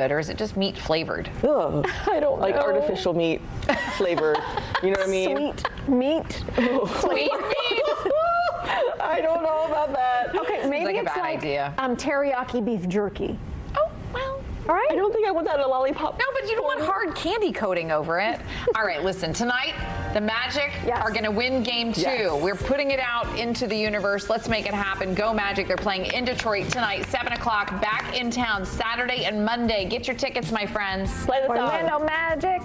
Or is it just meat flavored? Ugh. I don't like know. artificial meat flavored. You know what I mean? Sweet meat. Sweet meat. I don't know about that. Okay, maybe like a it's bad like idea. Teriyaki beef jerky. Oh, well. All right. I don't think I want that in a lollipop. No, but you don't want hard candy coating over it. All right, listen, tonight, the Magic are going to win game 2. Yes. We're putting it out into the universe. Let's make it happen. Go Magic. They're playing in Detroit tonight, 7 o'clock, back in town Saturday and Monday. Get your tickets, my friends. Play the song. Orlando Magic.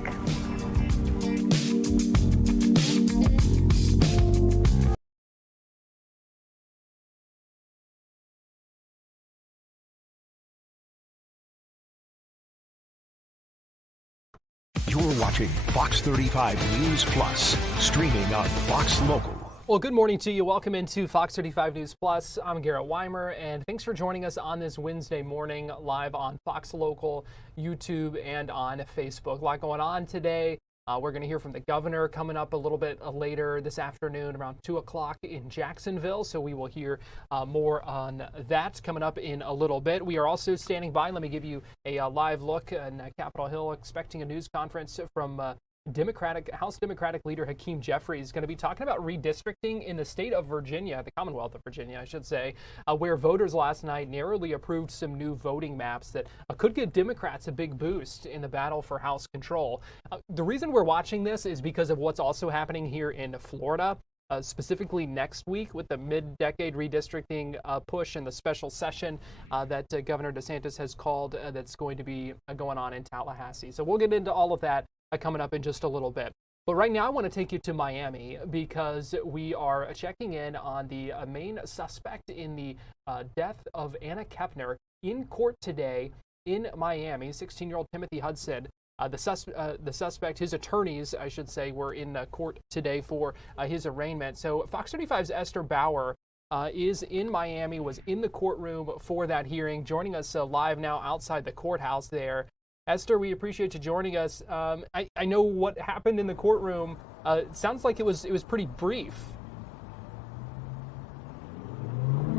You're watching Fox 35 News Plus, streaming on Fox Local. Well, good morning to you. Welcome into Fox 35 News Plus. I'm Garrett Weimer, and thanks for joining us on this Wednesday morning live on Fox Local, YouTube, and on Facebook. A lot going on today. We're going to hear from the governor coming up a little bit later this afternoon around 2 o'clock in Jacksonville. So we will hear more on that coming up in a little bit. We are also standing by. Let me give you a live look on Capitol Hill, expecting a news conference from House Democratic leader Hakeem Jeffries is going to be talking about redistricting in the state of Virginia, the Commonwealth of Virginia, I should say, where voters last night narrowly approved some new voting maps that could give Democrats a big boost in the battle for House control. The reason we're watching this is because of what's also happening here in Florida. Specifically next week with the mid-decade redistricting push and the special session that Governor DeSantis has called that's going to be going on in Tallahassee. So we'll get into all of that coming up in just a little bit. But right now I want to take you to Miami because we are checking in on the main suspect in the death of Anna Kepner in court today in Miami. 16-year-old Timothy Hudson. The suspect, his attorneys, I should say, were in court today for his arraignment. So Fox 35's Esther Bauer is in Miami, was in the courtroom for that hearing, joining us live now outside the courthouse there. Esther, we appreciate you joining us. I know what happened in the courtroom. It sounds like it was pretty brief.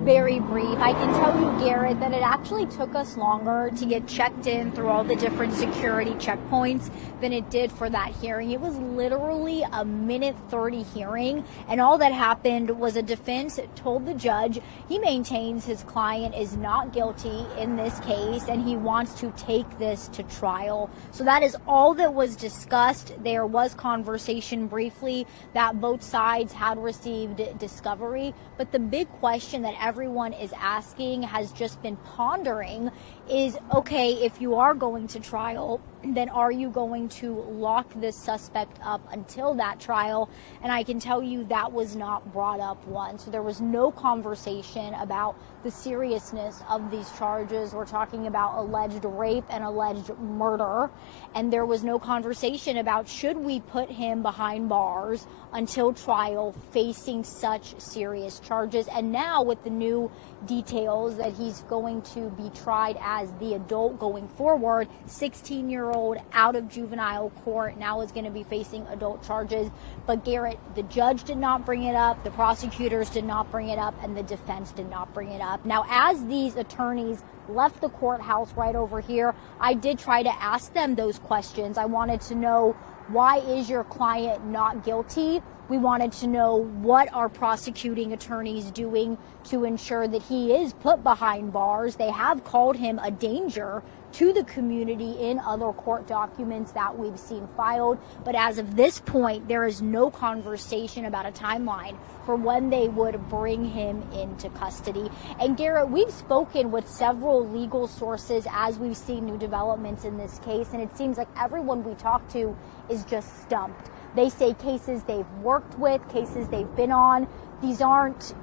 Very brief. I can tell you, Garrett, that it actually took us longer to get checked in through all the different security checkpoints than it did for that hearing. It was literally a minute 30 hearing, and all that happened was a defense told the judge he maintains his client is not guilty in this case and he wants to take this to trial. So that is all that was discussed. There was conversation briefly that both sides had received discovery, but the big question that everyone is asking, has just been pondering, is, okay, if you are going to trial, then are you going to lock this suspect up until that trial? And I can tell you that was not brought up once. So there was no conversation about the seriousness of these charges. We're talking about alleged rape and alleged murder. And there was no conversation about, should we put him behind bars until trial facing such serious charges? And now with the new details that he's going to be tried as the adult going forward, 16-year-old out of juvenile court, now is going to be facing adult charges. But Garrett, the judge did not bring it up, the prosecutors did not bring it up, and the defense did not bring it up. Now, as these attorneys left the courthouse right over here, I did try to ask them those questions. I wanted to know, why is your client not guilty? We wanted to know, what are prosecuting attorneys doing to ensure that he is put behind bars? They have called him a danger to the community in other court documents that we've seen filed. But as of this point, there is no conversation about a timeline for when they would bring him into custody. And Garrett, we've spoken with several legal sources as we've seen new developments in this case, and it seems like everyone we talk to is just stumped. They say cases they've worked with, cases they've been on. These aren't,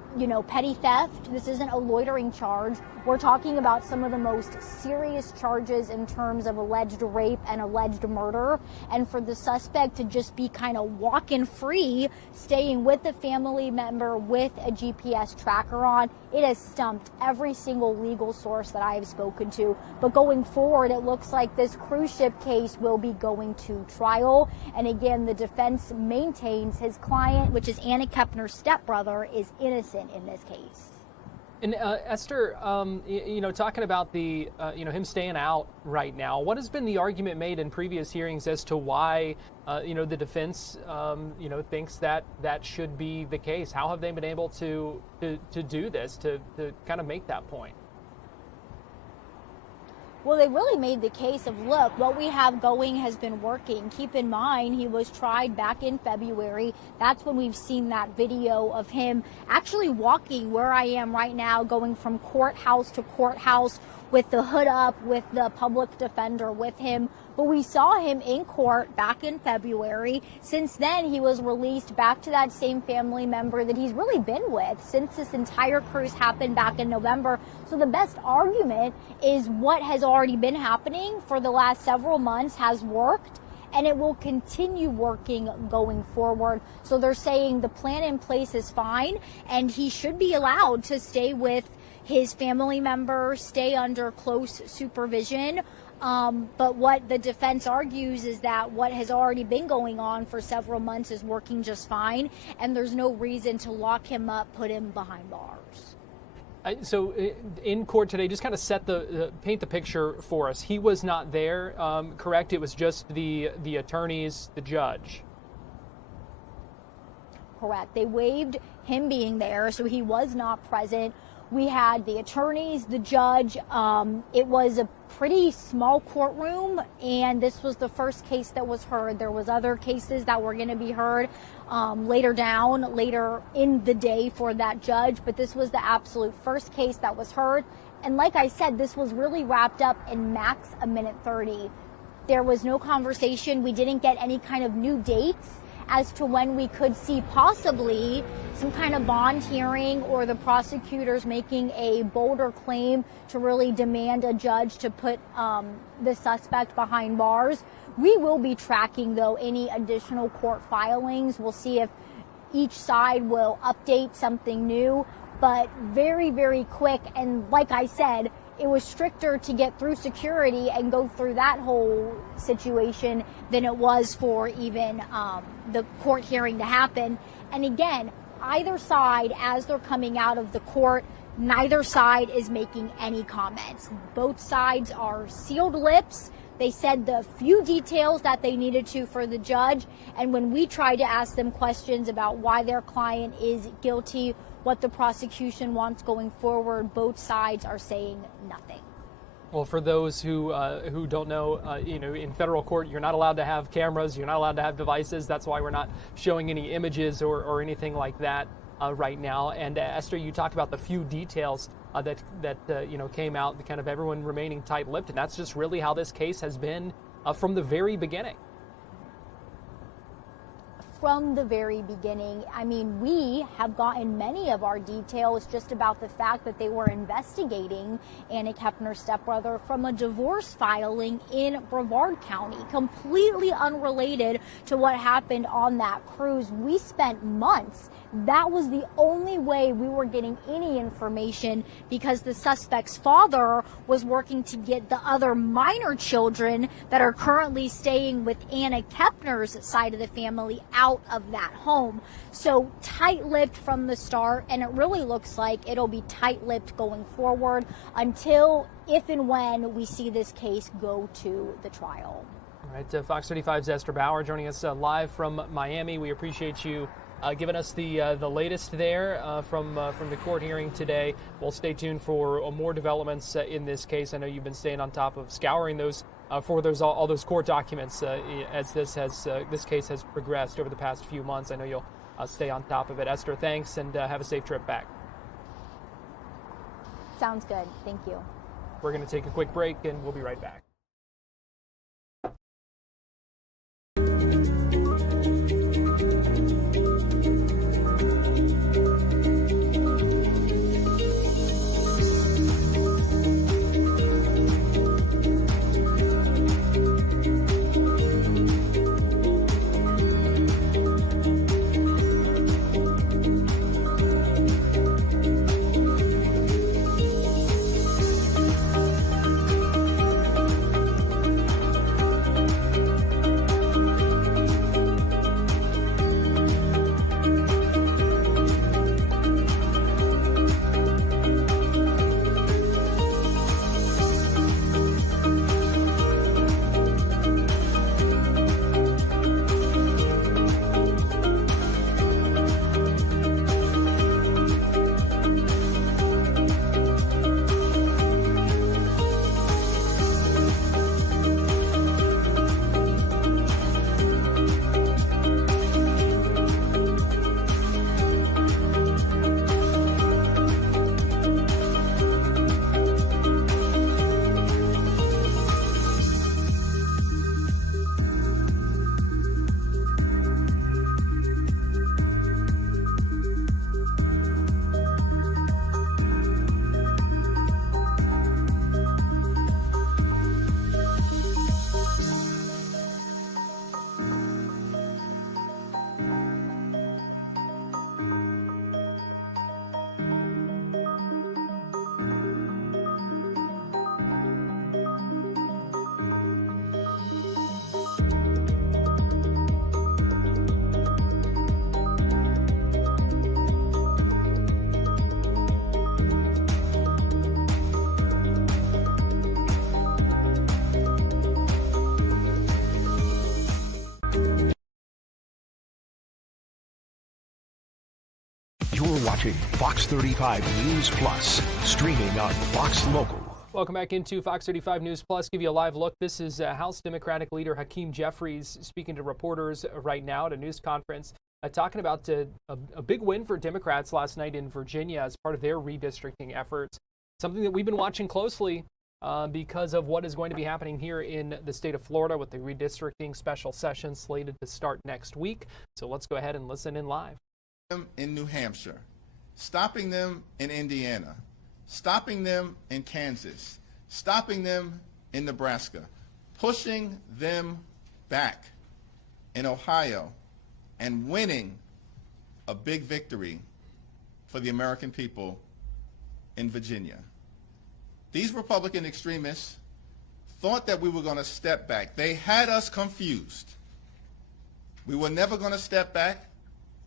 petty theft. This isn't a loitering charge. We're talking about some of the most serious charges in terms of alleged rape and alleged murder. And for the suspect to just be kind of walking free, staying with a family member with a GPS tracker on, it has stumped every single legal source that I have spoken to. But going forward, it looks like this cruise ship case will be going to trial. And again, the defense maintains his client, which is Anna Kepner's stepbrother, is innocent in this case. And Esther, talking about the, him staying out right now, what has been the argument made in previous hearings as to why, the defense, thinks that should be the case? How have they been able to do this, to kind of make that point? Well, they really made the case of, look, what we have going has been working. Keep in mind, he was tried back in February. That's when we've seen that video of him actually walking where I am right now, going from courthouse to courthouse with the hood up, with the public defender with him. But we saw him in court back in February. Since then, he was released back to that same family member that he's really been with since this entire cruise happened back in November. So the best argument is what has already been happening for the last several months has worked, and it will continue working going forward. So they're saying the plan in place is fine, and he should be allowed to stay with his family member, stay under close supervision. But what the defense argues is that what has already been going on for several months is working just fine, and there's no reason to lock him up, put him behind bars. So in court today, just kind of paint the picture for us. He was not there, correct? It was just the attorneys, the judge. Correct. They waived him being there, so he was not present. We had the attorneys, the judge. It was a pretty small courtroom, and this was the first case that was heard. There was other cases that were going to be heard later in the day for that judge, but this was the absolute first case that was heard. And like I said, this was really wrapped up in max a minute 30. There was no conversation. We didn't get any kind of new dates as to when we could see possibly some kind of bond hearing or the prosecutors making a bolder claim to really demand a judge to put the suspect behind bars. We will be tracking, though, any additional court filings. We'll see if each side will update something new, but very, very quick. And like I said, it was stricter to get through security and go through that whole situation than it was for even the court hearing to happen. And again, either side, as they're coming out of the court, neither side is making any comments. Both sides are sealed lips. They said the few details that they needed to for the judge. And when we tried to ask them questions about why their client is guilty, what the prosecution wants going forward, both sides are saying nothing. Well, for those who don't know, in federal court, you're not allowed to have cameras. You're not allowed to have devices. That's why we're not showing any images or anything like that right now. And Esther, you talked about the few details that came out, the kind of everyone remaining tight-lipped, and that's just really how this case has been from the very beginning. From the very beginning. I mean, we have gotten many of our details just about the fact that they were investigating Anna Kepner's stepbrother from a divorce filing in Brevard County, completely unrelated to what happened on that cruise. We spent months. That was the only way we were getting any information, because the suspect's father was working to get the other minor children that are currently staying with Anna Kepner's side of the family out of that home. So tight-lipped from the start, and it really looks like it'll be tight-lipped going forward until, if and when, we see this case go to the trial. All right, Fox 35's Esther Bauer joining us live from Miami. We appreciate you giving us the latest there from the court hearing today. We'll stay tuned for more developments in this case. I know you've been staying on top of scouring those for all those court documents as this case has progressed over the past few months. I know you'll stay on top of it. Esther, thanks, and have a safe trip back. Sounds good. Thank you. We're going to take a quick break, and we'll be right back. You're watching Fox 35 News Plus, streaming on Fox Local. Welcome back into Fox 35 News Plus. Give you a live look. This is House Democratic leader Hakeem Jeffries speaking to reporters right now at a news conference, talking about a big win for Democrats last night in Virginia as part of their redistricting efforts. Something that we've been watching closely because of what is going to be happening here in the state of Florida with the redistricting special session slated to start next week. So let's go ahead and listen in live. In New Hampshire, stopping them in Indiana, stopping them in Kansas, stopping them in Nebraska, pushing them back in Ohio, and winning a big victory for the American people in Virginia. These Republican extremists thought that we were going to step back. They had us confused. We were never going to step back.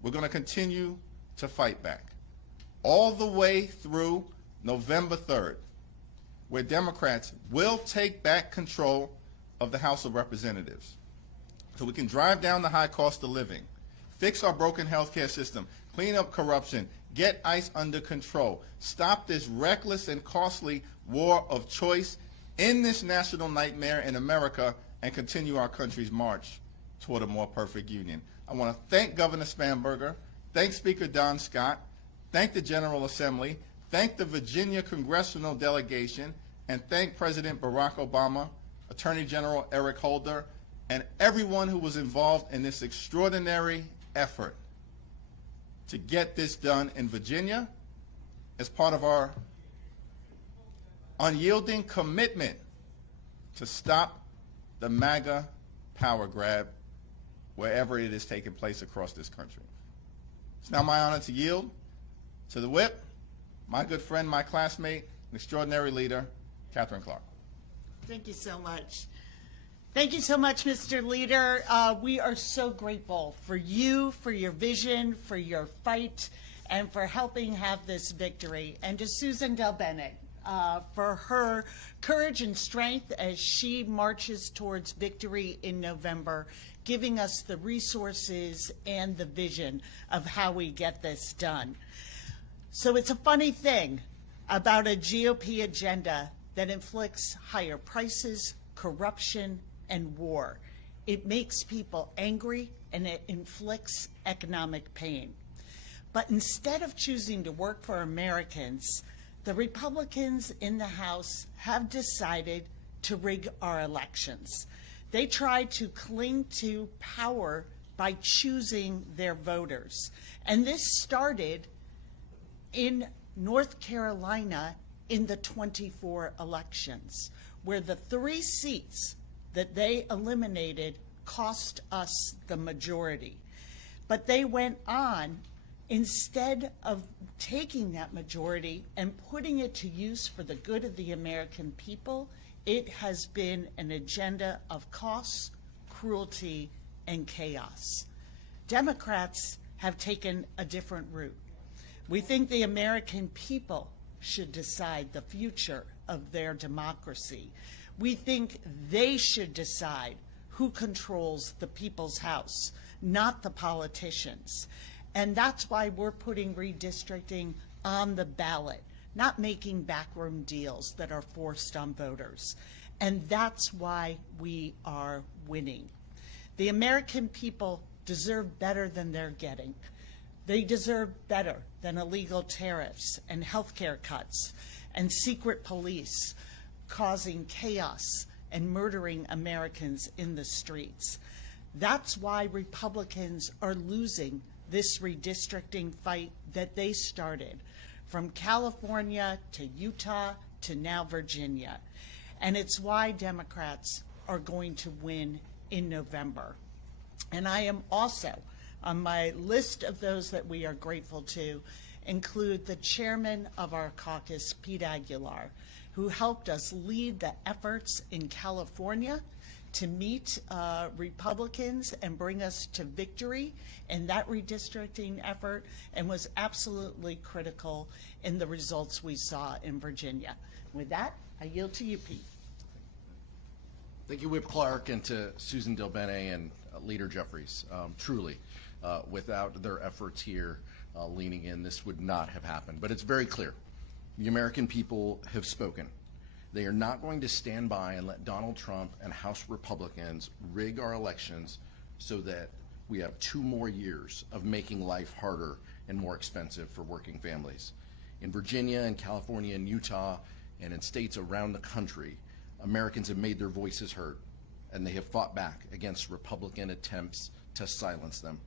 We're going to continue to fight back all the way through November 3rd, where Democrats will take back control of the House of Representatives so we can drive down the high cost of living, fix our broken health care system, clean up corruption, get ICE under control, stop this reckless and costly war of choice in this national nightmare in America, and continue our country's march toward a more perfect union. I want to thank Governor Spanberger, thank Speaker Don Scott, thank the General Assembly, thank the Virginia congressional delegation, and thank President Barack Obama, Attorney General Eric Holder, and everyone who was involved in this extraordinary effort to get this done in Virginia as part of our unyielding commitment to stop the MAGA power grab wherever it is taking place across this country. It's now my honor to yield to the whip, my good friend, my classmate, and extraordinary leader, Catherine Clark. Thank you so much. Thank you so much, Mr. Leader. We are so grateful for you, for your vision, for your fight, and for helping have this victory. And to Susan DelBene for her courage and strength as she marches towards victory in November, giving us the resources and the vision of how we get this done. So it's a funny thing about a GOP agenda that inflicts higher prices, corruption, and war. It makes people angry and it inflicts economic pain. But instead of choosing to work for Americans, the Republicans in the House have decided to rig our elections. They try to cling to power by choosing their voters. And this started in North Carolina in the 24 elections, where the 3 seats that they eliminated cost us the majority. But they went on, instead of taking that majority and putting it to use for the good of the American people, it has been an agenda of costs, cruelty, and chaos. Democrats have taken a different route. We think the American people should decide the future of their democracy. We think they should decide who controls the people's house, not the politicians. And that's why we're putting redistricting on the ballot, not making backroom deals that are forced on voters. And that's why we are winning. The American people deserve better than they're getting. They deserve better than illegal tariffs and health care cuts and secret police causing chaos and murdering Americans in the streets. That's why Republicans are losing this redistricting fight that they started, from California to Utah to now Virginia. And it's why Democrats are going to win in November. And I am also, on my list of those that we are grateful to, include the chairman of our caucus, Pete Aguilar, who helped us lead the efforts in California to meet Republicans and bring us to victory in that redistricting effort, and was absolutely critical in the results we saw in Virginia. With that, I yield to you, Pete. Thank you, Whip Clark, and to Susan DelBene and Leader Jeffries. Truly, without their efforts here, leaning in, this would not have happened. But it's very clear. The American people have spoken. They are not going to stand by and let Donald Trump and House Republicans rig our elections so that we have 2 more years of making life harder and more expensive for working families. In Virginia and California and Utah and in states around the country, Americans have made their voices heard, and they have fought back against Republican attempts to silence them.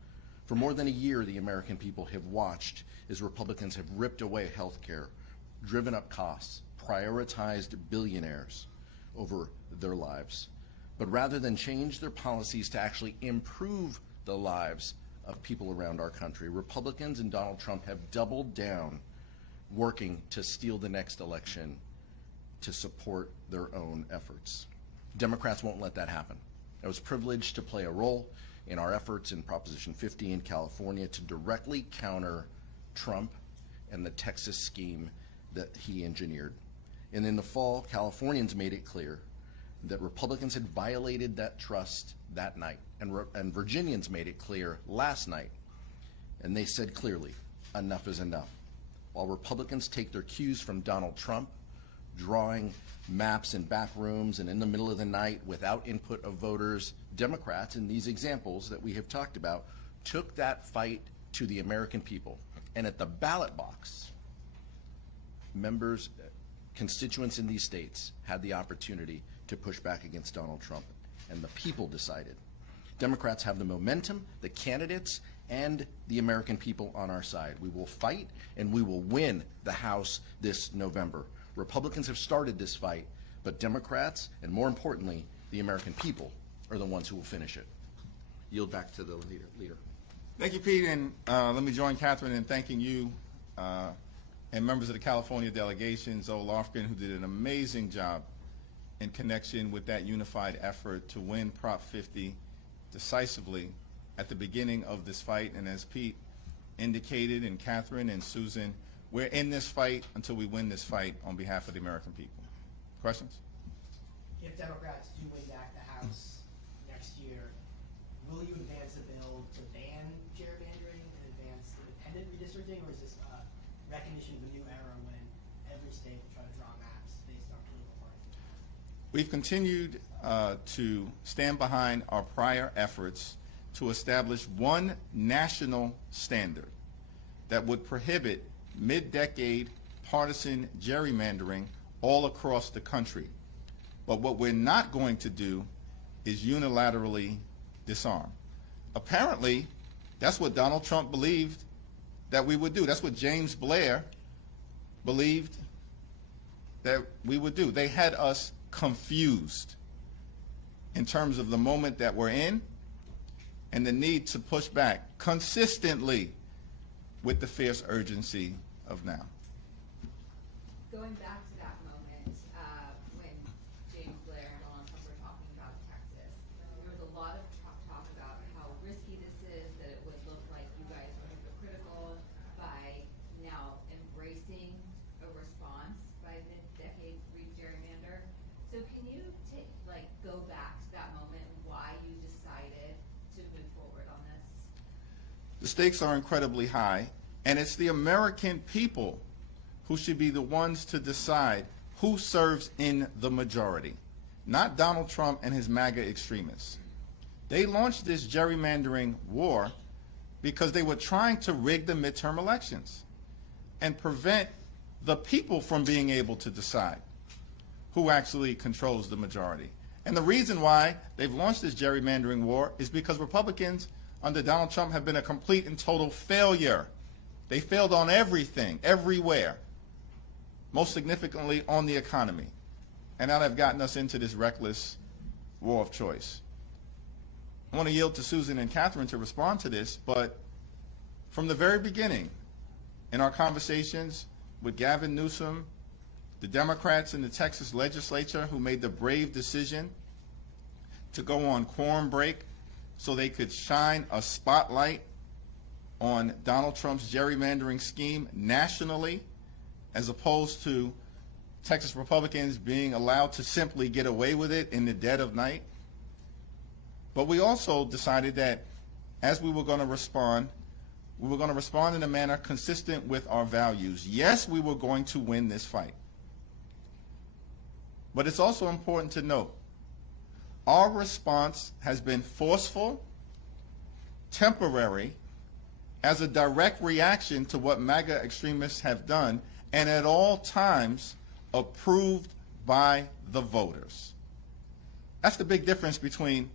For more than a year, the American people have watched as Republicans have ripped away health care, driven up costs, prioritized billionaires over their lives. But rather than change their policies to actually improve the lives of people around our country, Republicans and Donald Trump have doubled down, working to steal the next election to support their own efforts. Democrats won't let that happen. I was privileged to play a role in our efforts in Proposition 50 in California to directly counter Trump and the Texas scheme that he engineered. And in the fall, Californians made it clear that Republicans had violated that trust that night. And Virginians made it clear last night. And they said clearly, enough is enough. While Republicans take their cues from Donald Trump, drawing maps in back rooms and in the middle of the night without input of voters, Democrats, in these examples that we have talked about, took that fight to the American people. And at the ballot box, members, constituents in these states had the opportunity to push back against Donald Trump, and the people decided. Democrats have the momentum, the candidates, and the American people on our side. We will fight, and we will win the House this November. Republicans have started this fight, but Democrats, and more importantly, the American people, are the ones who will finish it. Yield back to the leader. Thank you, Pete, and let me join Catherine in thanking you and members of the California delegation, Zoe Lofgren, who did an amazing job in connection with that unified effort to win Prop 50 decisively at the beginning of this fight. And as Pete indicated, and Catherine and Susan, we're in this fight until we win this fight on behalf of the American people. Questions? If Democrats do win back the House next year, will you advance a bill to ban gerrymandering and advance independent redistricting, or is this a recognition of a new era when every state will try to draw maps based on political party? We've continued to stand behind our prior efforts to establish one national standard that would prohibit mid-decade partisan gerrymandering all across the country. But what we're not going to do is unilaterally disarm. Apparently, that's what Donald Trump believed that we would do. That's what James Blair believed that we would do. They had us confused in terms of the moment that we're in and the need to push back consistently with the fierce urgency of now. Going back to that moment when James Blair and Donald Trump were talking about Texas, there was a lot of talk about how risky this is, that it would look like you guys were hypocritical by now embracing a response by mid-decade gerrymander. So can you go back to that moment and why you decided to move forward on this? The stakes are incredibly high, and it's the American people who should be the ones to decide who serves in the majority, not Donald Trump and his MAGA extremists. They launched this gerrymandering war because they were trying to rig the midterm elections and prevent the people from being able to decide who actually controls the majority. And the reason why they've launched this gerrymandering war is because Republicans under Donald Trump have been a complete and total failure. They failed on everything, everywhere, most significantly on the economy. And now they've gotten us into this reckless war of choice. I want to yield to Susan and Catherine to respond to this, but from the very beginning, in our conversations with Gavin Newsom, the Democrats in the Texas legislature who made the brave decision to go on quorum break so they could shine a spotlight on Donald Trump's gerrymandering scheme nationally, as opposed to Texas Republicans being allowed to simply get away with it in the dead of night. But we also decided that as we were going to respond, We were going to respond in a manner consistent with our values. Yes, we were going to win this fight. But it's also important to note, our response has been forceful, temporary, as a direct reaction to what MAGA extremists have done, and at all times approved by the voters. That's the big difference between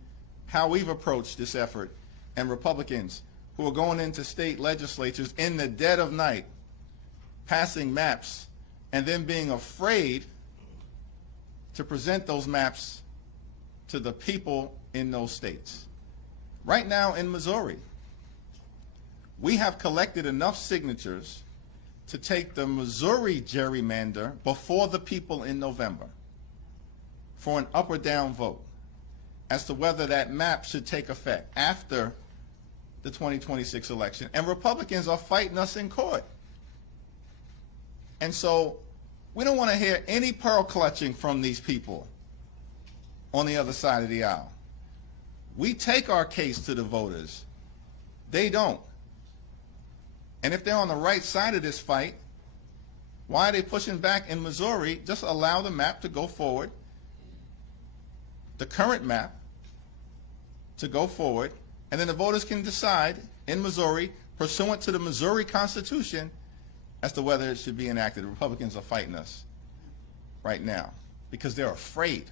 how we've approached this effort and Republicans who are going into state legislatures in the dead of night, passing maps, and then being afraid to present those maps to the people in those states. Right now in Missouri, we have collected enough signatures to take the Missouri gerrymander before the people in November for an up or down vote as to whether that map should take effect after the 2026 election. And Republicans are fighting us in court. And so we don't want to hear any pearl clutching from these people on the other side of the aisle. We take our case to the voters. They don't. And if they're on the right side of this fight, why are they pushing back in Missouri? Just allow the map to go forward, the current map to go forward, and then the voters can decide in Missouri, pursuant to the Missouri Constitution, as to whether it should be enacted. The Republicans are fighting us right now because they're afraid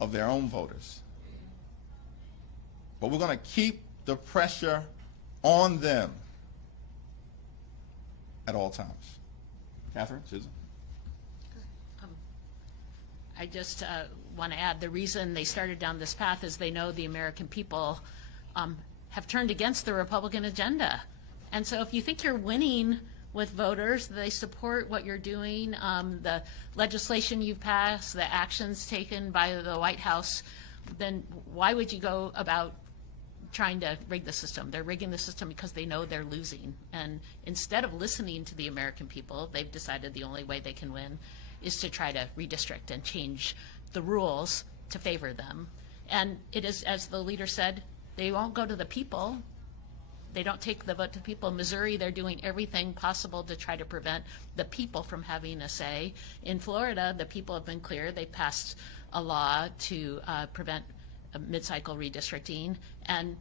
of their own voters. But we're going to keep the pressure on them at all times. Catherine, Susan? I just want to add, the reason they started down this path is they know the American people have turned against the Republican agenda. And so if you think you're winning with voters, they support what you're doing, the legislation you've passed, the actions taken by the White House, then why would you go about trying to rig the system? They're rigging the system because they know they're losing. And instead of listening to the American people, they've decided the only way they can win is to try to redistrict and change the rules to favor them. And it is, as the leader said, they won't go to the people. They don't take the vote to the people. In Missouri, they're doing everything possible to try to prevent the people from having a say. In Florida, the people have been clear. They passed a law to prevent mid-cycle redistricting. And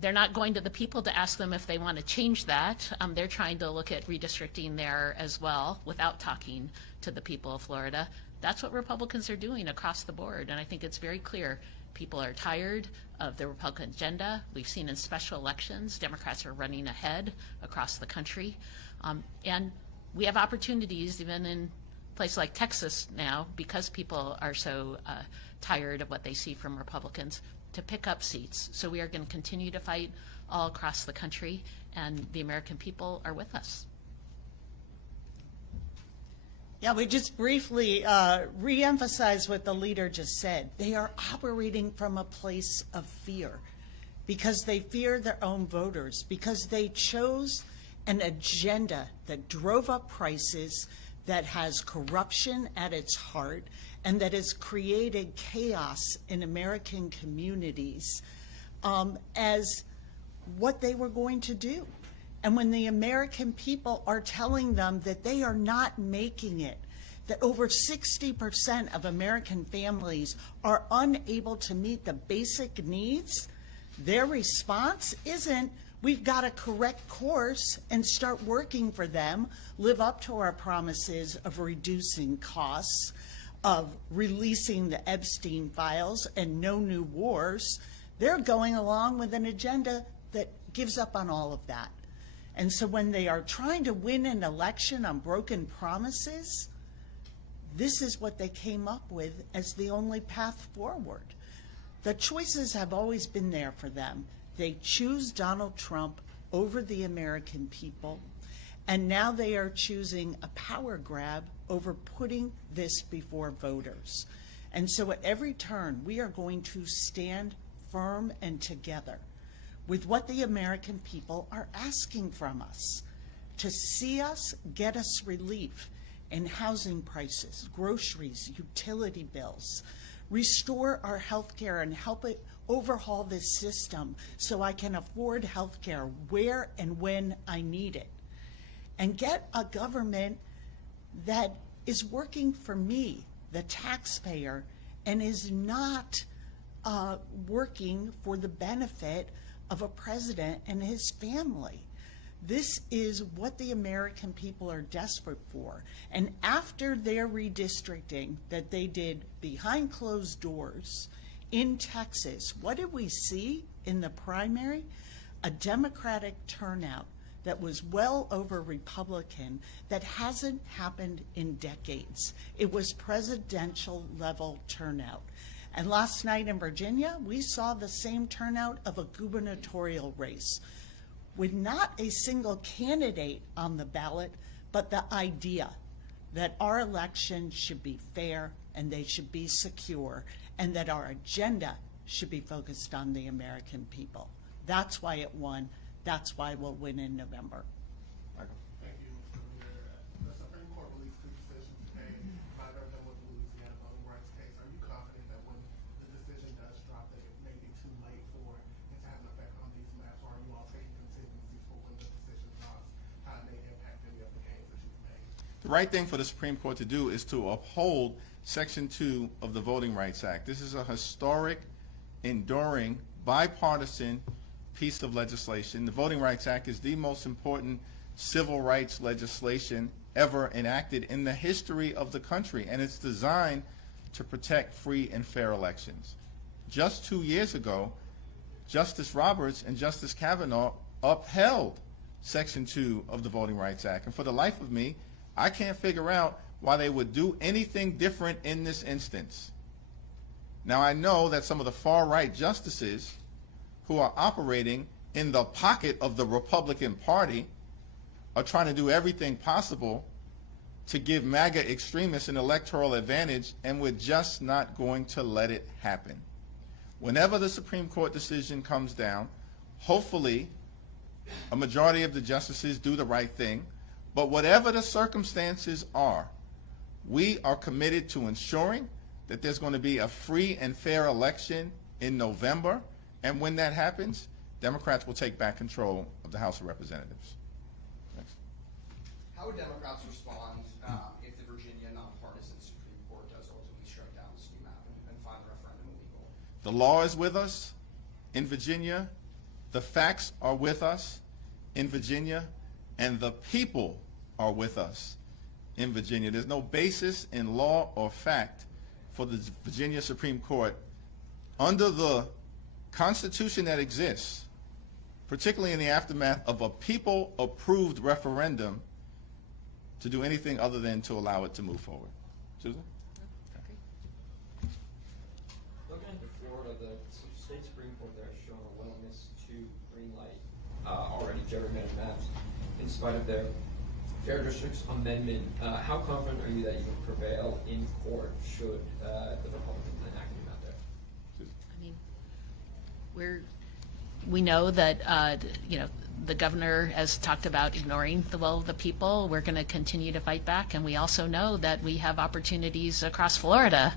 they're not going to the people to ask them if they want to change that. They're trying to look at redistricting there as well without talking to the people of Florida. That's what Republicans are doing across the board. And I think it's very clear. People are tired of the Republican agenda. We've seen in special elections, Democrats are running ahead across the country. And we have opportunities even in places like Texas now, because people are so tired of what they see from Republicans, to pick up seats. So we are going to continue to fight all across the country, and the American people are with us. Yeah, we just briefly re-emphasize what the leader just said. They are operating from a place of fear because they fear their own voters, because they chose an agenda that drove up prices, that has corruption at its heart, and that has created chaos in American communities as what they were going to do. And when the American people are telling them that they are not making it, that over 60% of American families are unable to meet the basic needs, their response isn't, we've got to correct course and start working for them, live up to our promises of reducing costs, of releasing the Epstein files and no new wars. They're going along with an agenda that gives up on all of that. And so when they are trying to win an election on broken promises, this is what they came up with as the only path forward. The choices have always been there for them. They choose Donald Trump over the American people, and now they are choosing a power grab over putting this before voters. And so at every turn, we are going to stand firm and together with what the American people are asking from us, to see us get us relief in housing prices, groceries, utility bills, restore our health care and help it overhaul this system so I can afford health care where and when I need it. And get a government that is working for me, the taxpayer, and is not working for the benefit of a president and his family. This is what the American people are desperate for. And after their redistricting that they did behind closed doors in Texas, what did we see in the primary? A Democratic turnout that was well over Republican that hasn't happened in decades. It was presidential level turnout. And last night in Virginia, we saw the same turnout of a gubernatorial race with not a single candidate on the ballot, but the idea that our elections should be fair and they should be secure and that our agenda should be focused on the American people. That's why it won. That's why we'll win in November. Thank you, Mr. Leader. The Supreme Court released 2 decisions today, neither of them with the Louisiana voting rights case. Are you confident that when the decision does drop, that it may be too late for it to have an effect on these maps, or are you all taking contingencies for when the decision drops, how it may impact any of the gains that you've made? The right thing for the Supreme Court to do is to uphold Section 2 of the Voting Rights Act. This is a historic, enduring, bipartisan piece of legislation. The Voting Rights Act is the most important civil rights legislation ever enacted in the history of the country, and it's designed to protect free and fair elections. Just 2 years ago, Justice Roberts and Justice Kavanaugh upheld Section 2 of the Voting Rights Act, and for the life of me, I can't figure out why they would do anything different in this instance. Now, I know that some of the far-right justices who are operating in the pocket of the Republican Party are trying to do everything possible to give MAGA extremists an electoral advantage, and we're just not going to let it happen. Whenever the Supreme Court decision comes down, hopefully a majority of the justices do the right thing, but whatever the circumstances are, we are committed to ensuring that there's going to be a free and fair election in November. And when that happens, Democrats will take back control of the House of Representatives. Next. How would Democrats respond if the Virginia nonpartisan Supreme Court does ultimately strike down the SNU map and find the referendum illegal? The law is with us in Virginia. The facts are with us in Virginia. And the people are with us in Virginia. There's no basis in law or fact for the Virginia Supreme Court under the Constitution that exists, particularly in the aftermath of a people-approved referendum, to do anything other than to allow it to move forward. Susan? Looking into Florida, the state Supreme Court there has shown a willingness to greenlight already gerrymandered maps in spite of their Fair Districts Amendment. How confident are you that you can prevail in court should the Republicans enact a new map there? I mean, we know that the governor has talked about ignoring the will of the people. We're going to continue to fight back, and we also know that we have opportunities across Florida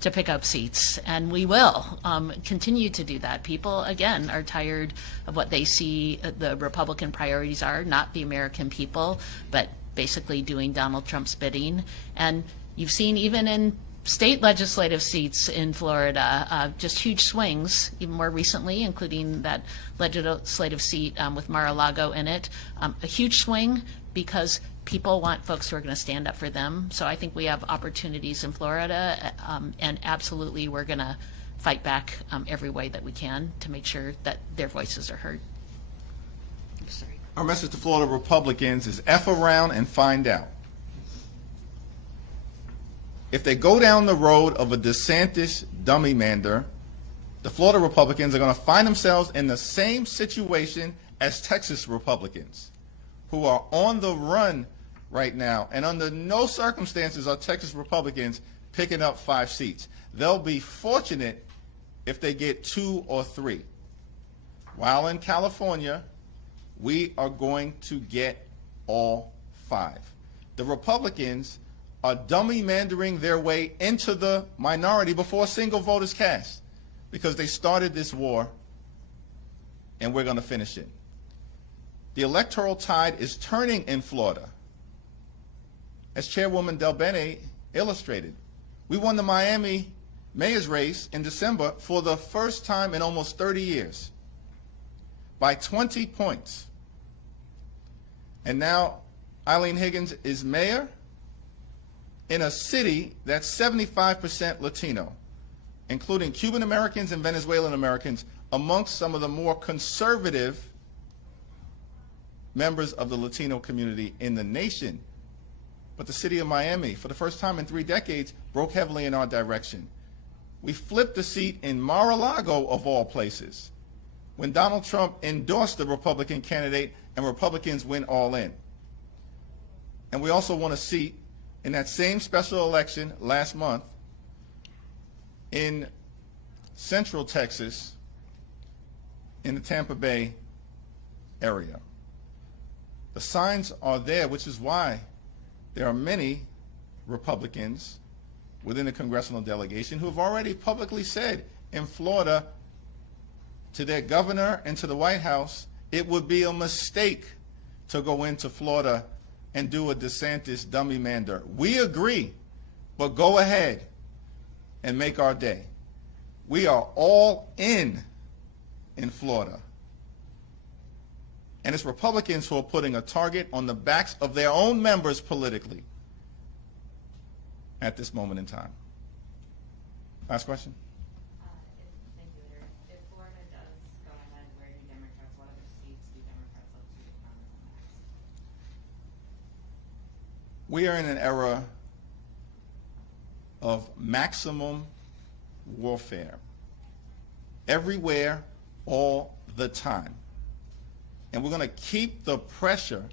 to pick up seats, and we will continue to do that. People, again, are tired of what they see the Republican priorities are, not the American people, but basically doing Donald Trump's bidding. And you've seen even in state legislative seats in Florida, just huge swings, even more recently, including that legislative seat with Mar-a-Lago in it, a huge swing because people want folks who are going to stand up for them. So I think we have opportunities in Florida, and absolutely we're going to fight back every way that we can to make sure that their voices are heard. Sorry. Our message to Florida Republicans is F around and find out. If they go down the road of a DeSantis dummy-mander, the Florida Republicans are going to find themselves in the same situation as Texas Republicans, who are on the run right now, and under no circumstances are Texas Republicans picking up 5 seats. They'll be fortunate if they get 2 or 3. While in California, we are going to get all 5. The Republicans are dummy-mandering their way into the minority before a single vote is cast, because they started this war, and we're going to finish it. The electoral tide is turning in Florida. As Chairwoman Del Bene illustrated, we won the Miami mayor's race in December for the first time in almost 30 years by 20 points. And now Eileen Higgins is mayor in a city that's 75% Latino, including Cuban Americans and Venezuelan Americans, amongst some of the more conservative members of the Latino community in the nation. But the city of Miami, for the first time in 3 decades, broke heavily in our direction. We flipped the seat in Mar-a-Lago, of all places, when Donald Trump endorsed the Republican candidate and Republicans went all in. And we also won a seat in that same special election last month in Central Texas, in the Tampa Bay area. The signs are there, which is why there are many Republicans within the congressional delegation who have already publicly said in Florida to their governor and to the White House, it would be a mistake to go into Florida and do a DeSantis dummy mander. We agree, but go ahead and make our day. We are all in Florida. And it's Republicans who are putting a target on the backs of their own members politically at this moment in time. Last question. Thank you, Leader. If Florida does go ahead, where do Democrats, what other states do Democrats look to become next? We are in an era of maximum warfare. Everywhere, all the time. And we're going to keep the pressure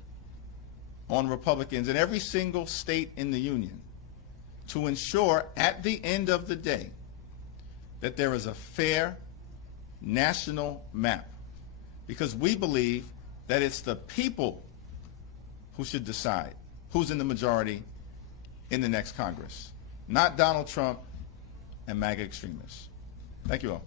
on Republicans in every single state in the union to ensure at the end of the day that there is a fair national map. Because we believe that it's the people who should decide who's in the majority in the next Congress, not Donald Trump and MAGA extremists. Thank you all.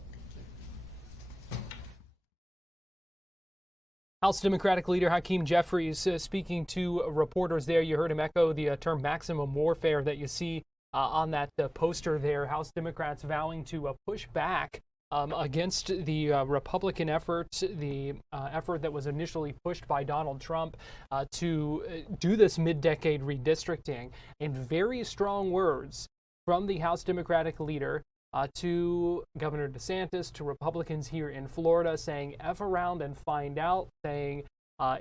House Democratic Leader Hakeem Jeffries speaking to reporters there. You heard him echo the term maximum warfare that you see on that poster there. House Democrats vowing to push back against the Republican effort, the effort that was initially pushed by Donald Trump to do this mid-decade redistricting. In very strong words from the House Democratic leader to Governor DeSantis, to Republicans here in Florida, saying F around and find out, saying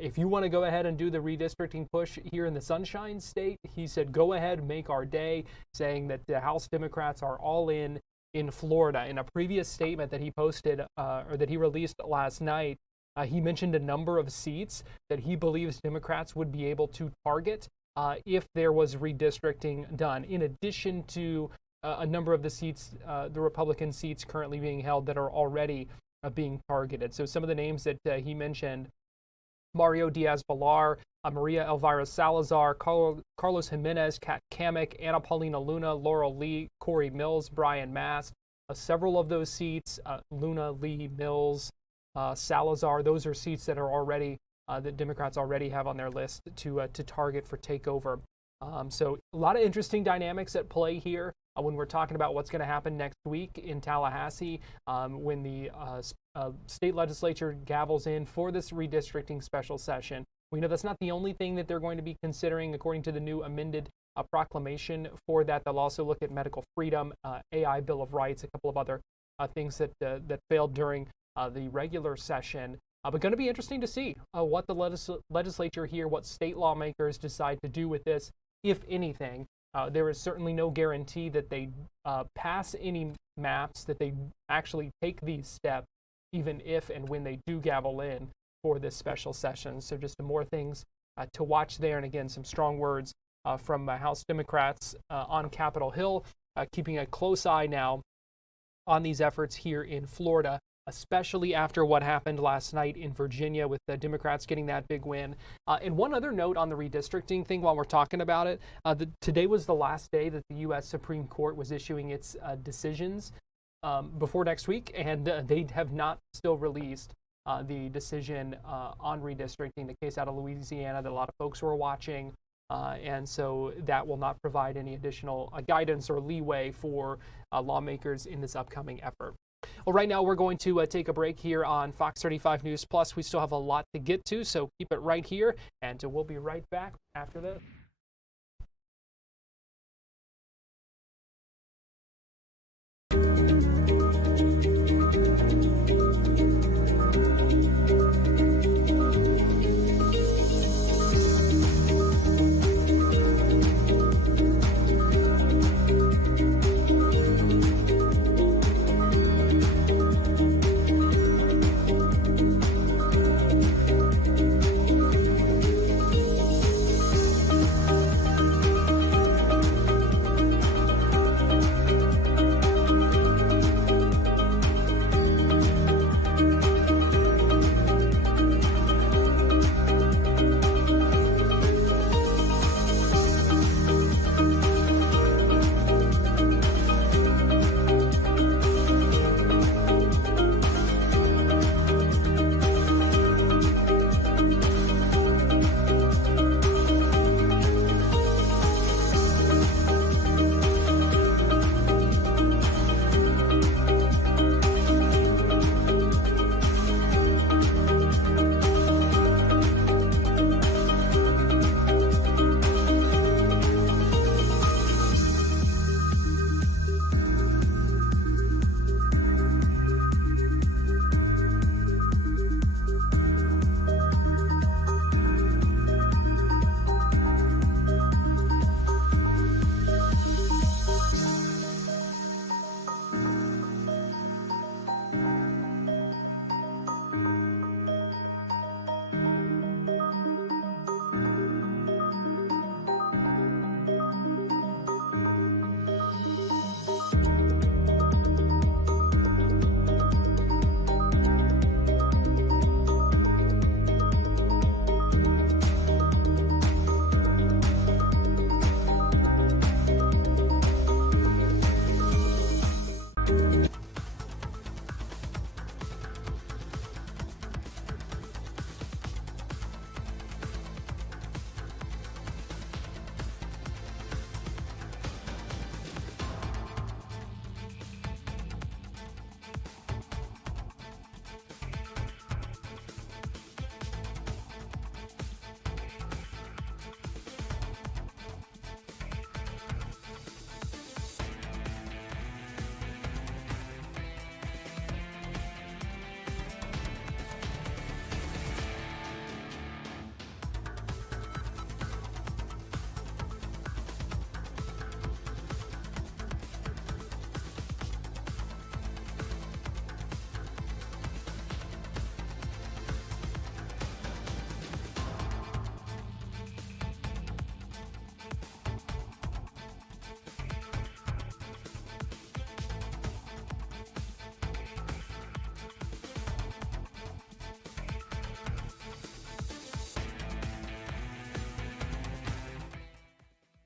if you want to go ahead and do the redistricting push here in the Sunshine State, he said, go ahead, make our day, saying that the House Democrats are all in Florida. In a previous statement that he posted or that he released last night, he mentioned a number of seats that he believes Democrats would be able to target if there was redistricting done, in addition to a number of the seats, the Republican seats currently being held that are already being targeted. So some of the names that he mentioned: Mario Diaz-Balart, Maria Elvira Salazar, Carlos Jimenez, Kat Kamek, Anna Paulina Luna, Laurel Lee, Corey Mills, Brian Mast. Several of those seats, Luna, Lee, Mills, Salazar, those are seats that are already, that Democrats already have on their list to target for takeover. So a lot of interesting dynamics at play here when we're talking about what's going to happen next week in Tallahassee when the state legislature gavels in for this redistricting special session. We know that's not the only thing that they're going to be considering. According to the new amended proclamation for that, they'll also look at medical freedom, AI Bill of Rights, a couple of other things that failed during the regular session. But going to be interesting to see what the legislature here, what state lawmakers decide to do with this, if anything. There is certainly no guarantee that they pass any maps, that they actually take these steps, even if and when they do gavel in for this special session. So just more things to watch there. And again, some strong words from House Democrats on Capitol Hill, keeping a close eye now on these efforts here in Florida especially after what happened last night in Virginia with the Democrats getting that big win. And one other note on the redistricting thing while we're talking about it, today was the last day that the U.S. Supreme Court was issuing its decisions before next week, and they have not still released the decision on redistricting, the case out of Louisiana that a lot of folks were watching. And so that will not provide any additional guidance or leeway for lawmakers in this upcoming effort. Well, right now we're going to take a break here on Fox 35 News Plus. We still have a lot to get to, so keep it right here, and we'll be right back after this.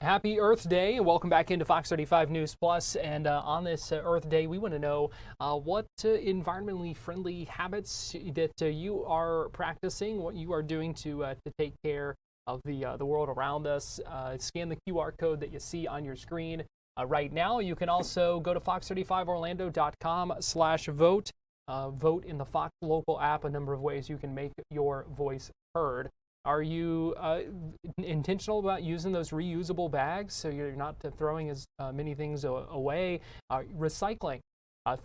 Happy Earth Day, and welcome back into Fox 35 News Plus. And on this Earth Day, we want to know what environmentally friendly habits that you are practicing, what you are doing to take care of the world around us. Scan the QR code that you see on your screen right now. You can also go to fox35orlando.com/vote. Vote in the Fox Local app. A number of ways you can make your voice heard. Are you intentional about using those reusable bags so you're not throwing as many things away? Recycling,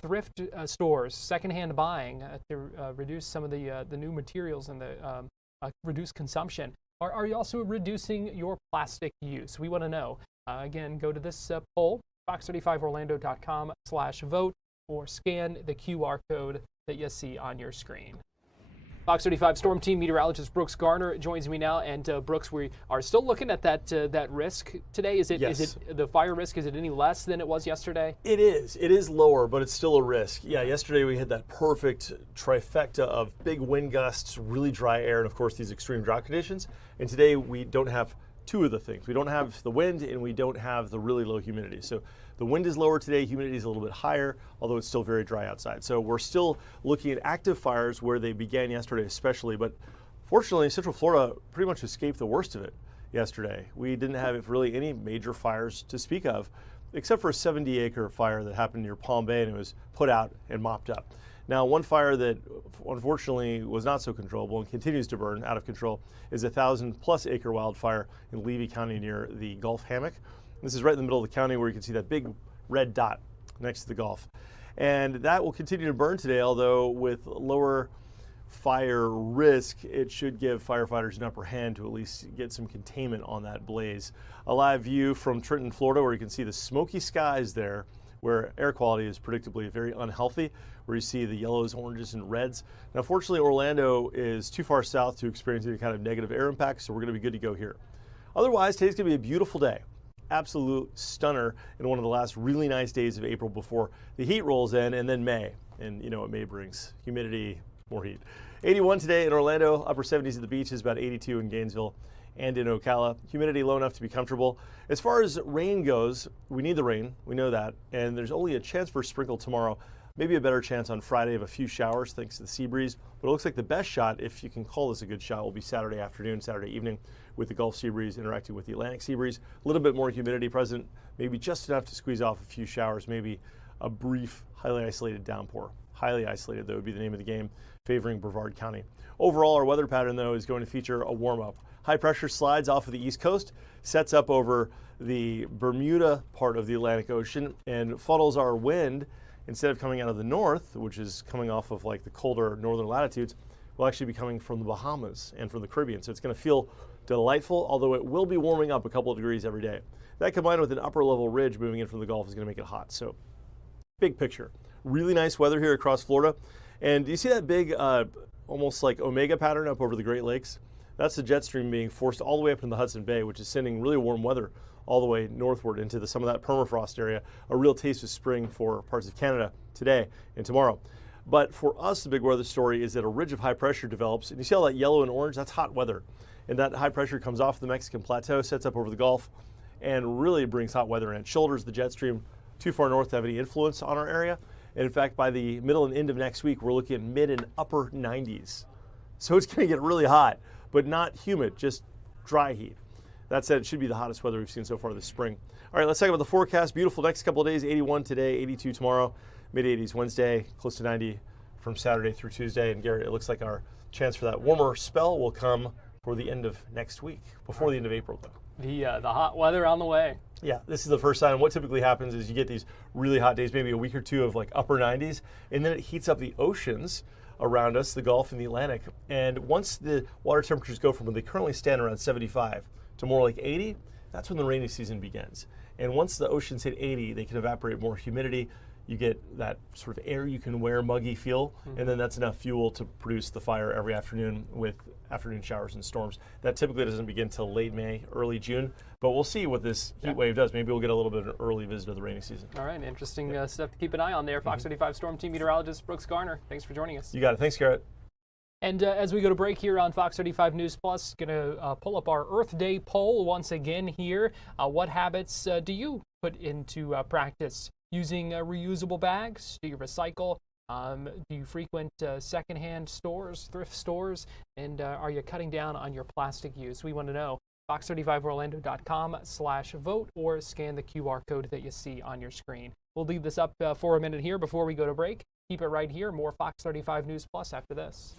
thrift stores, secondhand buying to reduce some of the new materials and the reduce consumption. Are you also reducing your plastic use? We want to know. Again, go to this poll, fox35orlando.com/vote, or scan the QR code that you see on your screen. Fox 35 Storm Team meteorologist Brooks Garner joins me now. And Brooks, we are still looking at that risk today. Is it the fire risk? Is it any less than it was yesterday? It is. It is lower, but it's still a risk. Yeah, yesterday we had that perfect trifecta of big wind gusts, really dry air, and of course these extreme drought conditions. And today we don't have two of the things. We don't have the wind and we don't have the really low humidity. So the wind is lower today, humidity is a little bit higher, although it's still very dry outside. So we're still looking at active fires where they began yesterday especially, but fortunately Central Florida pretty much escaped the worst of it yesterday. We didn't have really any major fires to speak of, except for a 70-acre fire that happened near Palm Bay, and it was put out and mopped up. Now, one fire that unfortunately was not so controllable and continues to burn out of control is a 1,000-plus acre wildfire in Levy County near the Gulf Hammock. This is right in the middle of the county where you can see that big red dot next to the Gulf. And that will continue to burn today, although with lower fire risk, it should give firefighters an upper hand to at least get some containment on that blaze. A live view from Trenton, Florida, where you can see the smoky skies there, where air quality is predictably very unhealthy, where you see the yellows, oranges, and reds. Now, fortunately, Orlando is too far south to experience any kind of negative air impact, so we're going to be good to go here. Otherwise, today's going to be a beautiful day. Absolute stunner in one of the last really nice days of April before the heat rolls in, and then May. And you know what May brings: humidity, more heat. 81 today in Orlando, upper 70s at the beaches, about 82 in Gainesville and in Ocala. Humidity low enough to be comfortable. As far as rain goes, we need the rain, we know that, and there's only a chance for a sprinkle tomorrow. Maybe a better chance on Friday of a few showers thanks to the sea breeze, but it looks like the best shot, if you can call this a good shot, will be Saturday afternoon, Saturday evening, with the Gulf sea breeze interacting with the Atlantic sea breeze. A little bit more humidity present, maybe just enough to squeeze off a few showers, maybe a brief, highly isolated downpour. Highly isolated, that would be the name of the game, favoring Brevard County. Overall, our weather pattern, though, is going to feature a warm-up. High pressure slides off of the East Coast, sets up over the Bermuda part of the Atlantic Ocean, and funnels our wind. Instead of coming out of the north, which is coming off of like the colder northern latitudes, will actually be coming from the Bahamas and from the Caribbean. So it's going to feel delightful, although it will be warming up a couple of degrees every day. That combined with an upper level ridge moving in from the Gulf is going to make it hot. So big picture. Really nice weather here across Florida. And do you see that big, almost like omega pattern up over the Great Lakes? That's the jet stream being forced all the way up in the Hudson Bay, which is sending really warm weather all the way northward into some of that permafrost area. A real taste of spring for parts of Canada today and tomorrow. But for us, the big weather story is that a ridge of high pressure develops. And you see all that yellow and orange? That's hot weather. And that high pressure comes off the Mexican plateau, sets up over the Gulf, and really brings hot weather in. It shoulders the jet stream too far north to have any influence on our area. And in fact, by the middle and end of next week, we're looking at mid and upper 90s. So it's going to get really hot, but not humid, just dry heat. That said, it should be the hottest weather we've seen so far this spring. All right, let's talk about the forecast. Beautiful next couple of days, 81 today, 82 tomorrow, mid-80s Wednesday, close to 90 from Saturday through Tuesday. And Garrett, it looks like our chance for that warmer spell will come for the end of next week, before the end of April, though. The hot weather on the way. Yeah, this is the first sign. What typically happens is you get these really hot days, maybe a week or two of like upper 90s, and then it heats up the oceans around us, the Gulf and the Atlantic. And once the water temperatures go from where they currently stand around 75 to more like 80, that's when the rainy season begins. And once the oceans hit 80, they can evaporate more humidity. You get that sort of air you can wear, muggy feel, and then that's enough fuel to produce the fire every afternoon with afternoon showers and storms. That typically doesn't begin till late May, early June, but we'll see what this heat wave does. Maybe we'll get a little bit of an early visit of the rainy season. All right, interesting stuff to keep an eye on there. Fox 35 Storm Team meteorologist Brooks Garner, thanks for joining us. You got it. Thanks, Garrett. And as we go to break here on Fox 35 News Plus, going to pull up our Earth Day poll once again here. What habits do you put into practice? Using reusable bags? Do you recycle? Do you frequent secondhand stores, thrift stores? And are you cutting down on your plastic use? We want to know. Fox35Orlando.com/vote or scan the QR code that you see on your screen. We'll leave this up for a minute here before we go to break. Keep it right here. More Fox 35 News Plus after this.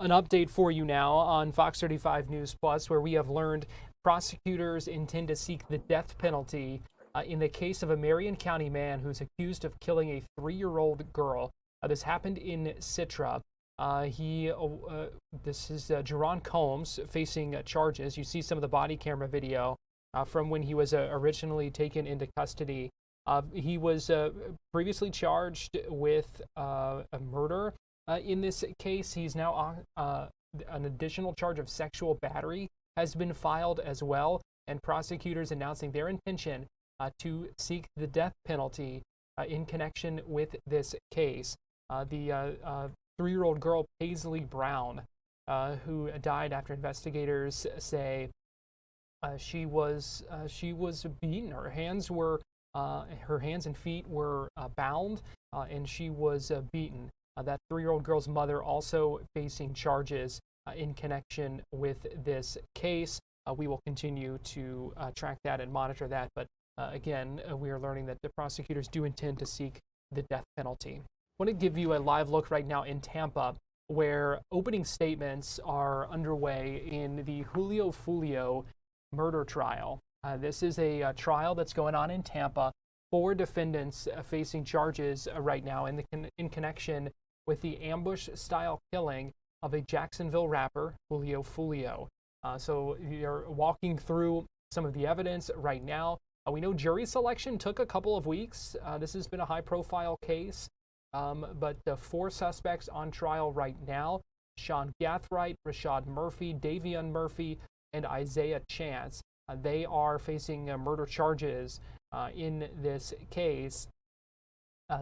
An update for you now on Fox 35 News Plus, where we have learned prosecutors intend to seek the death penalty in the case of a Marion County man who's accused of killing a 3-year-old girl. This happened in Citra. This is Jerron Combs facing charges. You see some of the body camera video from when he was originally taken into custody. He was previously charged with a murder. In this case, he's now an additional charge of sexual battery has been filed as well, and prosecutors announcing their intention to seek the death penalty in connection with this case. The 3-year-old girl, Paisley Brown, who died after investigators say she was beaten. Her hands and feet were bound, and she was beaten. That 3-year-old girl's mother also facing charges in connection with this case. We will continue to track that and monitor that. But again, we are learning that the prosecutors do intend to seek the death penalty. I want to give you a live look right now in Tampa, where opening statements are underway in the Julio Fulio murder trial. This is a trial that's going on in Tampa. 4 defendants facing charges right now in connection with the ambush-style killing of a Jacksonville rapper, Julio Fulio. So you're walking through some of the evidence right now. We know jury selection took a couple of weeks. This has been a high-profile case, but the 4 suspects on trial right now, Sean Gathright, Rashad Murphy, Davion Murphy, and Isaiah Chance, they are facing murder charges in this case.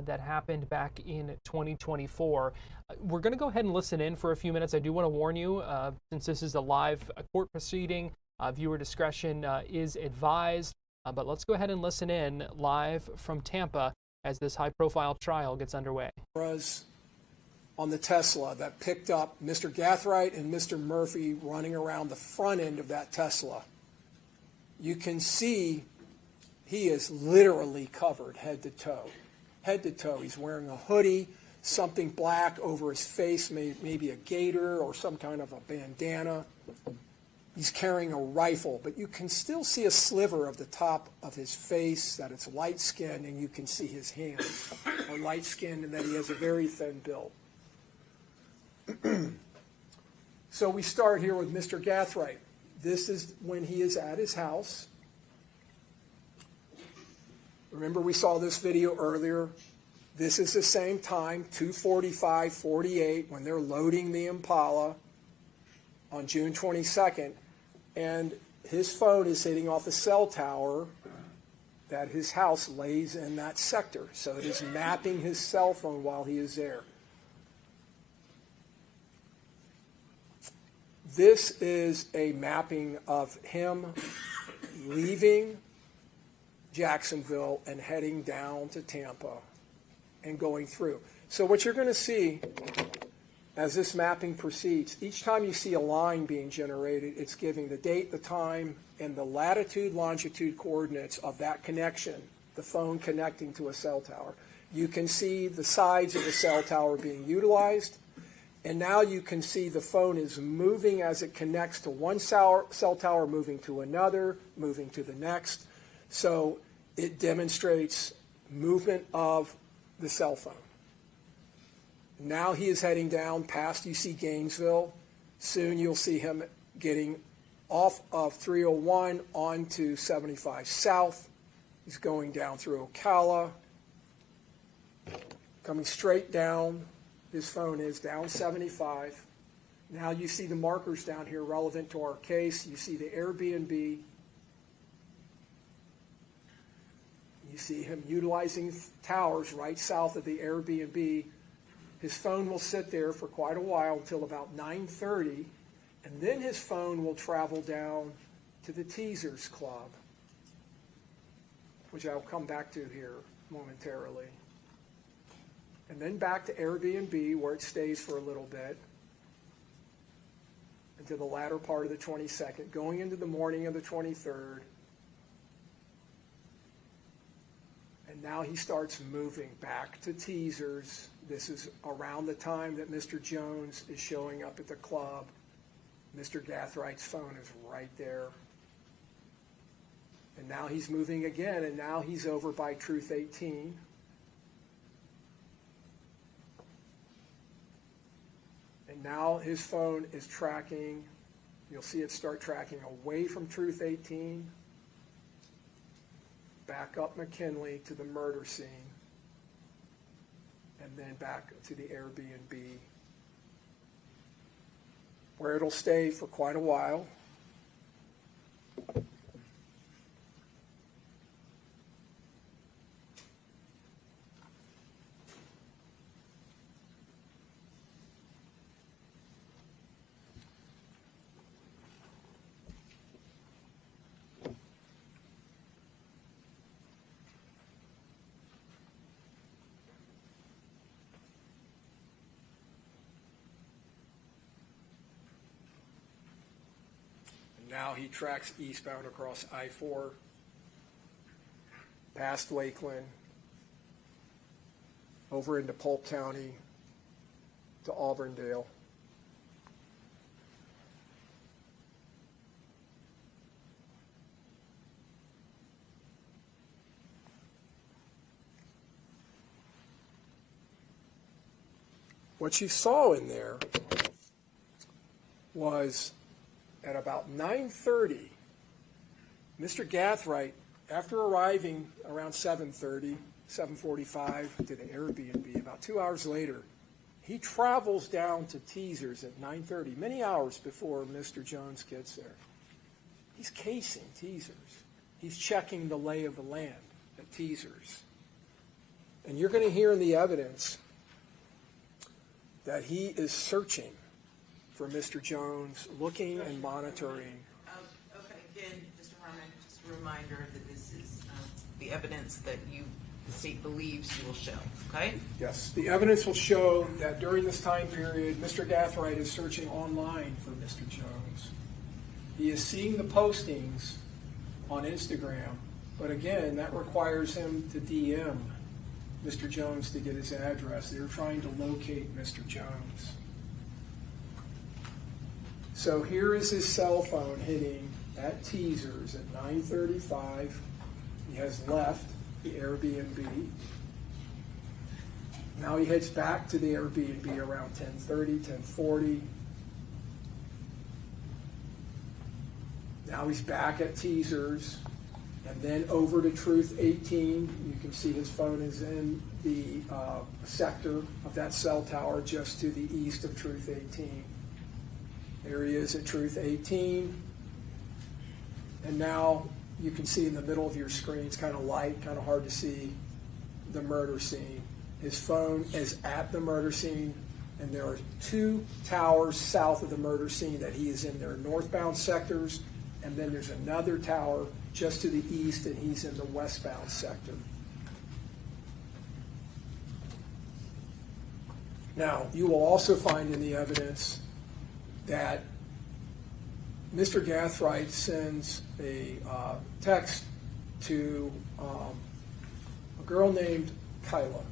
That happened back in 2024. We're going to go ahead and listen in for a few minutes. I do want to warn you, since this is a live court proceeding, viewer discretion is advised. But let's go ahead and listen in live from Tampa as this high-profile trial gets underway. On the Tesla that picked up Mr. Gathright and Mr. Murphy running around the front end of that Tesla. You can see he is literally covered head to toe. Head to toe. He's wearing a hoodie, something black over his face, maybe a gaiter or some kind of a bandana. He's carrying a rifle, but you can still see a sliver of the top of his face, that it's light-skinned, and you can see his hands are light-skinned and that he has a very thin build. So we start here with Mr. Gathright. This is when he is at his house. Remember, we saw this video earlier. This is the same time, 2:45:48, when they're loading the Impala on June 22nd, and his phone is hitting off a cell tower that his house lays in that sector. So it is mapping his cell phone while he is there. This is a mapping of him leaving Jacksonville and heading down to Tampa and going through. So what you're going to see as this mapping proceeds, each time you see a line being generated, it's giving the date, the time, and the latitude, longitude coordinates of that connection, the phone connecting to a cell tower. You can see the sides of the cell tower being utilized, and now you can see the phone is moving as it connects to one cell tower, moving to another, moving to the next. So it demonstrates movement of the cell phone. Now he is heading down past UC Gainesville. Soon you'll see him getting off of 301 onto 75 South. He's going down through Ocala, coming straight down. His phone is down 75. Now you see the markers down here relevant to our case. You see the Airbnb. You see him utilizing towers right south of the Airbnb. His phone will sit there for quite a while until about 9:30, and then his phone will travel down to the Teasers Club, which I'll come back to here momentarily. And then back to Airbnb, where it stays for a little bit, until the latter part of the 22nd, going into the morning of the 23rd. And now he starts moving back to teasers. This is around the time that Mr. Jones is showing up at the club. Mr. Gathrigh's phone is right there. And now he's moving again, and now he's over by Truth 18. And now his phone is tracking. You'll see it start tracking away from Truth 18, back up McKinley to the murder scene, and then back to the Airbnb, where it'll stay for quite a while. Now he tracks eastbound across I-4, past Lakeland, over into Polk County, to Auburndale. What you saw in there was at about 9:30, Mr. Gathright, after arriving around 7:30, 7:45 to the Airbnb, about 2 hours later, he travels down to Teasers at 9:30, many hours before Mr. Jones gets there. He's casing Teasers. He's checking the lay of the land at Teasers. And you're going to hear in the evidence that he is searching for Mr. Jones, looking and monitoring. Okay, again, Mr. Harmon, just a reminder that this is the evidence that the state believes you will show, okay? Yes, the evidence will show that during this time period, Mr. Gathright is searching online for Mr. Jones. He is seeing the postings on Instagram, but again, that requires him to DM Mr. Jones to get his address. They're trying to locate Mr. Jones. So here is his cell phone hitting at Teasers at 9:35. He has left the Airbnb. Now he heads back to the Airbnb around 10:30, 10:40. Now he's back at Teasers, and then over to Truth 18. You can see his phone is in the sector of that cell tower just to the east of Truth 18. There he is at Truth 18. And now you can see in the middle of your screen, it's kind of light, kind of hard to see, the murder scene. His phone is at the murder scene, and there are two towers south of the murder scene that he is in their northbound sectors, and then there's another tower just to the east, and he's in the westbound sector. Now, you will also find in the evidence that Mr. Gathright sends a text to a girl named Kyla.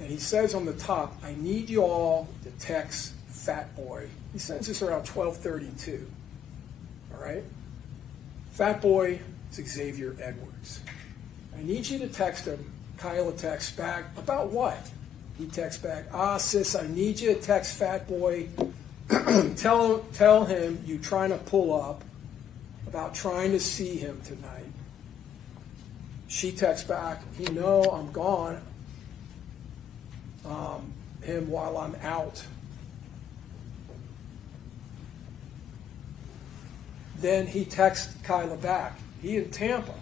And he says on the top, I need you all to text Fat Boy. He sends this around 12:32. All right? Fat Boy is Xavier Edwards. I need you to text him. Kyla texts back, about what? He texts back, sis, I need you to text Fat Boy. Tell him you trying to pull up about trying to see him tonight. She texts back, he know I'm gone him while I'm out. Then he texts Kyla back. He in Tampa.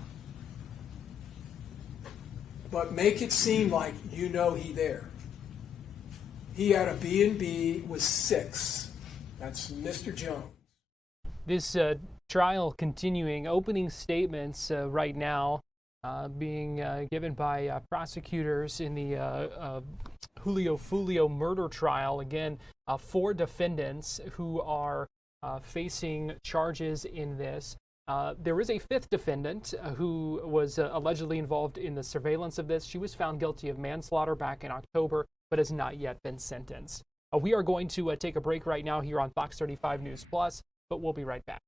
But make it seem like you know he there. He had a B&B with 6. That's Mr. Jones. This trial continuing, opening statements right now being given by prosecutors in the Julio Fulio murder trial. Again, 4 defendants who are facing charges in this. There is a fifth defendant who was allegedly involved in the surveillance of this. She was found guilty of manslaughter back in October, but has not yet been sentenced. We are going to take a break right now here on Fox 35 News Plus, but we'll be right back.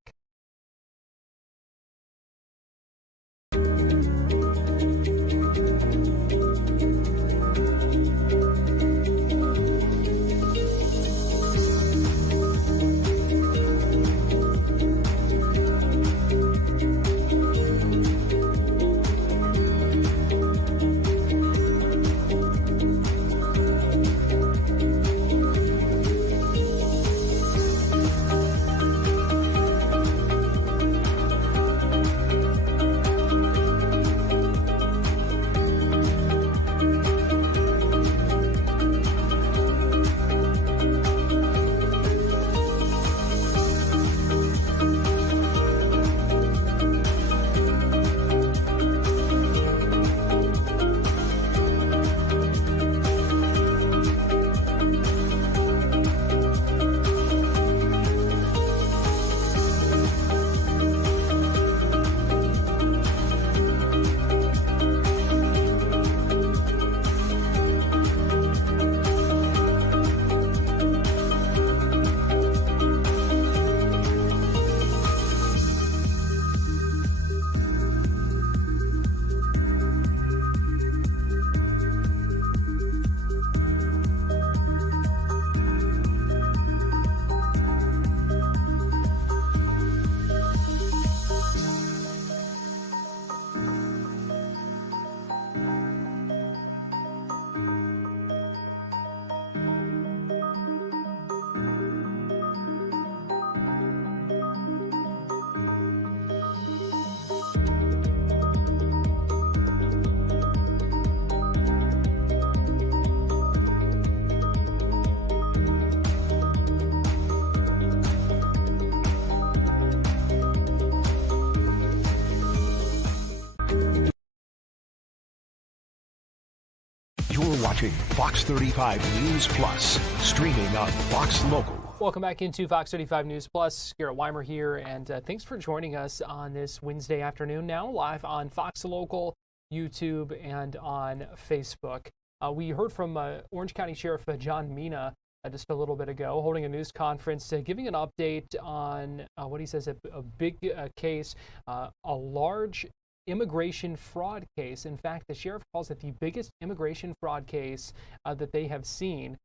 You're watching Fox 35 News Plus, streaming on Fox Local. Welcome back into Fox 35 News Plus. Garrett Weimer here, and thanks for joining us on this Wednesday afternoon, now live on Fox Local, YouTube, and on Facebook. We heard from Orange County Sheriff John Mina just a little bit ago, holding a news conference, giving an update on what he says a big case, a large immigration fraud case. In fact, the sheriff calls it the biggest immigration fraud case that they have seen,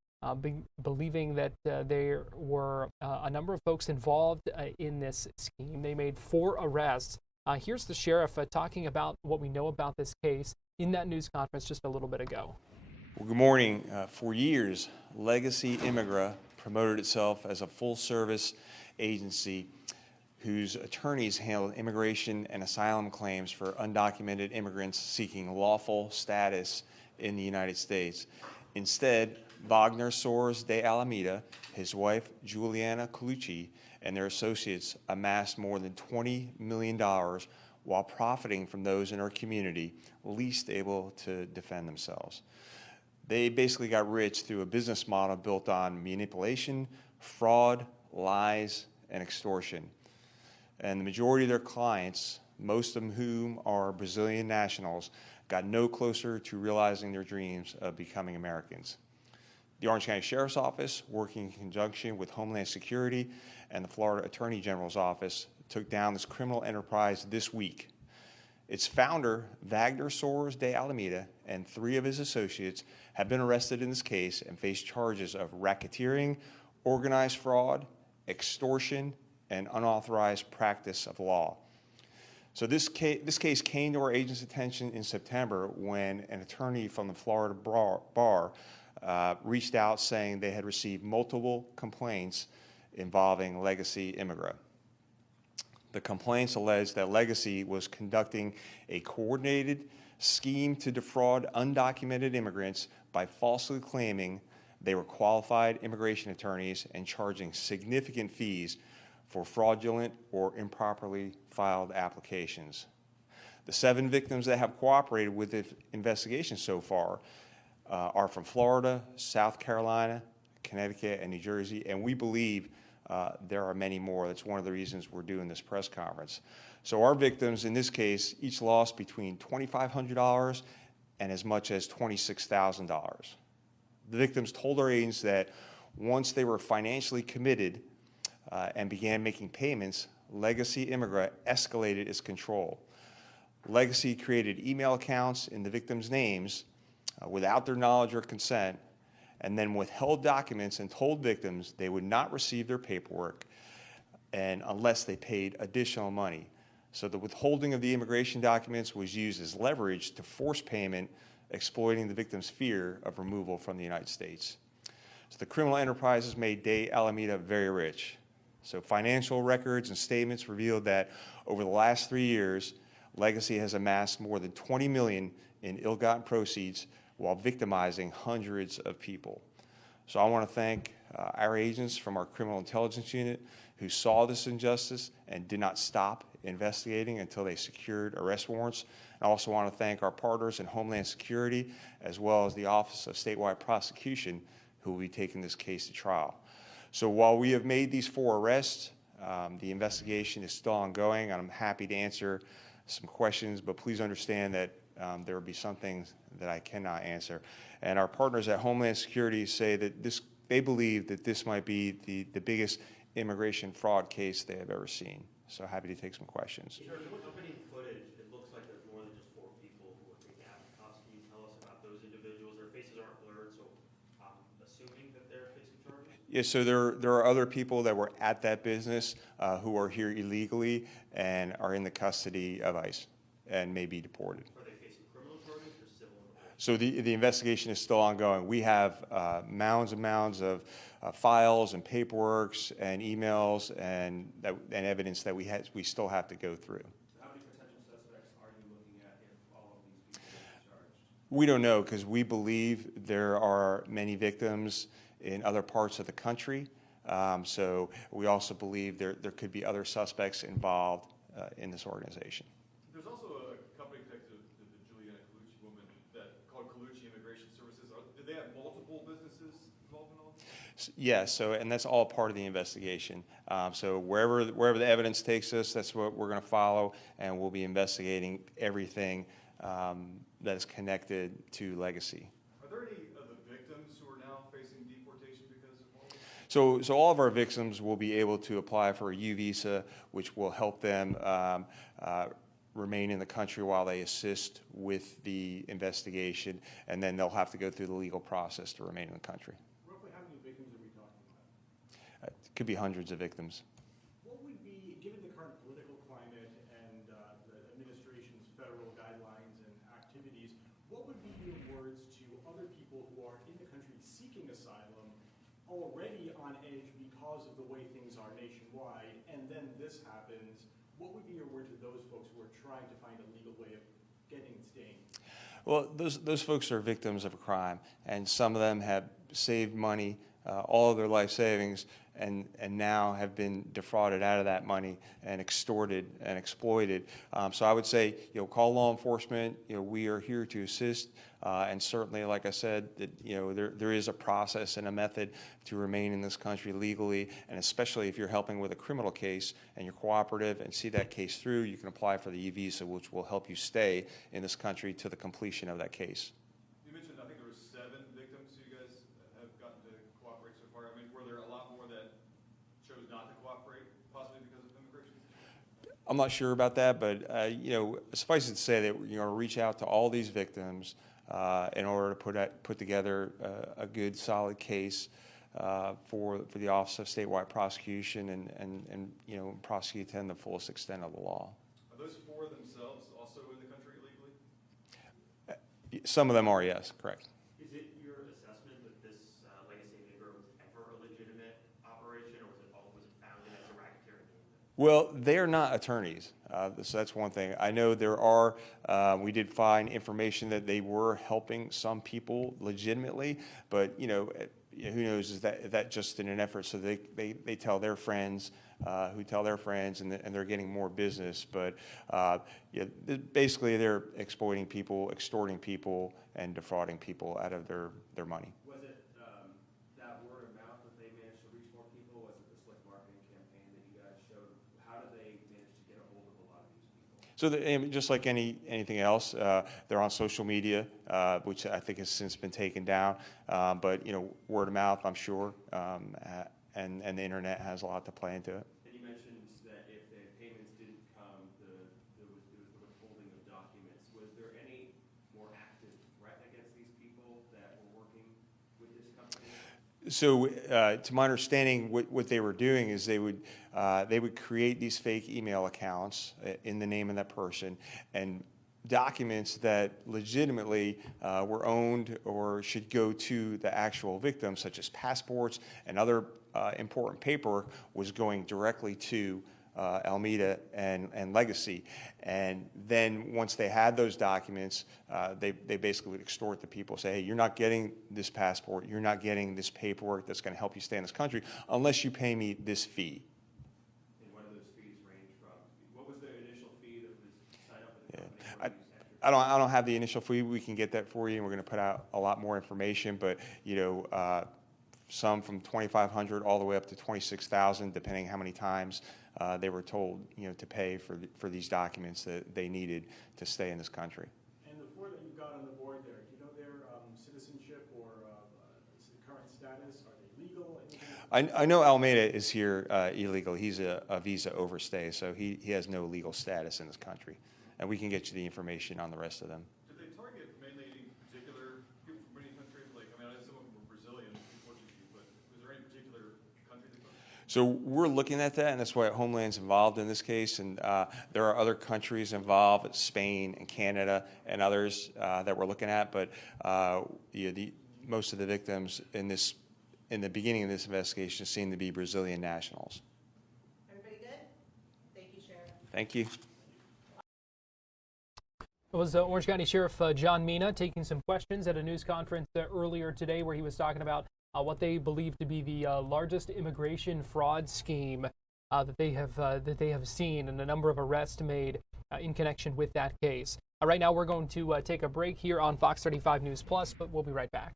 believing that there were a number of folks involved in this scheme. They made 4 arrests. Here's the sheriff talking about what we know about this case in that news conference just a little bit ago. Well, good morning. For years, Legacy Immigra promoted itself as a full-service agency whose attorneys handled immigration and asylum claims for undocumented immigrants seeking lawful status in the United States. Instead, Wagner Soares de Alameda, his wife Juliana Colucci, and their associates amassed more than $20 million while profiting from those in our community least able to defend themselves. They basically got rich through a business model built on manipulation, fraud, lies, and extortion. And the majority of their clients, most of whom are Brazilian nationals, got no closer to realizing their dreams of becoming Americans. The Orange County Sheriff's Office, working in conjunction with Homeland Security and the Florida Attorney General's Office, took down this criminal enterprise this week. Its founder, Wagner Soares de Alameda, and 3 of his associates have been arrested in this case and face charges of racketeering, organized fraud, extortion, and unauthorized practice of law. So this case came to our agent's attention in September when an attorney from the Florida bar reached out saying they had received multiple complaints involving Legacy Immigra. The complaints alleged that Legacy was conducting a coordinated scheme to defraud undocumented immigrants by falsely claiming they were qualified immigration attorneys and charging significant fees for fraudulent or improperly filed applications. The 7 victims that have cooperated with the investigation so far are from Florida, South Carolina, Connecticut, and New Jersey, and we believe there are many more. That's one of the reasons we're doing this press conference. So our victims, in this case, each lost between $2,500 and as much as $26,000. The victims told our agents that once they were financially committed and began making payments, Legacy Immigrant escalated its control. Legacy created email accounts in the victims' names without their knowledge or consent, and then withheld documents and told victims they would not receive their paperwork and unless they paid additional money. So the withholding of the immigration documents was used as leverage to force payment, exploiting the victim's fear of removal from the United States. So the criminal enterprises made De Alameda very rich. So financial records and statements revealed that over the last 3 years, Legacy has amassed more than $20 million in ill-gotten proceeds while victimizing hundreds of people. So I want to thank our agents from our criminal intelligence unit who saw this injustice and did not stop investigating until they secured arrest warrants. I also want to thank our partners in Homeland Security as well as the Office of Statewide Prosecution who will be taking this case to trial. So while we have made these 4 arrests, the investigation is still ongoing, and I'm happy to answer some questions, but please understand that there will be some things that I cannot answer. And our partners at Homeland Security say that they believe that this might be the biggest immigration fraud case they have ever seen. So happy to take some questions. Sure. From accompanying footage, it looks like there's more than just 4 people who are taken out in custody. Tell us about those individuals. Their faces aren't blurred, so I'm assuming that they're facing charges? Yeah, so there are other people that were at that business who are here illegally and are in the custody of ICE and may be deported. Are they facing criminal charges or civil? So the investigation is still ongoing. We have mounds and mounds of files and paperworks and emails and evidence that we still have to go through. How many potential suspects are you looking at if all of these people are charged? We don't know because we believe there are many victims in other parts of the country. So we also believe there could be other suspects involved in this organization. There's also a company connected to the Juliana Colucci woman called Colucci Immigration Services. Did they have multiple businesses involved in all this? Yes, and that's all part of the investigation. So wherever the evidence takes us, that's what we're going to follow, and we'll be investigating everything that is connected to Legacy. Are there any of the victims who are now facing deportation because of all this? So all of our victims will be able to apply for a U visa, which will help them remain in the country while they assist with the investigation, and then they'll have to go through the legal process to remain in the country. Roughly how many victims are we talking about? It could be hundreds of victims. What would be, given the current political climate and the administration's federal guidelines and activities, what would be your words to other people who are in the country seeking asylum, already on edge because of the way things are nationwide, and then this happens? What would be your word to those folks who are trying to find a legal way of getting and staying? Well, those folks are victims of a crime, and some of them have saved money, all of their life savings, and now have been defrauded out of that money and extorted and exploited. So I would say, call law enforcement. We are here to assist, and certainly, like I said, that there is a process and a method to remain in this country legally, and especially if you're helping with a criminal case and you're cooperative and see that case through, you can apply for the e-visa, which will help you stay in this country to the completion of that case. You mentioned, I think there were 7 victims who you guys have gotten to cooperate so far. I mean, were there a lot more that chose not to cooperate, possibly because of immigration? I'm not sure about that, but suffice it to say that we're going to reach out to all these victims in order to put together a good, solid case for the Office of Statewide Prosecution and prosecute them to the fullest extent of the law. Are those 4 themselves also in the country illegally? Some of them are, yes, correct. Is it your assessment that this Legacy Immigrant was ever a legitimate operation, or was it founded as a racketeering game? Well, they are not attorneys, so that's one thing. I know there are, we did find information that they were helping some people legitimately, but who knows, is that just in an effort so they tell their friends who tell their friends, and they're getting more business. But basically they're exploiting people, extorting people, and defrauding people out of their money. Was it that word of mouth that they managed to reach more people? Was it the slick marketing So just like anything else, they're on social media, which I think has since been taken down. But word of mouth, I'm sure, and the internet has a lot to play into it. And you mentioned that if the payments didn't come, there was the withholding of documents. Was there any more active threat against these people that were working with this company? So, to my understanding, what they were doing is they would create these fake email accounts in the name of that person, and documents that legitimately were owned or should go to the actual victim, such as passports and other important paperwork, was going directly to Almeida and Legacy. And then once they had those documents, they basically would extort the people, say, hey, you're not getting this passport, you're not getting this paperwork that's going to help you stay in this country unless you pay me this fee. And what do those fees range from? What was the initial fee that was signed up with the company? I don't have the initial fee. We can get that for you, and we're going to put out a lot more information. But some from $2,500 all the way up to $26,000, depending how many times they were told, to pay for these documents that they needed to stay in this country. And the four that you've got on the board there, do you know their citizenship or current status? Are they legal? I know Almeida is here illegal. He's a visa overstay, so he has no legal status in this country. And we can get you the information on the rest of them. Did they target mainly any particular people from any country? Like, I know some of them were Brazilian, unfortunately, but was there any particular country they targeted? So we're looking at that, and that's why Homeland's involved in this case. And there are other countries involved, Spain and Canada and others that we're looking at. But most of the victims in the beginning of this investigation seem to be Brazilian nationals. Everybody good? Thank you, Sheriff. Thank you. It was Orange County Sheriff John Mina taking some questions at a news conference earlier today, where he was talking about what they believe to be the largest immigration fraud scheme that they have seen, and a number of arrests made in connection with that case. Right now, we're going to take a break here on Fox 35 News Plus, but we'll be right back.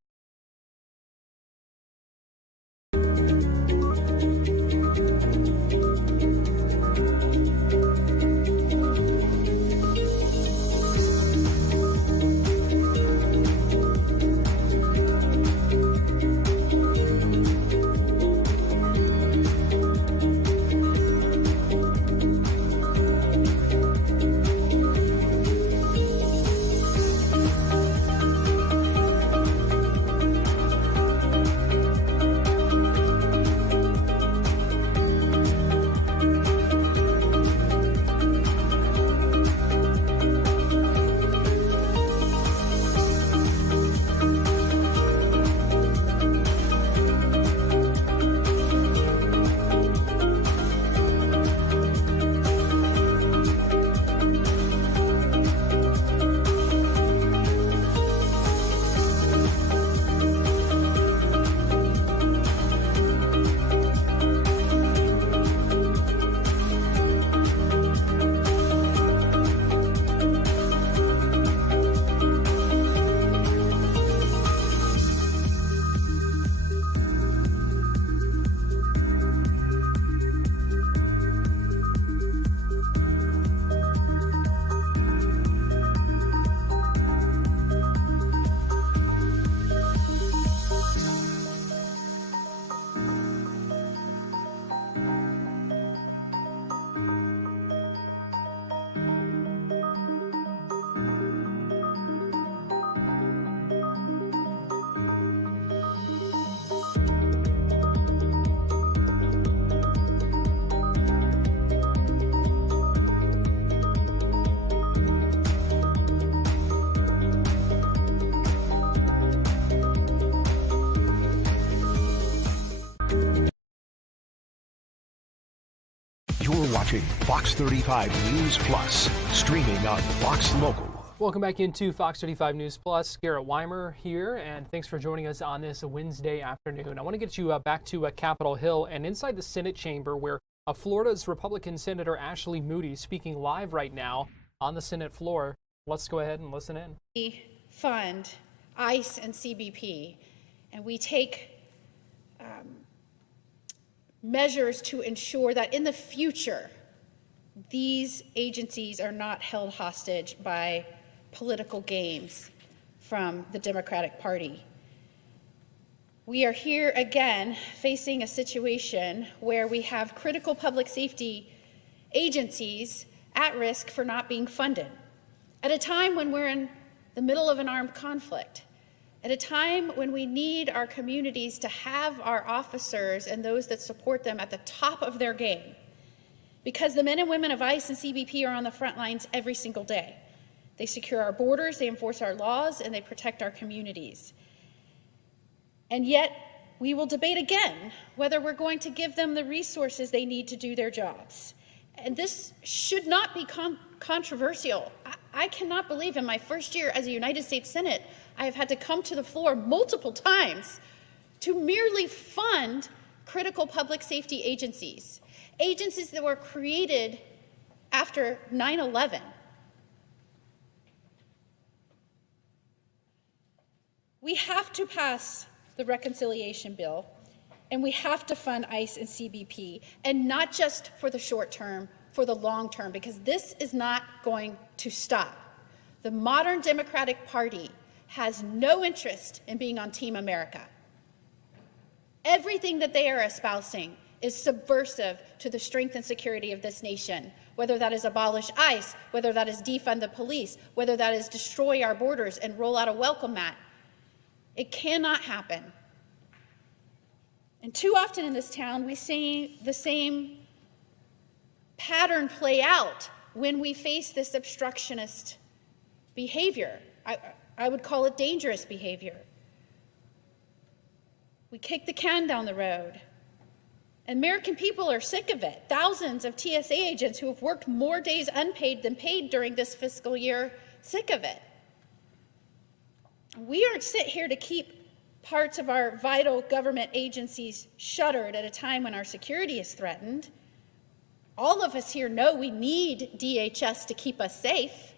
You're watching Fox 35 News Plus, streaming on Fox Local. Welcome back into Fox 35 News Plus. Garrett Weimer here, and thanks for joining us on this Wednesday afternoon. I want to get you back to Capitol Hill and inside the Senate chamber, where Florida's Republican Senator Ashley Moody speaking live right now on the Senate floor. Let's go ahead and listen in. We fund ICE and CBP, and we take measures to ensure that in the future, these agencies are not held hostage by political games from the Democratic Party. We are here again facing a situation where we have critical public safety agencies at risk for not being funded, at a time when we're in the middle of an armed conflict, at a time when we need our communities to have our officers and those that support them at the top of their game, because the men and women of ICE and CBP are on the front lines every single day. They secure our borders, they enforce our laws, and they protect our communities. And yet, we will debate again whether we're going to give them the resources they need to do their jobs. And this should not be controversial. I cannot believe in my first year as a United States Senate, I have had to come to the floor multiple times to merely fund critical public safety agencies, agencies that were created after 9/11. We have to pass the reconciliation bill, and we have to fund ICE and CBP, and not just for the short term, for the long term, because this is not going to stop. The modern Democratic Party has no interest in being on Team America. Everything that they are espousing is subversive to the strength and security of this nation, whether that is abolish ICE, whether that is defund the police, whether that is destroy our borders and roll out a welcome mat. It cannot happen. And too often in this town, we see the same pattern play out when we face this obstructionist behavior. I would call it dangerous behavior. We kick the can down the road. American people are sick of it. Thousands of TSA agents who have worked more days unpaid than paid during this fiscal year, sick of it. We aren't sit here to keep parts of our vital government agencies shuttered at a time when our security is threatened. All of us here know we need DHS to keep us safe.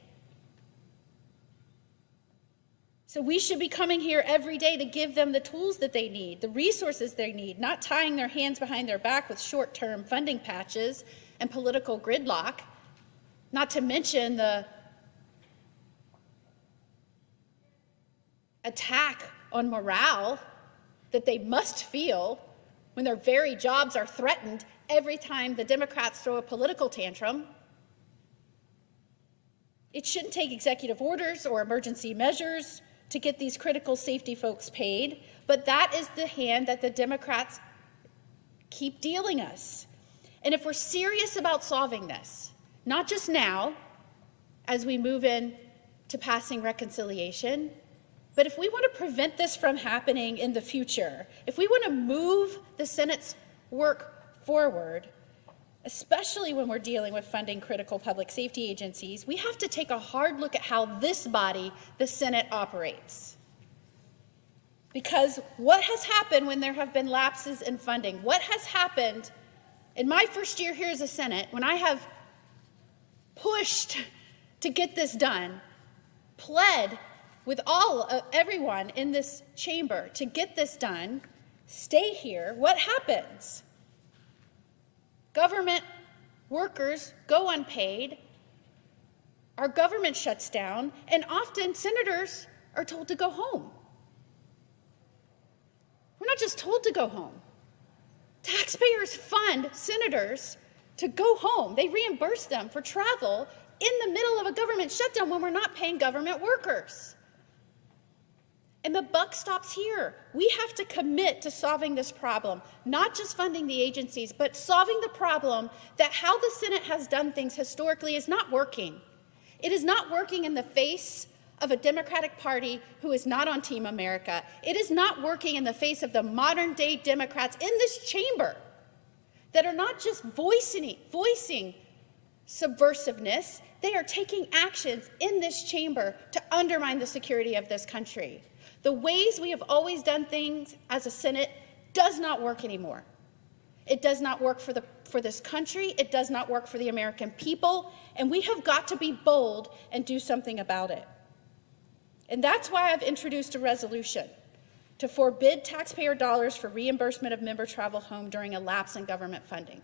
So we should be coming here every day to give them the tools that they need, the resources they need, not tying their hands behind their back with short-term funding patches and political gridlock, not to mention the attack on morale that they must feel when their very jobs are threatened every time the Democrats throw a political tantrum. It shouldn't take executive orders or emergency measures to get these critical safety folks paid, but that is the hand that the Democrats keep dealing us. And if we're serious about solving this, not just now as we move in to passing reconciliation, but if we want to prevent this from happening in the future, if we want to move the Senate's work forward, especially when we're dealing with funding critical public safety agencies, we have to take a hard look at how this body, the Senate, operates. Because what has happened when there have been lapses in funding? What has happened in my first year here as a Senate, when I have pushed to get this done, pled with everyone in this chamber to get this done, stay here, what happens? Government workers go unpaid, our government shuts down, and often senators are told to go home. We're not just told to go home. Taxpayers fund senators to go home. They reimburse them for travel in the middle of a government shutdown when we're not paying government workers. And the buck stops here. We have to commit to solving this problem, not just funding the agencies, but solving the problem that how the Senate has done things historically is not working. It is not working in the face of a Democratic Party who is not on Team America. It is not working in the face of the modern-day Democrats in this chamber that are not just voicing subversiveness, they are taking actions in this chamber to undermine the security of this country. The ways we have always done things as a Senate does not work anymore. It does not work for this country. It does not work for the American people. And we have got to be bold and do something about it. And that's why I've introduced a resolution to forbid taxpayer dollars for reimbursement of member travel home during a lapse in government funding.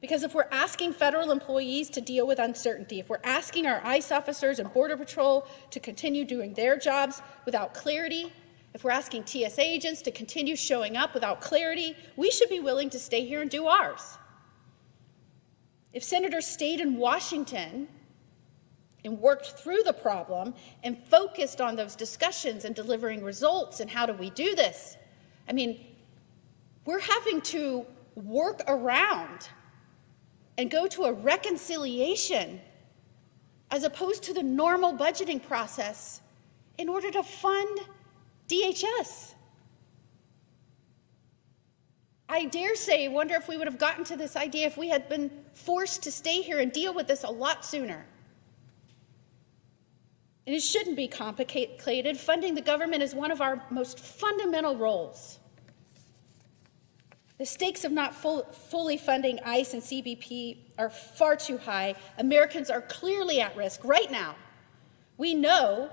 Because if we're asking federal employees to deal with uncertainty, if we're asking our ICE officers and Border Patrol to continue doing their jobs without clarity, if we're asking TSA agents to continue showing up without clarity, we should be willing to stay here and do ours. If senators stayed in Washington and worked through the problem and focused on those discussions and delivering results and how do we do this, I mean, we're having to work around and go to a reconciliation as opposed to the normal budgeting process in order to fund DHS. I dare say, wonder if we would have gotten to this idea if we had been forced to stay here and deal with this a lot sooner. And it shouldn't be complicated. Funding the government is one of our most fundamental roles. The stakes of not fully funding ICE and CBP are far too high. Americans are clearly at risk right now. We know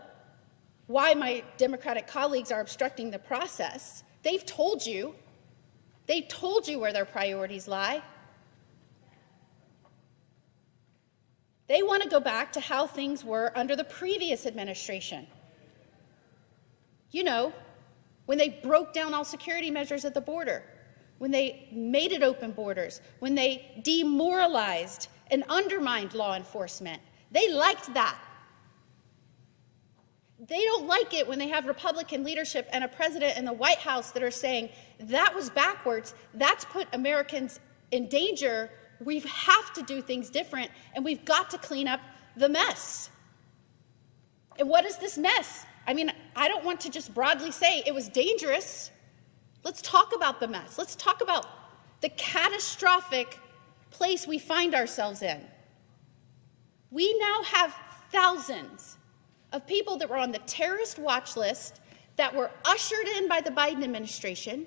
why my Democratic colleagues are obstructing the process. They've told you where their priorities lie. They want to go back to how things were under the previous administration. You know, when they broke down all security measures at the border, when they made it open borders, when they demoralized and undermined law enforcement. They liked that. They don't like it when they have Republican leadership and a president in the White House that are saying, that was backwards, that's put Americans in danger, we have to do things different, and we've got to clean up the mess. And what is this mess? I mean, I don't want to just broadly say it was dangerous. Let's talk about the mess. Let's talk about the catastrophic place we find ourselves in. We now have thousands of people that were on the terrorist watch list that were ushered in by the Biden administration,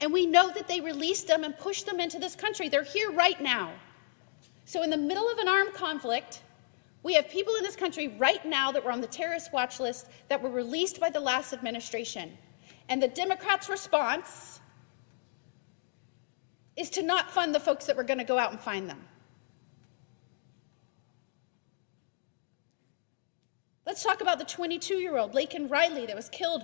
and we know that they released them and pushed them into this country. They're here right now. So in the middle of an armed conflict, we have people in this country right now that were on the terrorist watch list that were released by the last administration. And the Democrats' response is to not fund the folks that were going to go out and find them. Let's talk about the 22-year-old Laken Riley that was killed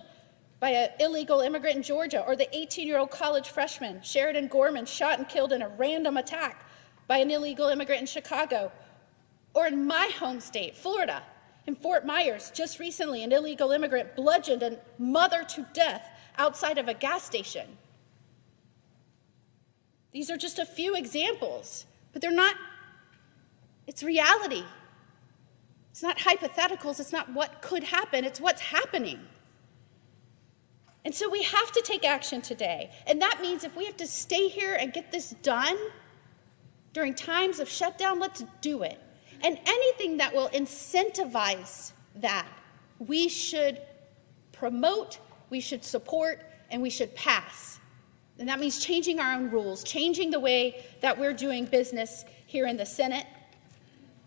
by an illegal immigrant in Georgia, or the 18-year-old college freshman Sheridan Gorman shot and killed in a random attack by an illegal immigrant in Chicago, or in my home state, Florida, in Fort Myers, just recently an illegal immigrant bludgeoned a mother to death outside of a gas station. These are just a few examples, but they're not, it's reality. It's not hypotheticals, it's not what could happen, it's what's happening. And so we have to take action today. And that means if we have to stay here and get this done during times of shutdown, let's do it. And anything that will incentivize that, we should promote, we should support, and we should pass. And that means changing our own rules, changing the way that we're doing business here in the Senate,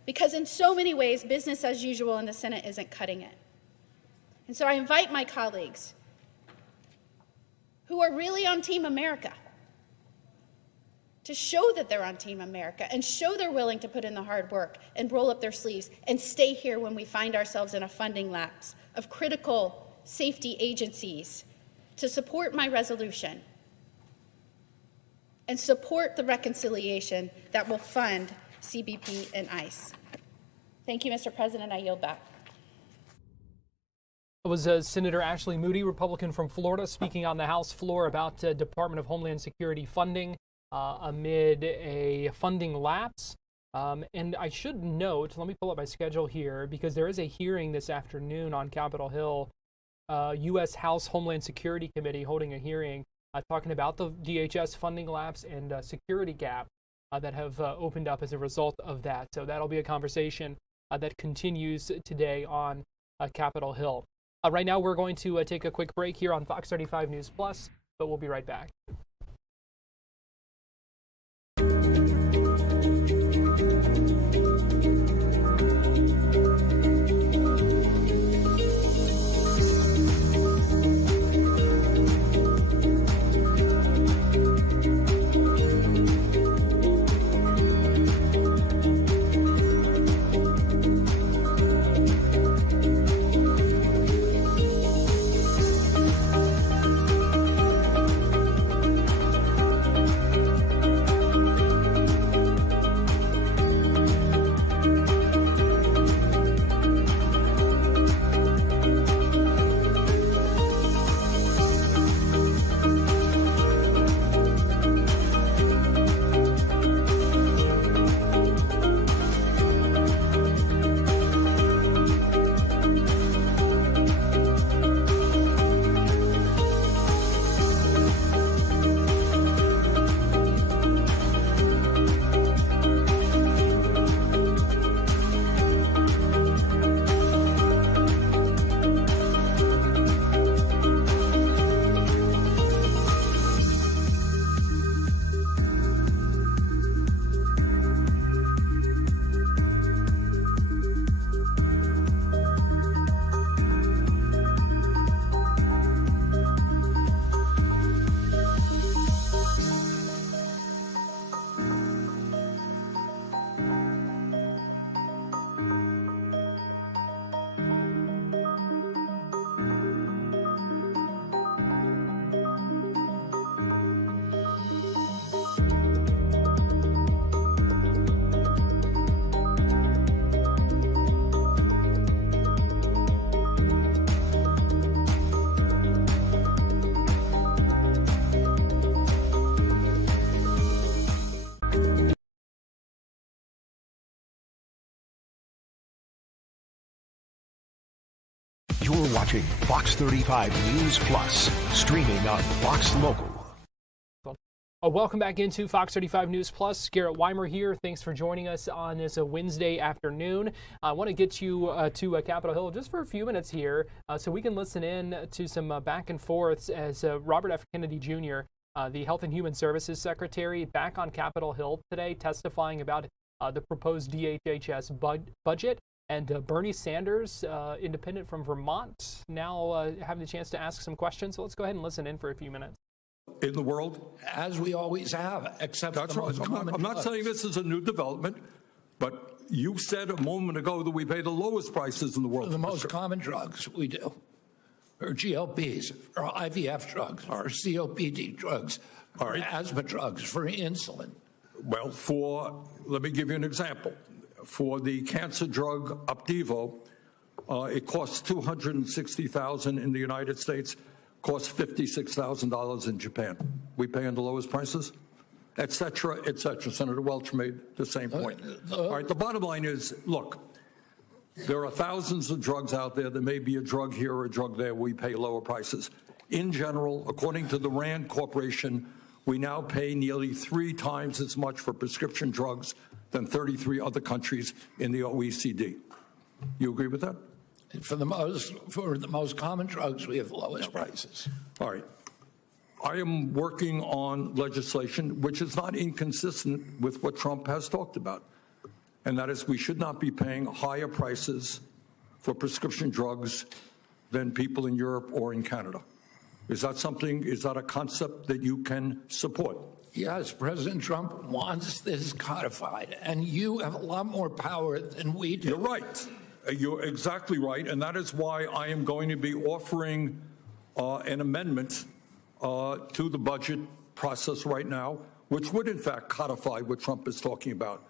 because in so many ways, business as usual in the Senate isn't cutting it. And so I invite my colleagues who are really on Team America to show that they're on Team America and show they're willing to put in the hard work and roll up their sleeves and stay here when we find ourselves in a funding lapse of critical safety agencies, to support my resolution and support the reconciliation that will fund CBP and ICE. Thank you, Mr. President. I yield back. It was Senator Ashley Moody, Republican from Florida, speaking on the House floor about Department of Homeland Security funding amid a funding lapse. And I should note, let me pull up my schedule here, because there is a hearing this afternoon on Capitol Hill, U.S. House Homeland Security Committee holding a hearing talking about the DHS funding lapse and security gap that have opened up as a result of that. So that'll be a conversation that continues today on Capitol Hill. Right now, we're going to take a quick break here on Fox 35 News Plus, but we'll be right back. You're watching Fox 35 News Plus, streaming on Fox Local. Welcome back into Fox 35 News Plus. Garrett Weimer here. Thanks for joining us on this Wednesday afternoon. I want to get you to Capitol Hill just for a few minutes here so we can listen in to some back and forths as Robert F. Kennedy Jr., the Health and Human Services Secretary, back on Capitol Hill today testifying about the proposed DHHS budget. And Bernie Sanders, independent from Vermont, now having the chance to ask some questions. So let's go ahead and listen in for a few minutes. In the world, as we always have, except that's the most common. I'm not saying this is a new development, but you said a moment ago that we pay the lowest prices in the world. The most common drugs we do are GLPs, or IVF drugs, or COPD drugs, or asthma drugs for insulin. Well, let me give you an example. For the cancer drug Opdivo, it costs $260,000 in the United States. Costs $56,000 in Japan. We pay on the lowest prices, et cetera, et cetera. Senator Welch made the same point. All right, the bottom line is, look, there are thousands of drugs out there. There may be a drug here or a drug there. We pay lower prices. In general, according to the RAND Corporation, we now pay nearly 3 times as much for prescription drugs than 33 other countries in the OECD. You agree with that? For the most common drugs, we have the lowest prices. All right. I am working on legislation which is not inconsistent with what Trump has talked about, and that is we should not be paying higher prices for prescription drugs than people in Europe or in Canada. Is that a concept that you can support? Yes, President Trump wants this codified, and you have a lot more power than we do. You're right. You're exactly right, and that is why I am going to be offering an amendment to the budget process right now, which would in fact codify what Trump is talking about,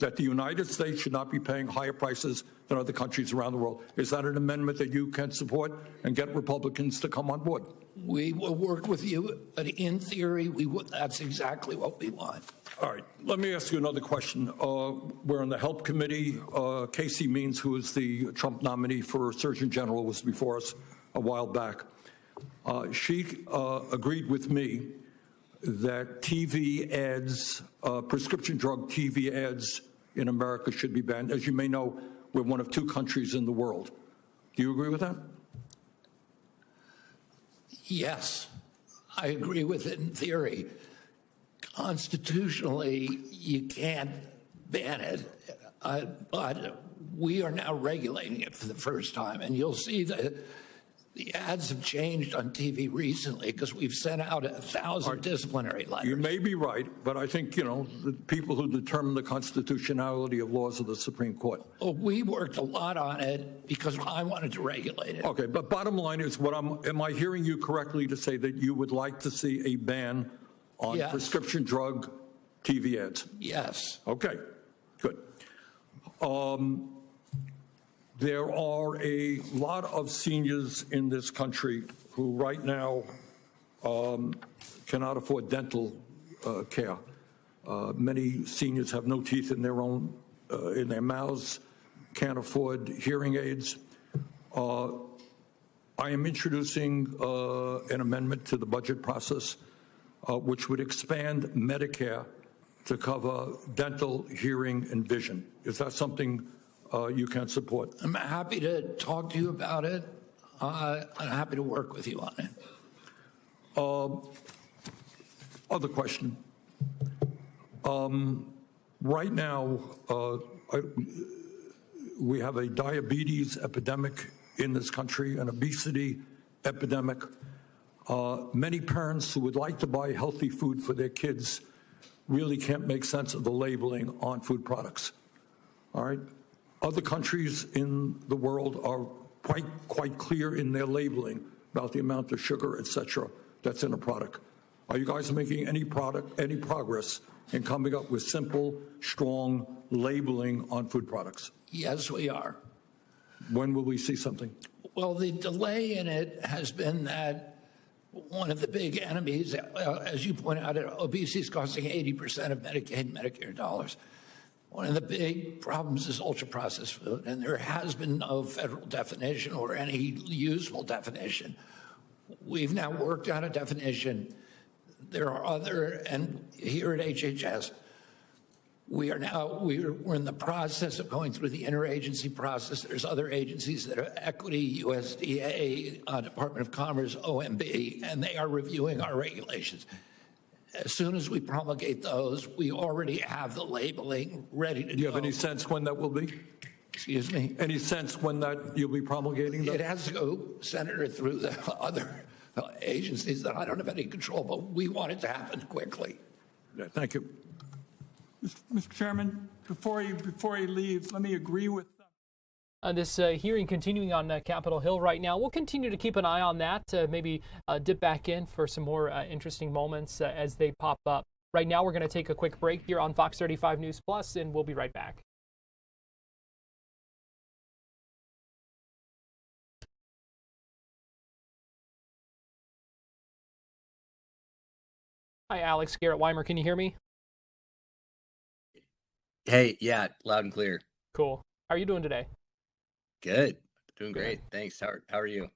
that the United States should not be paying higher prices than other countries around the world. Is that an amendment that you can support and get Republicans to come on board? We will work with you, but in theory, that's exactly what we want. All right, let me ask you another question. We're on the Health Committee. Casey Means, who is the Trump nominee for Surgeon General, was before us a while back. She agreed with me that TV ads, prescription drug TV ads in America should be banned. As you may know, we're one of 2 countries in the world. Do you agree with that? Yes, I agree with it in theory. Constitutionally, you can't ban it, but we are now regulating it for the first time, and you'll see that the ads have changed on TV recently because we've sent out 1,000 disciplinary letters. You may be right, but I think, the people who determine the constitutionality of laws are the Supreme Court. Well, we worked a lot on it because I wanted to regulate it. Okay, but bottom line is, am I hearing you correctly to say that you would like to see a ban on prescription drug TV ads? Yes. Okay, good. There are a lot of seniors in this country who right now cannot afford dental care. Many seniors have no teeth in their mouths, can't afford hearing aids. I am introducing an amendment to the budget process which would expand Medicare to cover dental, hearing, and vision. Is that something you can support? I'm happy to talk to you about it. I'm happy to work with you on it. Other question. Right now, we have a diabetes epidemic in this country, an obesity epidemic. Many parents who would like to buy healthy food for their kids really can't make sense of the labeling on food products. All right? Other countries in the world are quite clear in their labeling about the amount of sugar, et cetera, that's in a product. Are you guys making any progress in coming up with simple, strong labeling on food products? Yes, we are. When will we see something? Well, the delay in it has been that one of the big enemies, as you point out, obesity is costing 80% of Medicaid and Medicare dollars. One of the big problems is ultra-processed food, and there has been no federal definition or any usable definition. We've now worked out a definition. There are other, and here at HHS, we're in the process of going through the interagency process. There's other agencies that are Equity, USDA, Department of Commerce, OMB, and they are reviewing our regulations. As soon as we promulgate those, we already have the labeling ready to go. Do you have any sense when that will be? Excuse me? Any sense when that you'll be promulgating that? It has to go, Senator, through the other agencies that I don't have any control, but we want it to happen quickly. Yeah, thank you. Mr. Chairman, before he leaves, let me agree with This hearing continuing on Capitol Hill right now. We'll continue to keep an eye on that, maybe dip back in for some more interesting moments as they pop up. Right now, we're going to take a quick break here on Fox 35 News Plus, and we'll be right back. Hi, Alex. Garrett Weimer, can you hear me? Hey, yeah, loud and clear. Cool. How are you doing today? Good. Doing great. Thanks. How are you?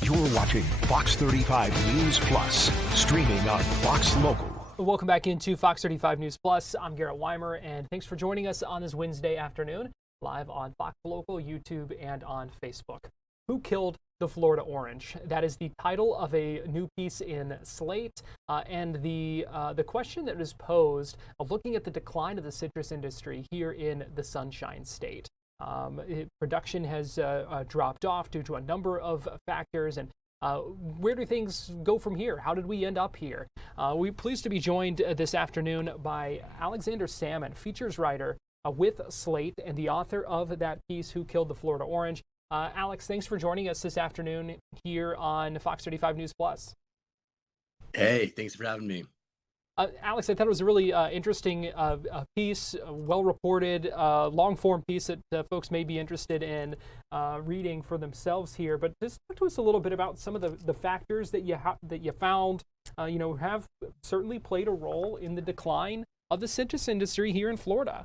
You're watching Fox 35 News Plus, streaming on Fox Local. Welcome back into Fox 35 News Plus. I'm Garrett Weimer, and thanks for joining us on this Wednesday afternoon, live on Fox Local, YouTube, and on Facebook. Who Killed the Florida Orange? That is the title of a new piece in Slate, and the question that is posed of looking at the decline of the citrus industry here in the Sunshine State. Production has dropped off due to a number of factors, and where do things go from here? How did we end up here? We're pleased to be joined this afternoon by Alexander Salmon, features writer with Slate and the author of that piece, Who Killed the Florida Orange. Alex, thanks for joining us this afternoon here on Fox 35 News Plus. Hey, thanks for having me. Alex, I thought it was a really interesting piece, well-reported, long-form piece that folks may be interested in reading for themselves here. But just talk to us a little bit about some of the factors that you found, have certainly played a role in the decline of the citrus industry here in Florida.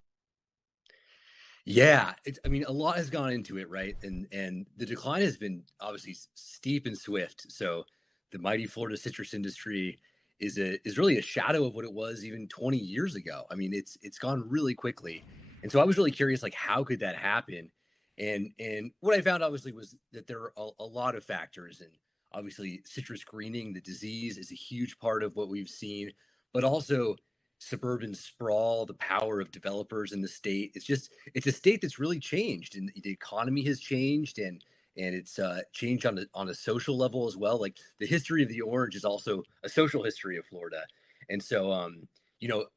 Yeah, a lot has gone into it, right? And the decline has been obviously steep and swift. So the mighty Florida citrus industry is really a shadow of what it was even 20 years ago. It's gone really quickly. And so I was really curious, how could that happen? And what I found obviously was that there are a lot of factors, and Obviously, citrus greening, the disease, is a huge part of what we've seen, but also suburban sprawl, the power of developers in the state. It's a state that's really changed, and the economy has changed, and it's changed on a social level as well. Like the history of the orange is also a social history of Florida, and so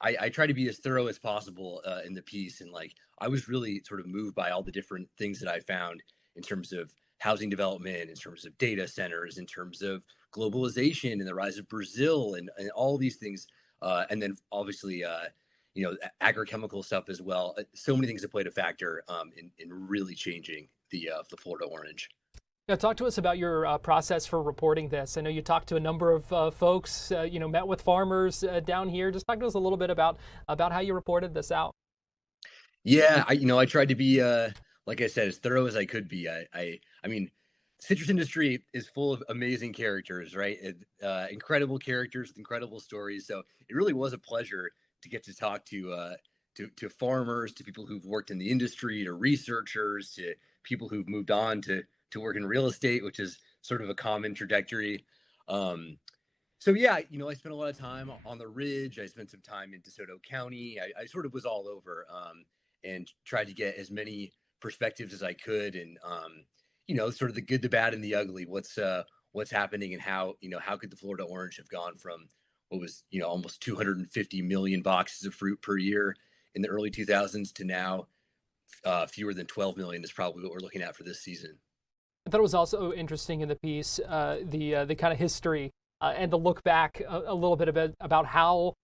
I try to be as thorough as possible in the piece, and like I was really sort of moved by all the different things that I found in terms of housing development, in terms of data centers, in terms of globalization and the rise of Brazil, and all these things, and then obviously agrochemical stuff as well. So many things have played a factor in really changing the Florida orange. Now, talk to us about your process for reporting this. I know you talked to a number of folks, met with farmers down here. Just talk to us a little bit about how you reported this out. Yeah, I tried to be, like I said, as thorough as I could be. I mean, citrus industry is full of amazing characters, right? Incredible characters, incredible stories. So it really was a pleasure to get to talk to farmers, to people who've worked in the industry, to researchers, to people who've moved on to work in real estate, which is sort of a common trajectory. So yeah, I spent a lot of time on the Ridge. I spent some time in DeSoto County. I sort of was all over, and tried to get as many perspectives as I could, and sort of the good, the bad, and the ugly. What's happening, and how could the Florida orange have gone from what was almost 250 million boxes of fruit per year in the early 2000s to now fewer than 12 million is probably what we're looking at for this season. I thought it was also interesting in the piece, the kind of history and the look back a little bit about how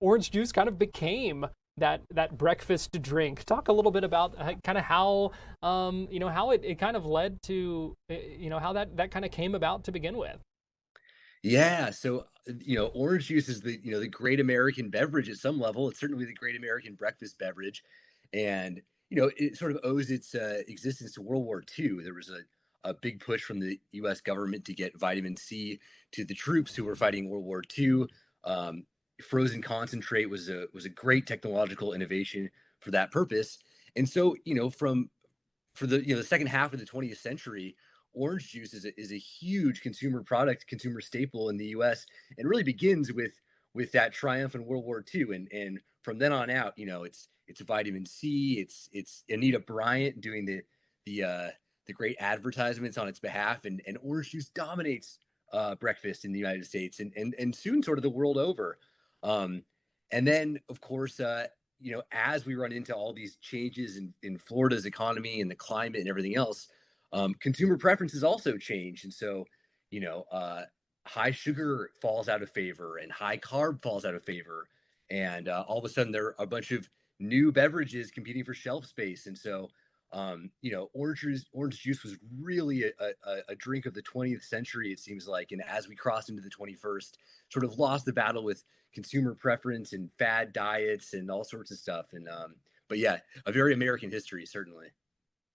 orange juice kind of became that breakfast drink. Talk a little bit about kind of how how it kind of led to how that kind of came about to begin with. Yeah, so orange juice is the great American beverage at some level. It's certainly the great American breakfast beverage, and it sort of owes its existence to World War II. There was a big push from the U.S. government to get vitamin C to the troops who were fighting World War II. Frozen concentrate was a great technological innovation for that purpose. And so, for the second half of the 20th century, orange juice is a huge consumer product, consumer staple in the U.S. and really begins with that triumph in World War II. And from then on out, it's vitamin C. It's Anita Bryant doing the great advertisements on its behalf, and orange juice dominates breakfast in the United States and soon sort of the world over. And then, of course, as we run into all these changes in Florida's economy and the climate and everything else, consumer preferences also change. And so, high sugar falls out of favor and high carb falls out of favor. And all of a sudden, there are a bunch of new beverages competing for shelf space. And so, orange juice was really a drink of the 20th century, it seems like. And as we crossed into the 21st, sort of lost the battle with consumer preference and fad diets and all sorts of stuff. And but yeah, a very American history, certainly.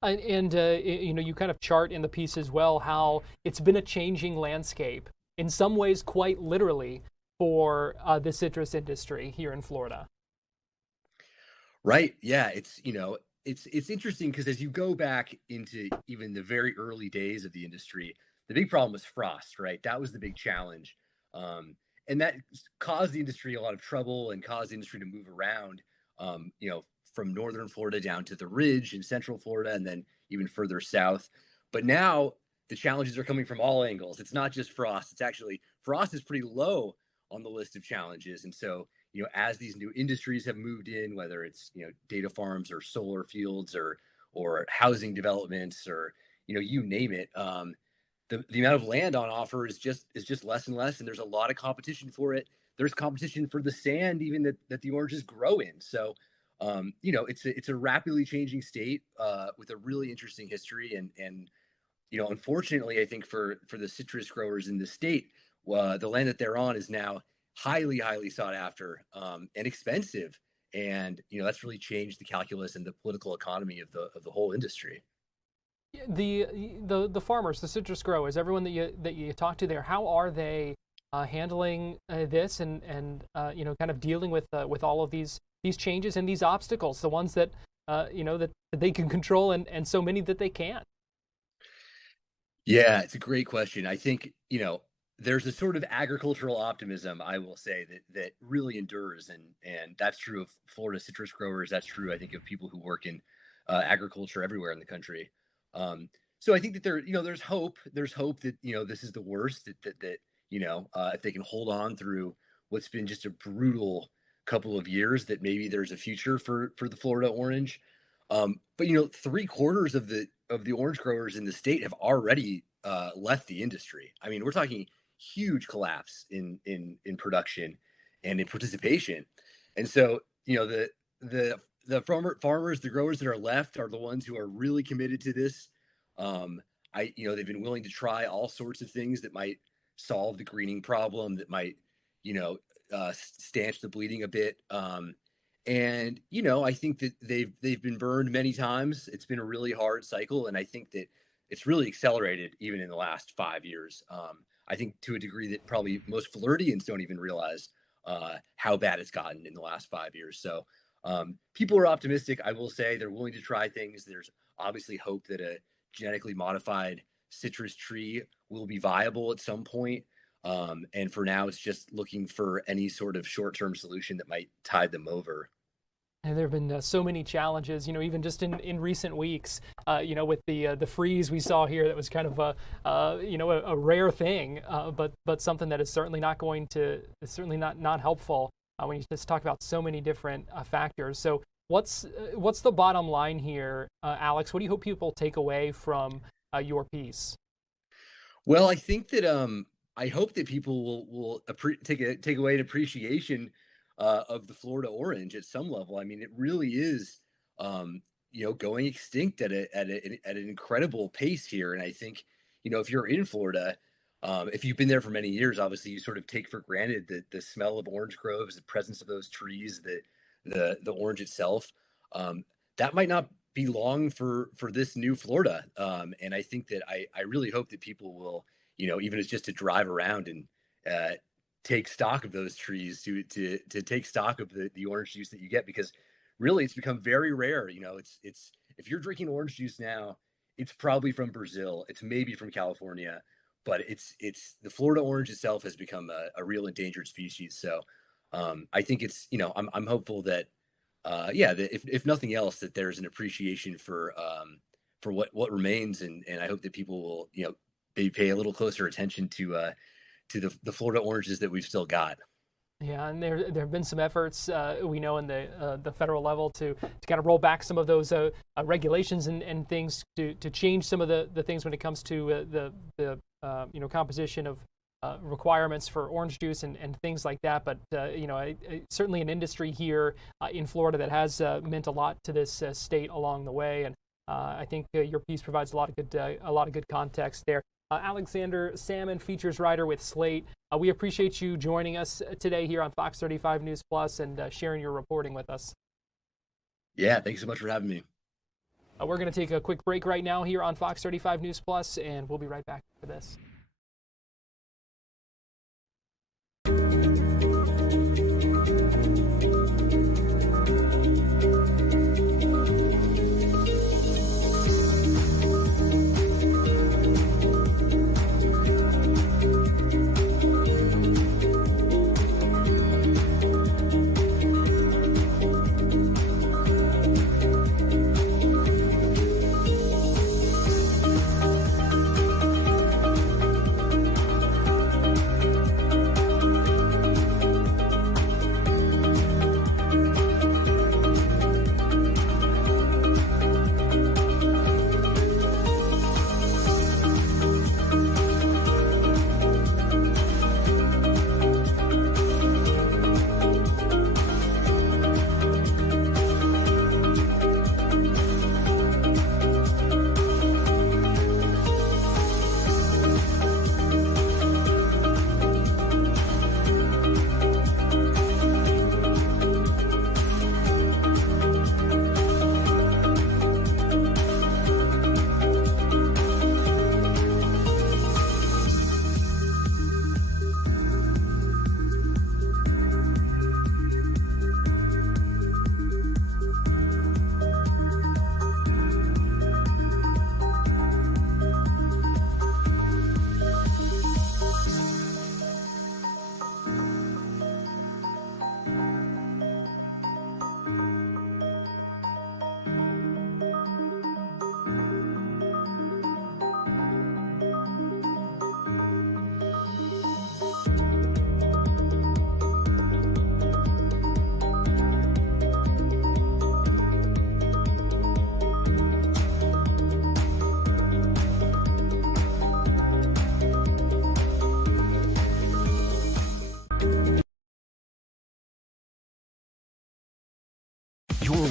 And you kind of chart in the piece as well how it's been a changing landscape, in some ways quite literally, for the citrus industry here in Florida. Right. Yeah. It's interesting because as you go back into even the very early days of the industry, the big problem was frost, right? That was the big challenge. And that caused the industry a lot of trouble and caused the industry to move around, from northern Florida down to the Ridge in central Florida and then even further south. But now the challenges are coming from all angles. It's not just frost. It's actually frost is pretty low on the list of challenges. And so, as these new industries have moved in, whether it's, data farms or solar fields or housing developments or, you name it, the amount of land on offer is just less and less. And there's a lot of competition for it. There's competition for the sand, even that the oranges grow in. So, it's a rapidly changing state with a really interesting history. And unfortunately, I think for the citrus growers in the state, the land that they're on is now highly, highly sought after and expensive. And, that's really changed the calculus and the political economy of the whole industry. The farmers, the citrus growers, everyone that you talk to there, how are they handling this and kind of dealing with all of these changes and these obstacles, the ones that that they can control and so many that they can't? Yeah, it's a great question. I think, there's a sort of agricultural optimism, I will say, that really endures, and that's true of Florida citrus growers. That's true, I think, of people who work in agriculture everywhere in the country. So I think that there's hope. There's hope that this is the worst. That if they can hold on through what's been just a brutal couple of years, that maybe there's a future for the Florida orange. But 3/4 of the orange growers in the state have already left the industry. I mean, we're talking huge collapse in production and in participation. And so, the farmers, the growers that are left are the ones who are really committed to this. They've been willing to try all sorts of things that might solve the greening problem, that might, stanch the bleeding a bit. I think that they've been burned many times. It's been a really hard cycle, and I think that it's really accelerated even in the last 5 years. I think to a degree that probably most Floridians don't even realize how bad it's gotten in the last 5 years. So people are optimistic. I will say they're willing to try things. There's obviously hope that a genetically modified citrus tree will be viable at some point. And for now, it's just looking for any sort of short-term solution that might tide them over. And there have been so many challenges, even just in recent weeks, with the freeze we saw here. That was kind of a rare thing, but something that is certainly not helpful when you just talk about so many different factors. So what's the bottom line here, Alex? What do you hope people take away from your piece? Well, I think that I hope that people will take away an appreciation of the Florida orange at some level. I mean, it really is, going extinct at an incredible pace here. And I think, if you're in Florida, if you've been there for many years, obviously you sort of take for granted the smell of orange groves, the presence of those trees, the orange itself. That might not be long for this new Florida. And I think that I really hope that people will, even as just to drive around and take stock of those trees, to take stock of the orange juice that you get, because really it's become very rare. It's if you're drinking orange juice now, it's probably from Brazil, it's maybe from California, but it's the Florida orange itself has become a real endangered species. So I think it's, I'm hopeful that that if nothing else, that there's an appreciation for what remains, and I hope that people will maybe pay a little closer attention to the Florida oranges that we've still got. Yeah, and there have been some efforts, we know, in the federal level to kind of roll back some of those regulations and things to change some of the things when it comes to the composition of requirements for orange juice and things like that. But certainly an industry here in Florida that has meant a lot to this state along the way, and I think your piece provides a lot of good context there. Alexander Salmon, features writer with Slate. We appreciate you joining us today here on Fox 35 News Plus and sharing your reporting with us. Yeah, thanks so much for having me. We're going to take a quick break right now here on Fox 35 News Plus, and we'll be right back for this.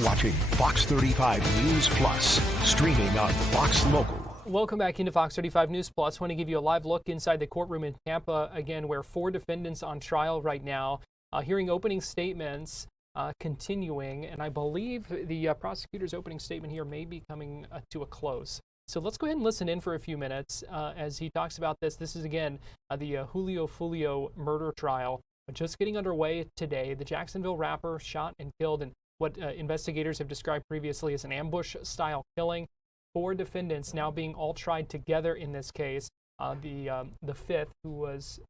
watching Fox 35 News Plus, streaming on Fox Local. Welcome back into Fox 35 News Plus. I want to give you a live look inside the courtroom in Tampa, again, where 4 defendants on trial right now, hearing opening statements, continuing, and I believe the prosecutor's opening statement here may be coming to a close. So let's go ahead and listen in for a few minutes as he talks about this. This is, again, the Julio Fulio murder trial, just getting underway today. The Jacksonville rapper shot and killed in what investigators have described previously as an ambush-style killing. 4 defendants now being all tried together in this case. The fifth, who was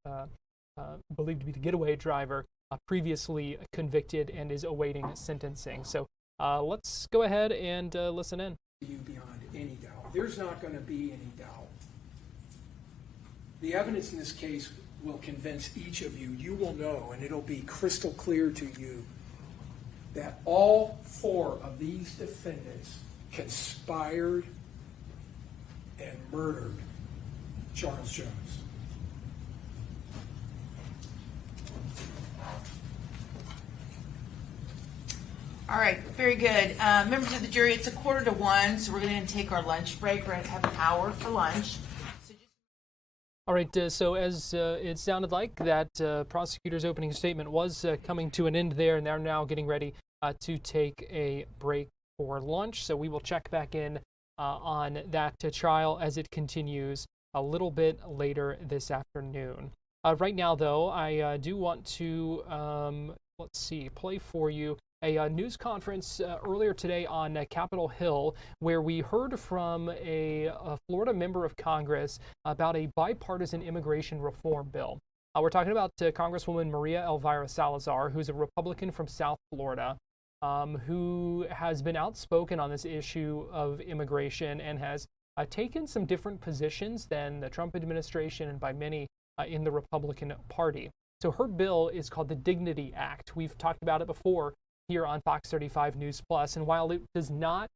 believed to be the getaway driver, previously convicted and is awaiting sentencing. So let's go ahead and listen in. You beyond any doubt. There's not going to be any doubt. The evidence in this case will convince each of you. You will know, and it'll be crystal clear to you, that all 4 of these defendants conspired and murdered Charles Jones. All right, very good. Members of the jury, it's 1:45, so we're going to take our lunch break. We're going to have an hour for lunch. All right, so as it sounded like that prosecutor's opening statement was coming to an end there, and they're now getting ready to take a break for lunch. So we will check back in on that trial as it continues a little bit later this afternoon. Right now, though, I do want to, play for you a news conference earlier today on Capitol Hill, where we heard from a Florida member of Congress about a bipartisan immigration reform bill. We're talking about Congresswoman Maria Elvira Salazar, who's a Republican from South Florida, who has been outspoken on this issue of immigration and has taken some different positions than the Trump administration and by many in the Republican Party. So her bill is called the Dignity Act. We've talked about it before here on Fox 35 News Plus, and while it does not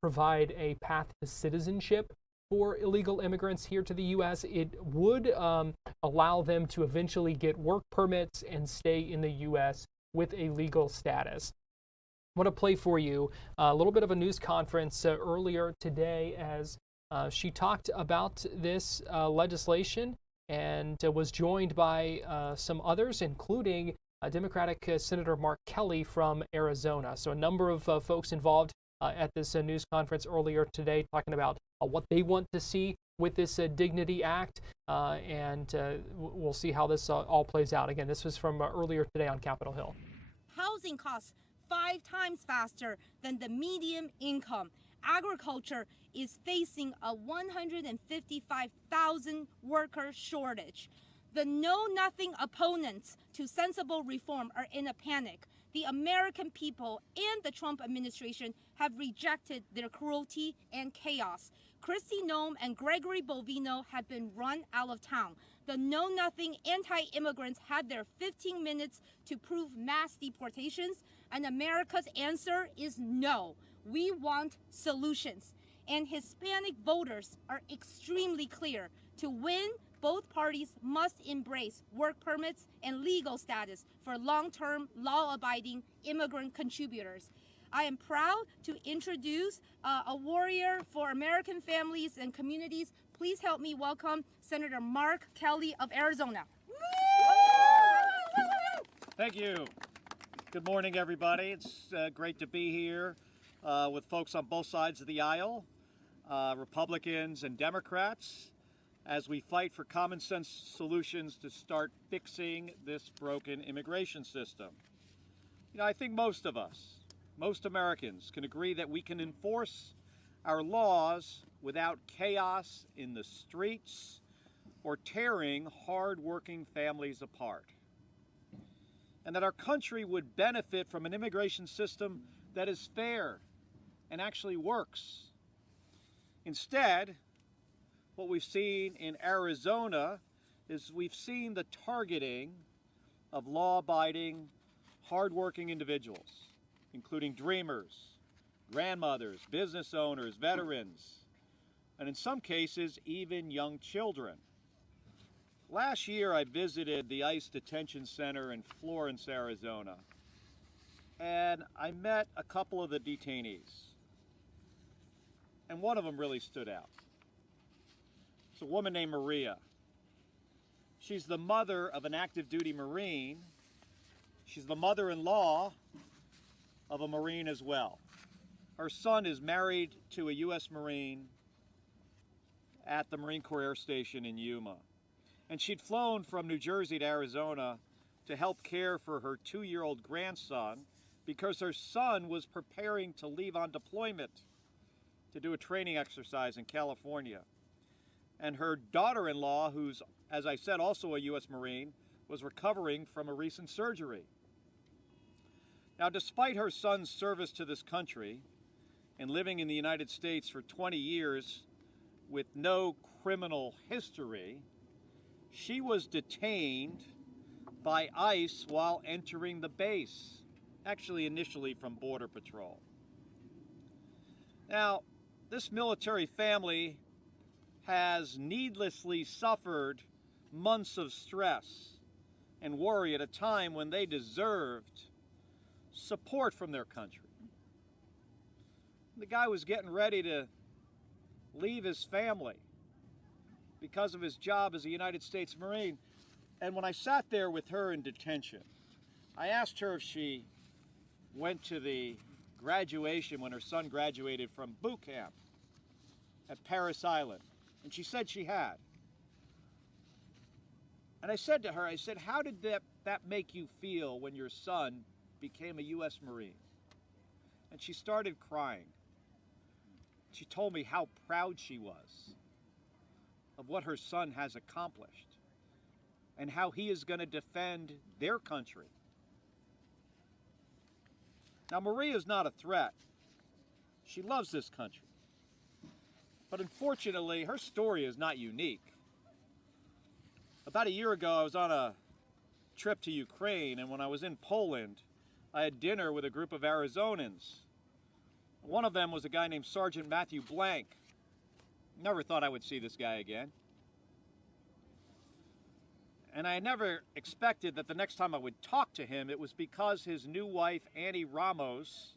provide a path to citizenship for illegal immigrants here to the U.S., it would allow them to eventually get work permits and stay in the U.S. with a legal status. I want to play for you a little bit of a news conference earlier today as she talked about this legislation and was joined by some others, including Democratic Senator Mark Kelly from Arizona. So a number of folks involved at this news conference earlier today talking about what they want to see with this Dignity Act, and we'll see how this all plays out. Again, this was from earlier today on Capitol Hill. Housing costs 5 times faster than the median income. Agriculture is facing a 155,000 worker shortage. The know-nothing opponents to sensible reform are in a panic. The American people and the Trump administration have rejected their cruelty and chaos. Kristi Noem and Gregory Bovino have been run out of town. The know-nothing anti-immigrants had their 15 minutes to prove mass deportations, and America's answer is no. We want solutions. And Hispanic voters are extremely clear. To win, both parties must embrace work permits and legal status for long-term, law-abiding immigrant contributors. I am proud to introduce a warrior for American families and communities. Please help me welcome Senator Mark Kelly of Arizona. Thank you. Good morning, everybody. It's great to be here with folks on both sides of the aisle, Republicans and Democrats, as we fight for common sense solutions to start fixing this broken immigration system. You know, I think most of us, most Americans, can agree that we can enforce our laws without chaos in the streets or tearing hard-working families apart. And that our country would benefit from an immigration system that is fair and actually works. Instead, what we've seen in Arizona is we've seen the targeting of law-abiding, hard-working individuals, including dreamers, grandmothers, business owners, veterans, and in some cases, even young children. Last year, I visited the ICE detention center in Florence, Arizona. and I met a couple of the detainees. And one of them really stood out. It's a woman named Maria. She's the mother of an active duty Marine. She's the mother-in-law of a Marine as well. Her son is married to a U.S. Marine at the Marine Corps Air Station in Yuma. And she'd flown from New Jersey to Arizona to help care for her 2-year-old grandson because her son was preparing to leave on deployment to do a training exercise in California. And her daughter-in-law, who's, as I said, also a U.S. Marine, was recovering from a recent surgery. Now, despite her son's service to this country and living in the United States for 20 years with no criminal history, she was detained by ICE while entering the base, actually initially from Border Patrol. Now, this military family has needlessly suffered months of stress and worry at a time when they deserved support from their country. The guy was getting ready to leave his family because of his job as a United States Marine. And when I sat there with her in detention, I asked her if she went to the graduation when her son graduated from boot camp at Parris Island. And she said she had. And I said to her, I said, how did that make you feel when your son became a U.S. Marine? And she started crying. She told me how proud she was of what her son has accomplished and how he is going to defend their country. Now, Maria is not a threat. She loves this country. But unfortunately, her story is not unique. About a year ago, I was on a trip to Ukraine, and when I was in Poland, I had dinner with a group of Arizonans. One of them was a guy named Sergeant Matthew Blank. Never thought I would see this guy again. And I never expected that the next time I would talk to him, it was because his new wife, Annie Ramos,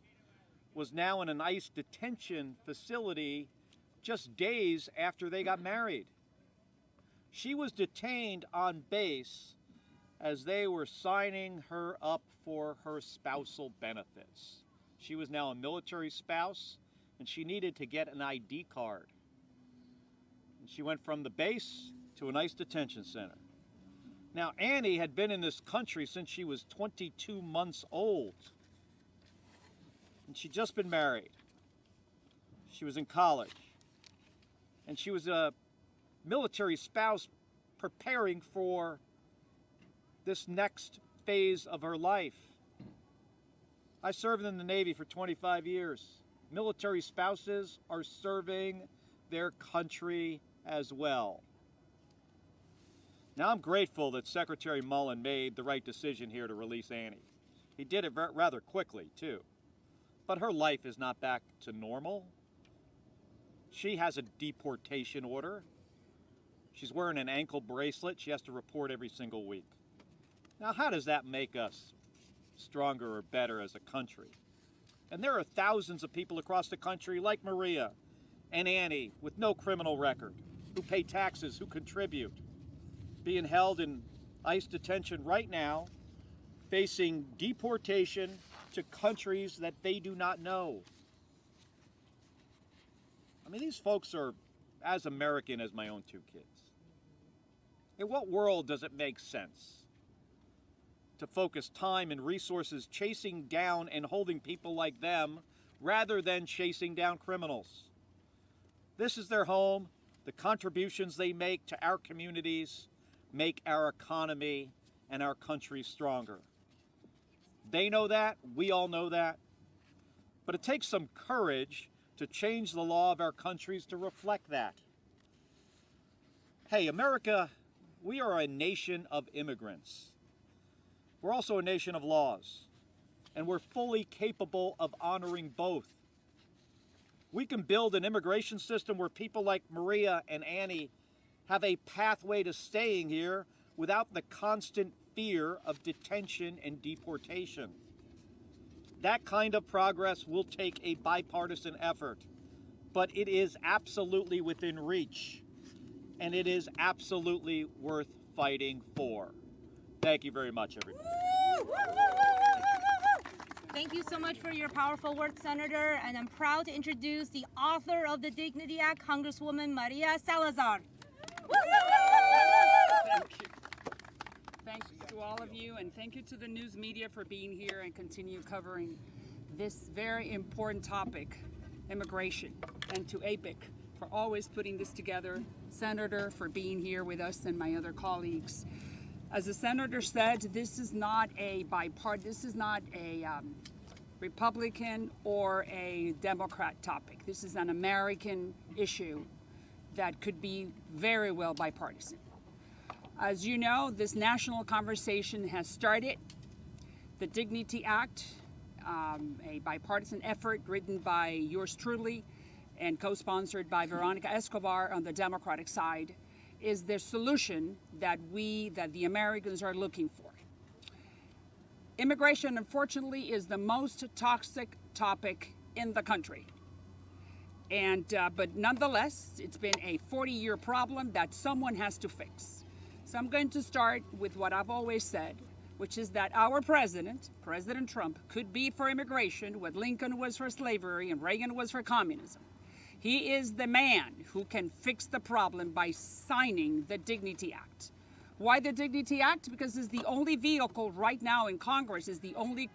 was now in an ICE detention facility just days after they got married. She was detained on base as they were signing her up for her spousal benefits. She was now a military spouse, and she needed to get an ID card. And she went from the base to an ICE detention center. Now, Annie had been in this country since she was 22 months old. And she'd just been married. She was in college. And she was a military spouse preparing for this next phase of her life. I served in the Navy for 25 years. Military spouses are serving their country as well. Now, I'm grateful that Secretary Mullen made the right decision here to release Annie. He did it rather quickly, too. But her life is not back to normal. She has a deportation order. She's wearing an ankle bracelet. She has to report every single week. Now, how does that make us stronger or better as a country? And there are thousands of people across the country like Maria and Annie with no criminal record, who pay taxes, who contribute, being held in ICE detention right now, facing deportation to countries that they do not know. I mean, these folks are as American as my own 2 kids. In what world does it make sense to focus time and resources chasing down and holding people like them rather than chasing down criminals? This is their home. The contributions they make to our communities make our economy and our country stronger. They know that. We all know that. But it takes some courage to change the law of our countries to reflect that. Hey, America, we are a nation of immigrants. We're also a nation of laws, and we're fully capable of honoring both. We can build an immigration system where people like Maria and Annie have a pathway to staying here without the constant fear of detention and deportation. That kind of progress will take a bipartisan effort, but it is absolutely within reach, and it is absolutely worth fighting for. Thank you very much, everybody. Thank you so much for your powerful words, Senator, and I'm proud to introduce the author of the Dignity Act, Congresswoman Maria Salazar. Thank you. Thanks to all of you, and thank you to the news media for being here and continue covering this very important topic, immigration, and to APIC for always putting this together, Senator for being here with us and my other colleagues. As the Senator said, this is not a Republican or a Democrat topic. This is an American issue that could be very well bipartisan. As you know, this national conversation has started. The Dignity Act, a bipartisan effort written by yours truly and co-sponsored by Veronica Escobar on the Democratic side, is the solution that the Americans are looking for. Immigration, unfortunately, is the most toxic topic in the country. But nonetheless, it's been a 40-year problem that someone has to fix. So I'm going to start with what I've always said, which is that our president, President Trump, could be for immigration what Lincoln was for slavery and Reagan was for communism. He is the man who can fix the problem by signing the Dignity Act. Why the Dignity Act? Because it's the only vehicle right now in Congress, is the only,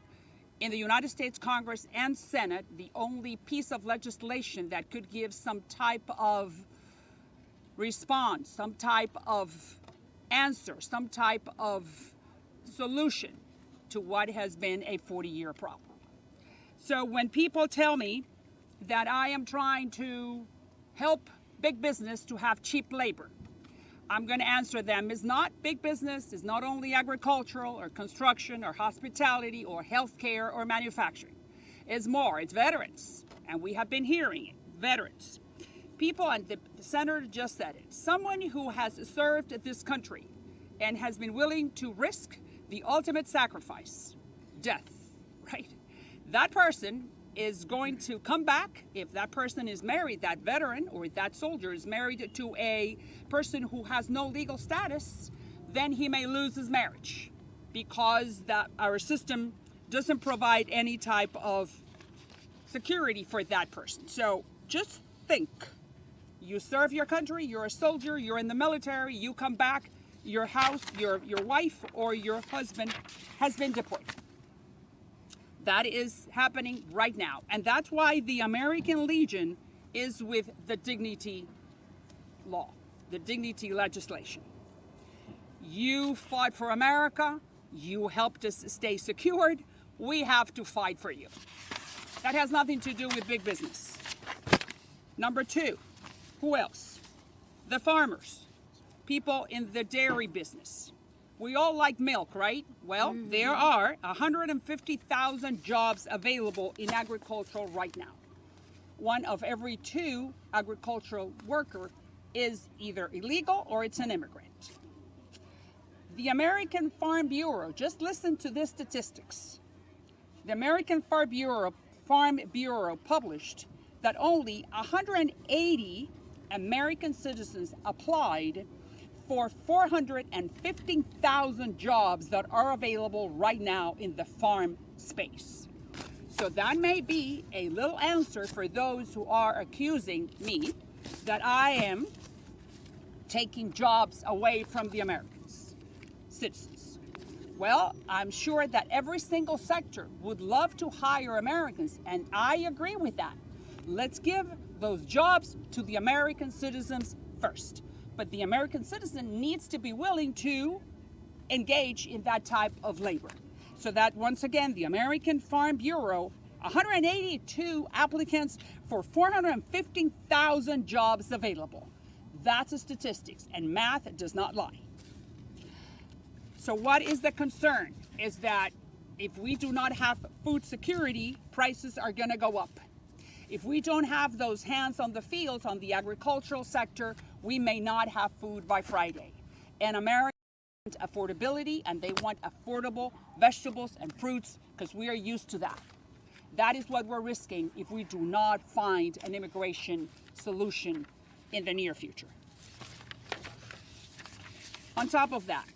in the United States Congress and Senate, the only piece of legislation that could give some type of response, some type of answer, some type of solution to what has been a 40-year problem. So when people tell me that I am trying to help big business to have cheap labor, I'm going to answer them. It's not big business, it's not only agricultural or construction or hospitality or healthcare or manufacturing. It's more, it's veterans. And we have been hearing it, veterans. People, and the senator just said it, someone who has served this country and has been willing to risk the ultimate sacrifice, death, right? That person is going to come back. If that person is married, that veteran or that soldier is married to a person who has no legal status, then he may lose his marriage because our system doesn't provide any type of security for that person. So just think, you serve your country, you're a soldier, you're in the military, you come back, your house, your wife or your husband has been deported. That is happening right now. And that's why the American Legion is with the Dignity law, the Dignity legislation. You fought for America. You helped us stay secured. We have to fight for you. That has nothing to do with big business. Number two, who else? The farmers, people in the dairy business. We all like milk, right? Well, there are 150,000 jobs available in agriculture right now. One of every two agricultural worker is either illegal or it's an immigrant. The American Farm Bureau, just listen to this statistics. The American Farm Bureau published that only 180 American citizens applied for 415,000 jobs that are available right now in the farm space. So that may be a little answer for those who are accusing me that I am taking jobs away from the Americans, citizens. Well, I'm sure that every single sector would love to hire Americans, and I agree with that. Let's give those jobs to the American citizens first. But the American citizen needs to be willing to engage in that type of labor. So that, once again, the American Farm Bureau, 182 applicants for 415,000 jobs available. That's the statistics, and math does not lie. So what is the concern? Is that if we do not have food security, prices are going to go up. If we don't have those hands on the fields, on the agricultural sector, we may not have food by Friday. And Americans want affordability, and they want affordable vegetables and fruits because we are used to that. That is what we're risking if we do not find an immigration solution in the near future. On top of that,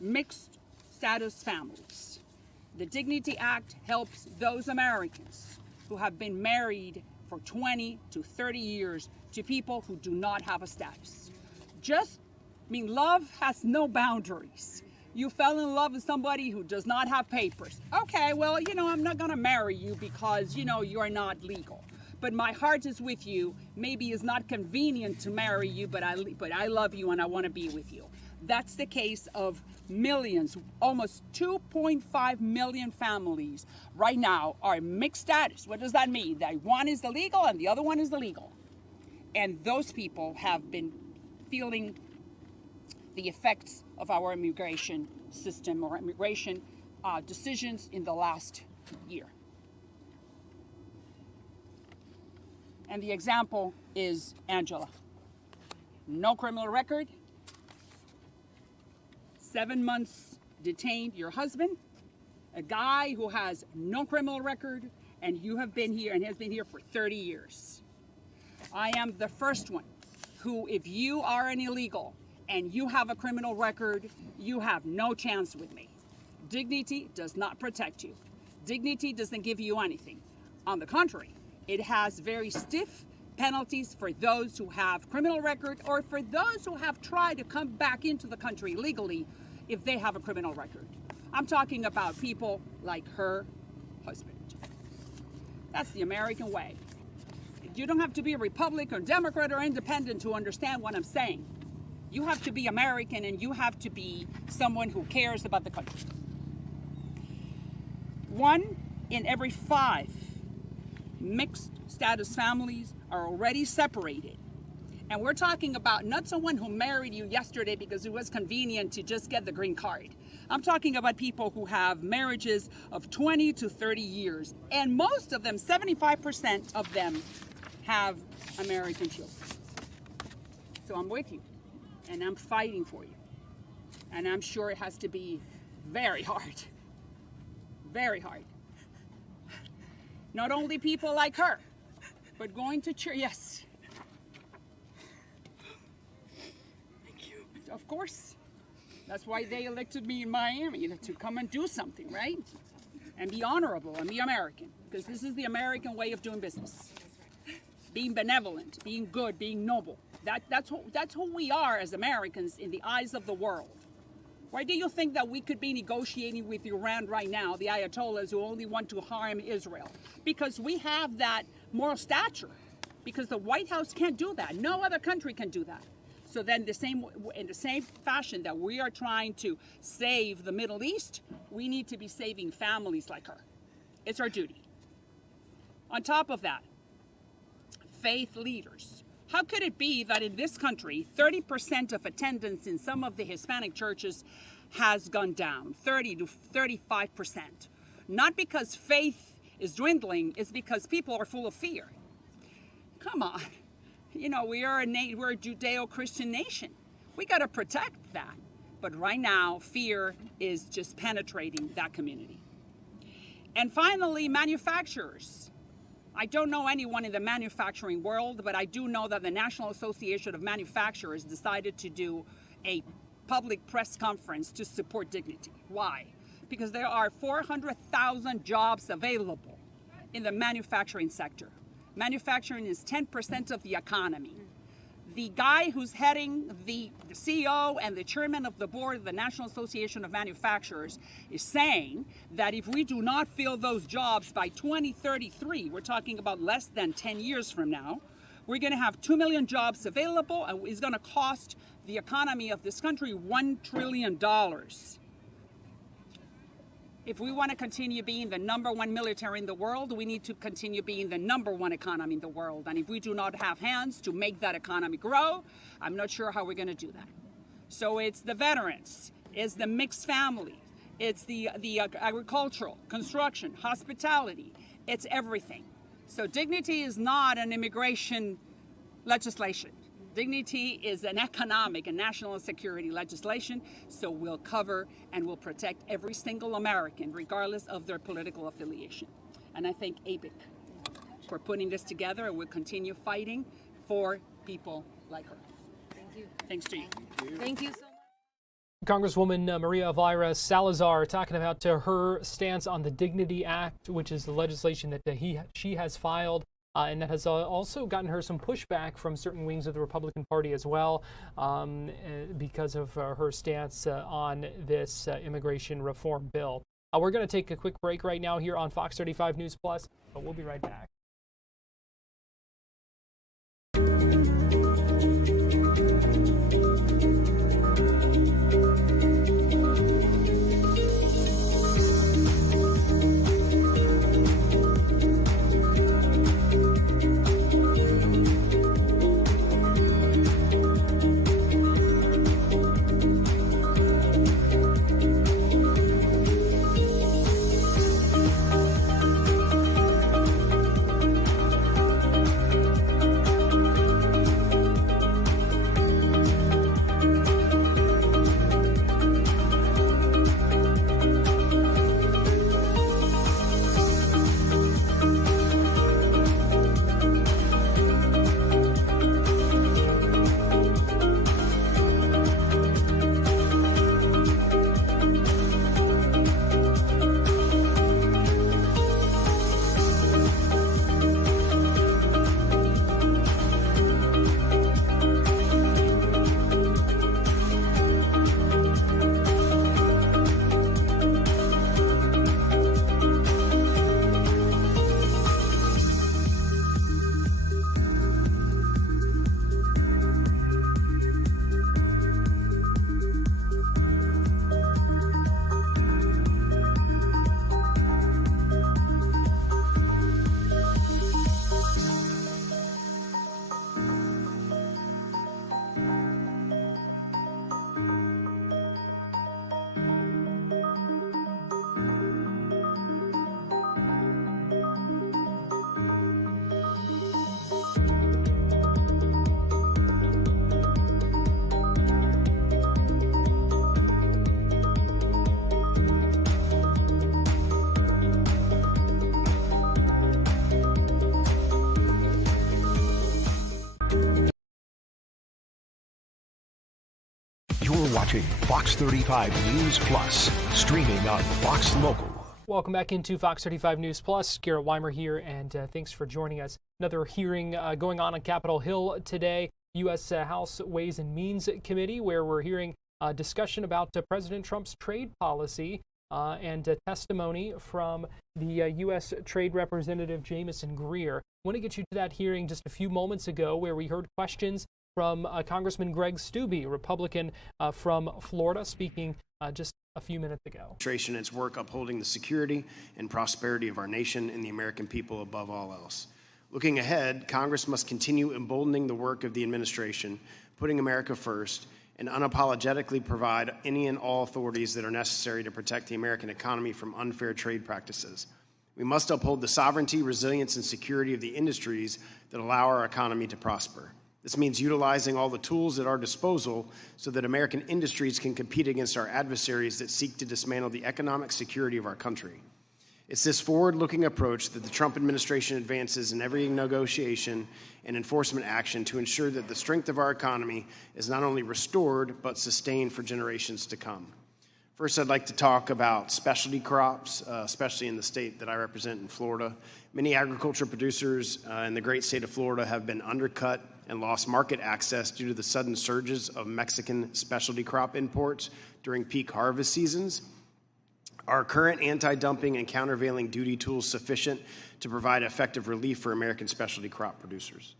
mixed status families. The Dignity Act helps those Americans who have been married for 20 to 30 years to people who do not have a status. Love has no boundaries. You fell in love with somebody who does not have papers. Okay, well, I'm not gonna marry you because, you're not legal. But my heart is with you. Maybe it's not convenient to marry you, but I love you and I wanna be with you. That's the case of millions, almost 2.5 million families right now are mixed status. What does that mean? That one is illegal and the other one is illegal. And those people have been feeling the effects of our immigration system or immigration decisions in the last year. And the example is Angela. No criminal record, 7 months detained, your husband, a guy who has no criminal record, and you have been here and has been here for 30 years. I am the first one who, if you are an illegal and you have a criminal record, you have no chance with me. Dignity does not protect you. Dignity doesn't give you anything. On the contrary, it has very stiff penalties for those who have criminal record or for those who have tried to come back into the country legally if they have a criminal record. I'm talking about people like her husband. That's the American way. You don't have to be a Republican, Democrat, or Independent to understand what I'm saying. You have to be American and you have to be someone who cares about the country. 1 in every 5 mixed status families are already separated. And we're talking about not someone who married you yesterday because it was convenient to just get the green card. I'm talking about people who have marriages of 20 to 30 years. And most of them, 75% of them, have American children. So I'm with you. And I'm fighting for you. And I'm sure it has to be very hard. Very hard. Not only people like her, but going to church. Yes. Thank you. Of course. That's why they elected me in Miami, to come and do something, right? And be honorable and be American. Because this is the American way of doing business. Being benevolent, being good, being noble. That's who we are as Americans in the eyes of the world. Why do you think that we could be negotiating with Iran right now, the Ayatollahs who only want to harm Israel? Because we have that moral stature. Because the White House can't do that. No other country can do that. So then in the same fashion that we are trying to save the Middle East, we need to be saving families like her. It's our duty. On top of that, faith leaders. How could it be that in this country, 30% of attendance in some of the Hispanic churches has gone down, 30 to 35%? Not because faith is dwindling, it's because people are full of fear. Come on. We're a Judeo-Christian nation. We got to protect that. But right now, fear is just penetrating that community. And finally, manufacturers. I don't know anyone in the manufacturing world, but I do know that the National Association of Manufacturers decided to do a public press conference to support Dignity. Why? Because there are 400,000 jobs available in the manufacturing sector. Manufacturing is 10% of the economy. The guy who's heading the CEO and the chairman of the board of the National Association of Manufacturers is saying that if we do not fill those jobs by 2033, we're talking about less than 10 years from now, we're going to have 2 million jobs available, and it's going to cost the economy of this country $1 trillion. If we want to continue being the #1 military in the world, we need to continue being the #1 economy in the world. And if we do not have hands to make that economy grow, I'm not sure how we're going to do that. So it's the veterans, it's the mixed family, it's the agricultural, construction, hospitality, it's everything. So Dignity is not an immigration legislation. Dignity is an economic and national security legislation, so we'll cover and we'll protect every single American, regardless of their political affiliation. And I thank ABIC for putting this together, and we'll continue fighting for people like her. Thank you. Thanks to you. Thank you so much. Congresswoman Maria Elvira Salazar talking about her stance on the Dignity Act, which is the legislation that she has filed, and that has also gotten her some pushback from certain wings of the Republican Party as well, because of her stance on this immigration reform bill. We're going to take a quick break right now here on Fox 35 News Plus, but we'll be right back. You're watching Fox 35 News Plus, streaming on Fox Local. Welcome back into Fox 35 News Plus. Garrett Weimer here, and thanks for joining us. Another hearing going on Capitol Hill today, U.S. House Ways and Means Committee, where we're hearing discussion about President Trump's trade policy and testimony from the U.S. Trade Representative Jamieson Greer. I want to get you to that hearing just a few moments ago, where we heard questions from Congressman Greg Steube, Republican from Florida, speaking just a few minutes ago. Administration and its work upholding the security and prosperity of our nation and the American people above all else. Looking ahead, Congress must continue emboldening the work of the administration, putting America first, and unapologetically provide any and all authorities that are necessary to protect the American economy from unfair trade practices. We must uphold the sovereignty, resilience, and security of the industries that allow our economy to prosper. This means utilizing all the tools at our disposal so that American industries can compete against our adversaries that seek to dismantle the economic security of our country. It's this forward-looking approach that the Trump administration advances in every negotiation and enforcement action to ensure that the strength of our economy is not only restored, but sustained for generations to come. First, I'd like to talk about specialty crops, especially in the state that I represent in Florida. Many agriculture producers in the great state of Florida have been undercut and lost market access due to the sudden surges of Mexican specialty crop imports during peak harvest seasons. Are current anti-dumping and countervailing duty tools sufficient to provide effective relief for American specialty crop producers?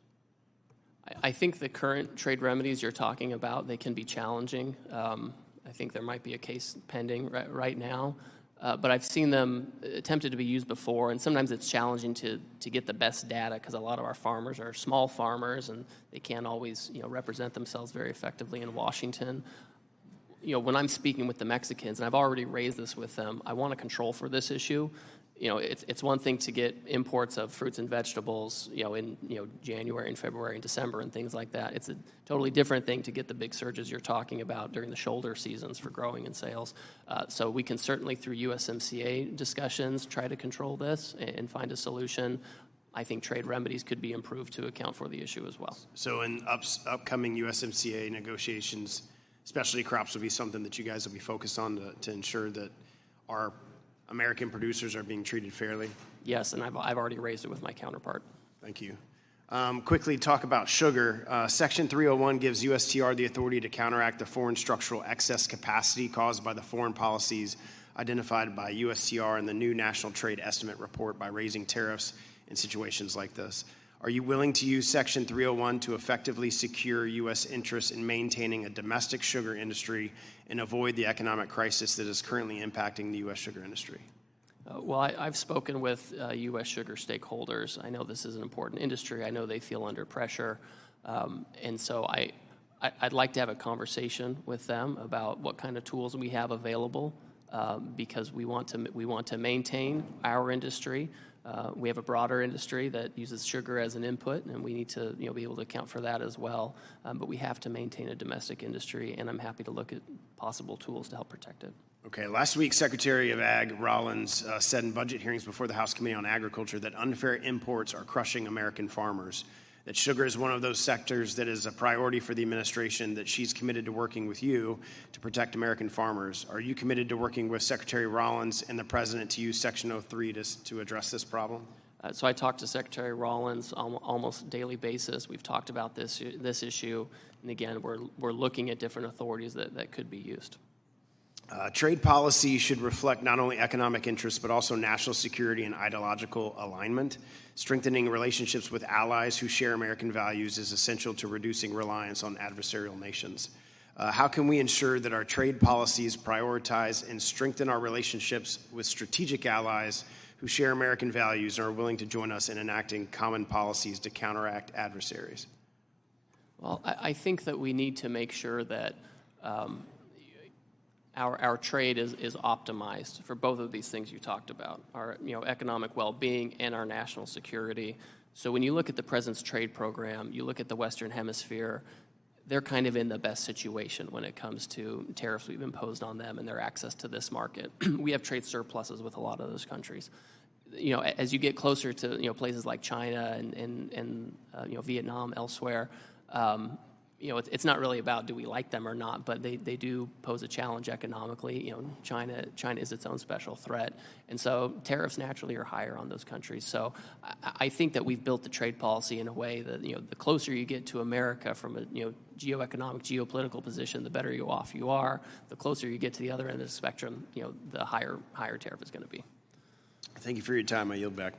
I think the current trade remedies you're talking about, they can be challenging. I think there might be a case pending right now, but I've seen them attempted to be used before, and sometimes it's challenging to get the best data because a lot of our farmers are small farmers and they can't always represent themselves very effectively in Washington. When I'm speaking with the Mexicans, and I've already raised this with them, I want to control for this issue. it's one thing to get imports of fruits and vegetables, in January and February and December and things like that. It's a totally different thing to get the big surges you're talking about during the shoulder seasons for growing and sales. So we can certainly, through USMCA discussions, try to control this and find a solution. I think trade remedies could be improved to account for the issue as well. So in upcoming USMCA negotiations, specialty crops will be something that you guys will be focused on to ensure that our American producers are being treated fairly? Yes, and I've already raised it with my counterpart. Thank you. Quickly talk about sugar. Section 301 gives USTR the authority to counteract the foreign structural excess capacity caused by the foreign policies identified by USTR in the new National Trade Estimate report by raising tariffs in situations like this. Are you willing to use Section 301 to effectively secure U.S. interests in maintaining a domestic sugar industry and avoid the economic crisis that is currently impacting the U.S. sugar industry? Well, I've spoken with U.S. sugar stakeholders. I know this is an important industry. I know they feel under pressure. And so I'd like to have a conversation with them about what kind of tools we have available because we want to maintain our industry. We have a broader industry that uses sugar as an input, and we need to be able to account for that as well. But we have to maintain a domestic industry, and I'm happy to look at possible tools to help protect it. Okay, last week, Secretary of Ag Rollins said in budget hearings before the House Committee on Agriculture that unfair imports are crushing American farmers, that sugar is one of those sectors that is a priority for the administration, that she's committed to working with you to protect American farmers. Are you committed to working with Secretary Rollins and the President to use Section 03 to address this problem? So I talk to Secretary Rollins on almost daily basis. We've talked about this issue, and again, we're looking at different authorities that could be used. Trade policy should reflect not only economic interests, but also national security and ideological alignment. Strengthening relationships with allies who share American values is essential to reducing reliance on adversarial nations. How can we ensure that our trade policies prioritize and strengthen our relationships with strategic allies who share American values and are willing to join us in enacting common policies to counteract adversaries? Well, I think that we need to make sure that our trade is optimized for both of these things you talked about, our economic well-being and our national security. So when you look at the President's trade program, you look at the Western Hemisphere, they're kind of in the best situation when it comes to tariffs we've imposed on them and their access to this market. We have trade surpluses with a lot of those countries. As you get closer to places like China and Vietnam, elsewhere, it's not really about do we like them or not, but they do pose a challenge economically. China is its own special threat, and so tariffs naturally are higher on those countries. So I think that we've built the trade policy in a way that the closer you get to America from a geoeconomic, geopolitical position, the better off you are. The closer you get to the other end of the spectrum, the higher tariff is going to be. Thank you for your time. I yield back.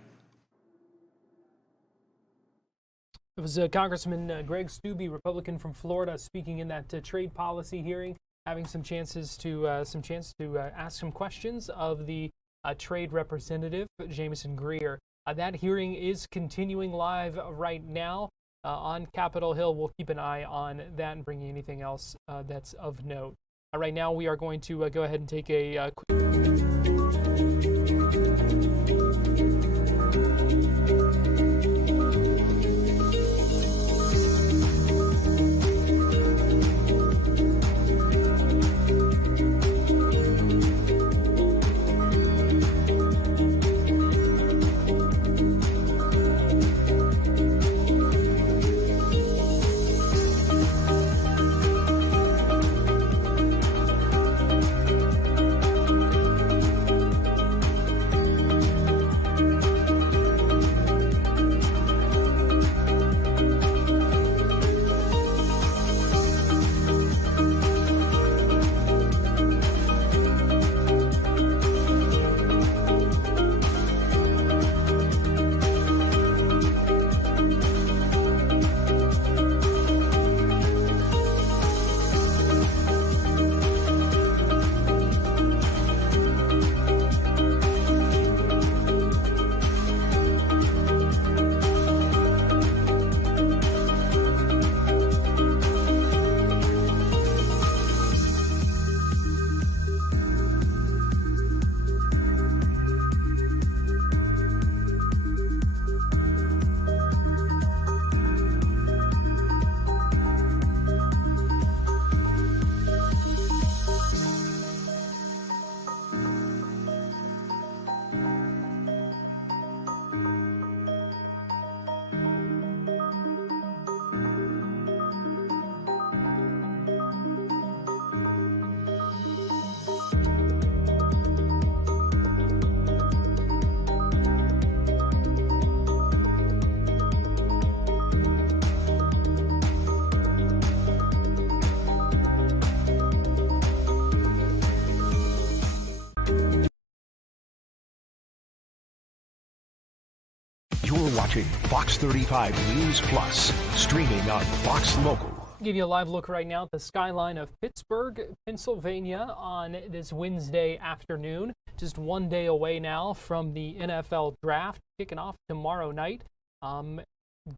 It was Congressman Greg Steube, Republican from Florida, speaking in that trade policy hearing, having some chance to ask some questions of the trade representative, Jamison Greer. That hearing is continuing live right now on Capitol Hill. We'll keep an eye on that and bring you anything else that's of note. Right now, we are going to go ahead and take a quick... watching Fox 35 News Plus, streaming on Fox Local. Give you a live look right now at the skyline of Pittsburgh, Pennsylvania on this Wednesday afternoon. Just one day away now from the NFL draft kicking off tomorrow night.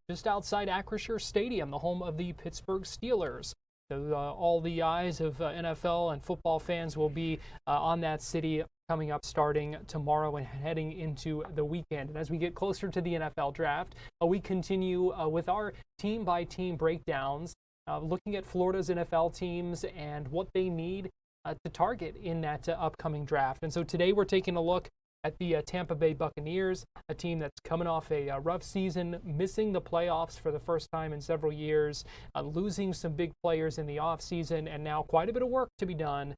Just outside Acrisure Stadium, the home of the Pittsburgh Steelers. So all the eyes of NFL and football fans will be on that city coming up starting tomorrow and heading into the weekend. And as we get closer to the NFL draft, we continue with our team-by-team breakdowns, looking at Florida's NFL teams and what they need to target in that upcoming draft. And so today we're taking a look at the Tampa Bay Buccaneers, a team that's coming off a rough season, missing the playoffs for the first time in several years, losing some big players in the offseason, and now quite a bit of work to be done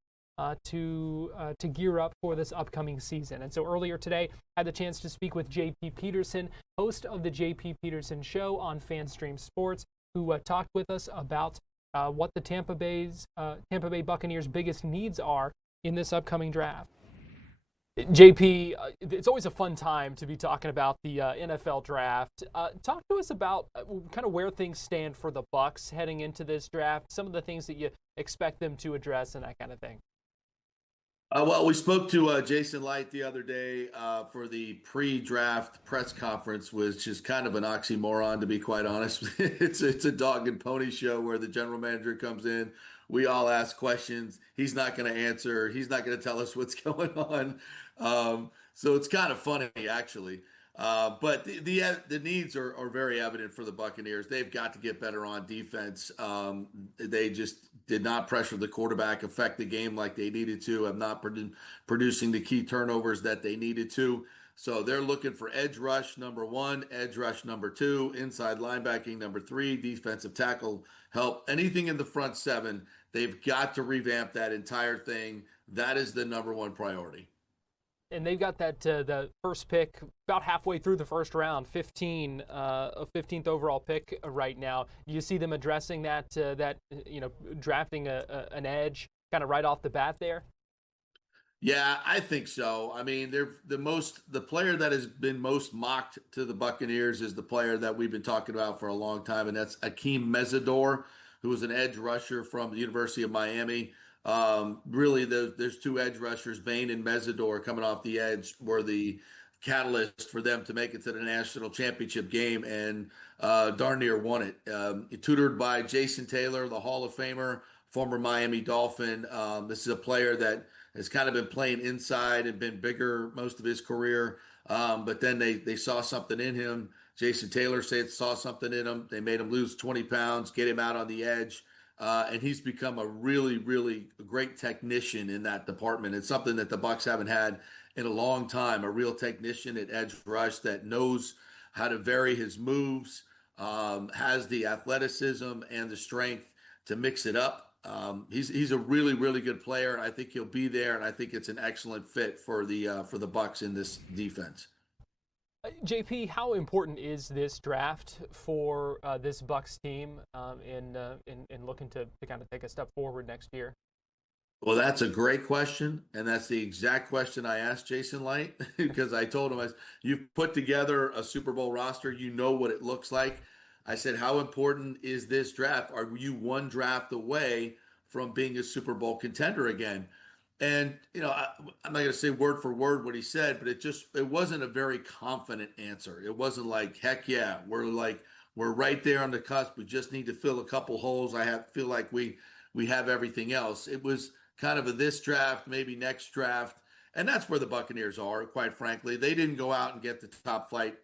to gear up for this upcoming season. And so earlier today, I had the chance to speak with J.P. Peterson, host of the J.P. Peterson Show on FanStream Sports, who talked with us about what the Tampa Bay Buccaneers' biggest needs are in this upcoming draft. JP, it's always a fun time to be talking about the NFL draft. Talk to us about kind of where things stand for the Bucs heading into this draft, some of the things that you expect them to address and that kind of thing. Well, we spoke to Jason Light the other day for the pre-draft press conference, which is kind of an oxymoron, to be quite honest. It's a dog and pony show where the general manager comes in. We all ask questions. He's not going to answer. He's not going to tell us what's going on. So it's kind of funny, actually. But the needs are very evident for the Buccaneers. They've got to get better on defense. They just did not pressure the quarterback, affect the game like they needed to, have not producing the key turnovers that they needed to. So they're looking for edge rush number 1, edge rush number 2, inside linebacking number 3, defensive tackle help. Anything in the front 7, they've got to revamp that entire thing. That is the number 1 priority. And they've got that the first pick about halfway through the first round, a 15th overall pick right now. Do you see them addressing that drafting an edge kind of right off the bat there? Yeah, I think so. I mean, they're the player that has been most mocked to the Buccaneers is the player that we've been talking about for a long time, and that's Akeem Mesidor, who was an edge rusher from the University of Miami. Really, there's 2 edge rushers, Bain and Mesidor, coming off the edge, were the catalyst for them to make it to the national championship game, and darn near won it. Tutored by Jason Taylor, the Hall of Famer, former Miami Dolphin. This is a player that has kind of been playing inside and been bigger most of his career, but then they saw something in him. Jason Taylor saw something in him. They made him lose 20 pounds, get him out on the edge. And he's become a really, really great technician in that department. It's something that the Bucs haven't had in a long time, a real technician at edge rush that knows how to vary his moves, has the athleticism and the strength to mix it up. He's a really, really good player. I think he'll be there, and I think it's an excellent fit for the Bucs in this defense. JP, how important is this draft for this Bucs team in looking to kind of take a step forward next year? Well, that's a great question, and that's the exact question I asked Jason Light because I told him, you've put together a Super Bowl roster. You know what it looks like. I said, how important is this draft? Are you one draft away from being a Super Bowl contender again? And, I'm not going to say word for word what he said, but it wasn't a very confident answer. It wasn't like, heck yeah, we're right there on the cusp. We just need to fill a couple holes. Feel like we have everything else. It was kind of this draft, maybe next draft. And that's where the Buccaneers are, quite frankly. They didn't go out and get the top flight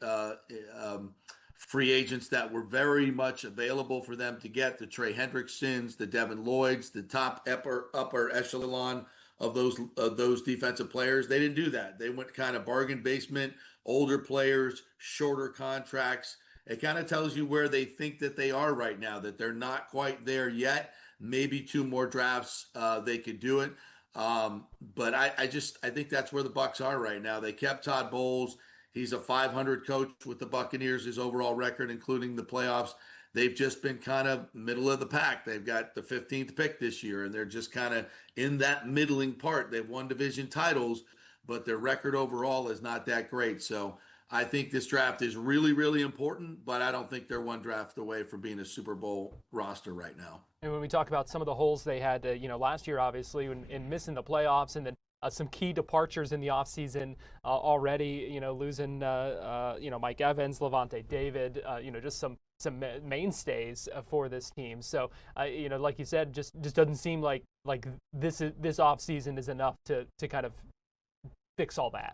free agents that were very much available for them to get, the Trey Hendricksons, the Devin Lloyds, the top upper echelon of those defensive players. They didn't do that. They went kind of bargain basement, older players, shorter contracts. It kind of tells you where they think that they are right now, that they're not quite there yet. Maybe 2 more drafts, they could do it. But I think that's where the Bucs are right now. They kept Todd Bowles. He's a 500 coach with the Buccaneers, his overall record, including the playoffs. They've just been kind of middle of the pack. They've got the 15th pick this year, and they're just kind of in that middling part. They've won division titles, but their record overall is not that great. So I think this draft is really, really important, but I don't think they're one draft away from being a Super Bowl roster right now. And when we talk about some of the holes they had, last year, obviously, in missing the playoffs, and then some key departures in the offseason already, losing, Mike Evans, Levante David, just some mainstays for this team. So, like you said, just doesn't seem like this offseason is enough to kind of fix all that.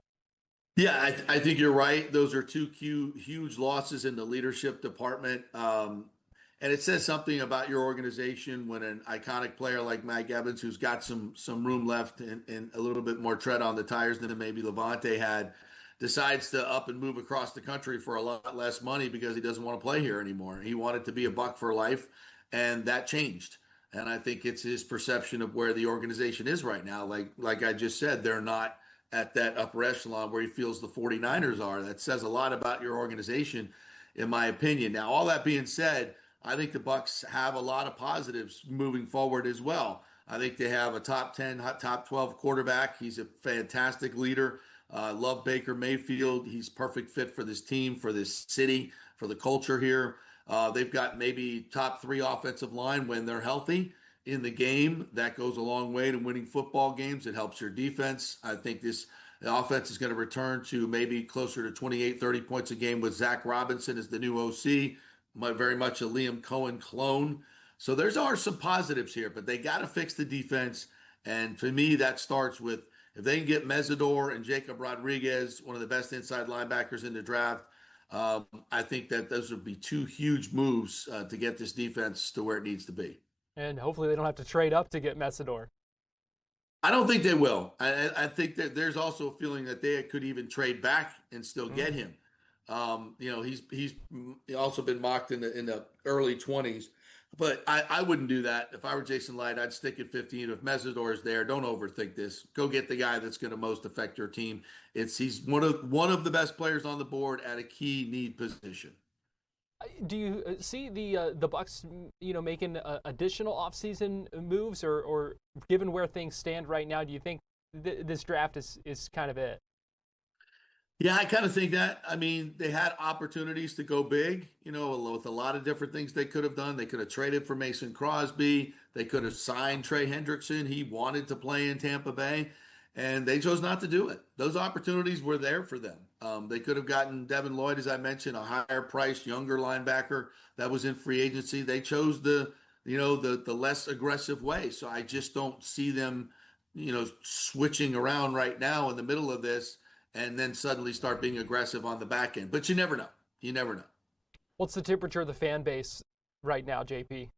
Yeah, I think you're right. Those are two huge losses in the leadership department. And it says something about your organization when an iconic player like Mike Evans, who's got some room left and a little bit more tread on the tires than maybe Levante had, decides to up and move across the country for a lot less money because he doesn't want to play here anymore. He wanted to be a Buck for life, and that changed. And I think it's his perception of where the organization is right now. Like I just said, they're not at that upper echelon where he feels the 49ers are. That says a lot about your organization, in my opinion. Now, all that being said, I think the Bucs have a lot of positives moving forward as well. I think they have a top 10, top 12 quarterback. He's a fantastic leader. Love Baker Mayfield. He's perfect fit for this team, for this city, for the culture here. They've got maybe top 3 offensive line when they're healthy in the game. That goes a long way to winning football games. It helps your defense. I think the offense is going to return to maybe closer to 28, 30 points a game with Zach Robinson as the new OC. Very much a Liam Cohen clone. So there are some positives here, but they got to fix the defense. And for me, that starts with if they can get Mesidor and Jacob Rodriguez, one of the best inside linebackers in the draft, I think that those would be 2 huge moves to get this defense to where it needs to be. And hopefully they don't have to trade up to get Mesidor. I don't think they will. I think that there's also a feeling that they could even trade back and still get him. He's also been mocked in the early 20s, but I wouldn't do that. If I were Jason Light, I'd stick at 15. If Mesidor is there, don't overthink this. Go get the guy that's going to most affect your team. He's one of the best players on the board at a key need position. Do you see the Bucs, making additional offseason moves, or given where things stand right now, do you think this draft is kind of it? Yeah, I kind of think that. I mean, they had opportunities to go big, with a lot of different things they could have done. They could have traded for Mason Crosby. They could have signed Trey Hendrickson. He wanted to play in Tampa Bay, and they chose not to do it. Those opportunities were there for them. They could have gotten Devin Lloyd, as I mentioned, a higher priced, younger linebacker that was in free agency. They chose the less aggressive way. So I just don't see them, switching around right now in the middle of this and then suddenly start being aggressive on the back end. But you never know. You never know. What's the temperature of the fan base right now, JP?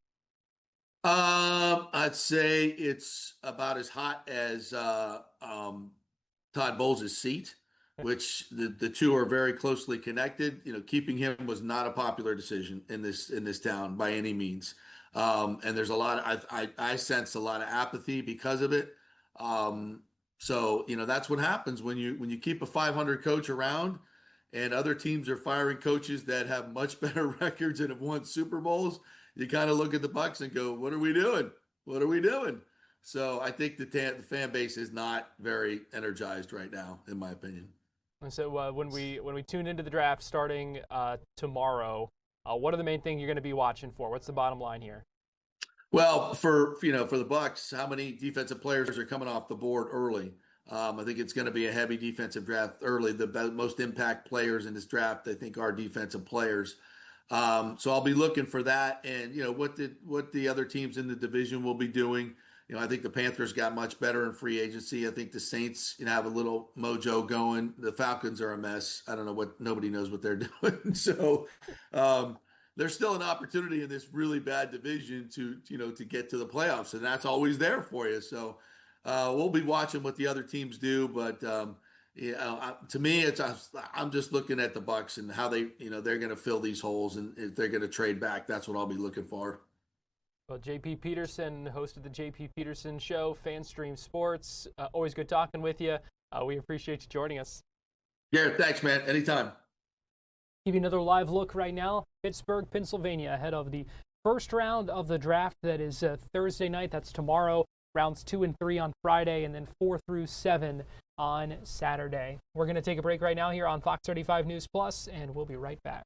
I'd say it's about as hot as Todd Bowles' seat, which the two are very closely connected. Keeping him was not a popular decision in this town by any means. And there's a lot of, I sense a lot of apathy because of it. So, that's what happens when you keep a 500 coach around and other teams are firing coaches that have much better records and have won Super Bowls. You kind of look at the Bucs and go, what are we doing? What are we doing? So I think the fan base is not very energized right now, in my opinion. And so when we tune into the draft starting tomorrow, what are the main things you're going to be watching for? What's the bottom line here? Well, for the Bucs, how many defensive players are coming off the board early? I think it's going to be a heavy defensive draft early. The most impact players in this draft, I think, are defensive players. So I'll be looking for that, and what the other teams in the division will be doing. I think the Panthers got much better in free agency. I think the Saints, have a little mojo going. The Falcons are a mess. I don't know nobody knows what they're doing. So there's still an opportunity in this really bad division to get to the playoffs, and that's always there for you. So we'll be watching what the other teams do, but to me, I'm just looking at the Bucs and how they're going to fill these holes, and if they're going to trade back, that's what I'll be looking for. Well, JP Peterson, host of the JP Peterson Show, FanStream Sports. Always good talking with you. We appreciate you joining us. Garrett, thanks, man. Anytime. Give you another live look right now. Pittsburgh, Pennsylvania, ahead of the first round of the draft. That is Thursday night. That's tomorrow. rounds 2 and 3 on Friday, and then 4 through 7 on Saturday. We're going to take a break right now here on Fox 35 News Plus, and we'll be right back.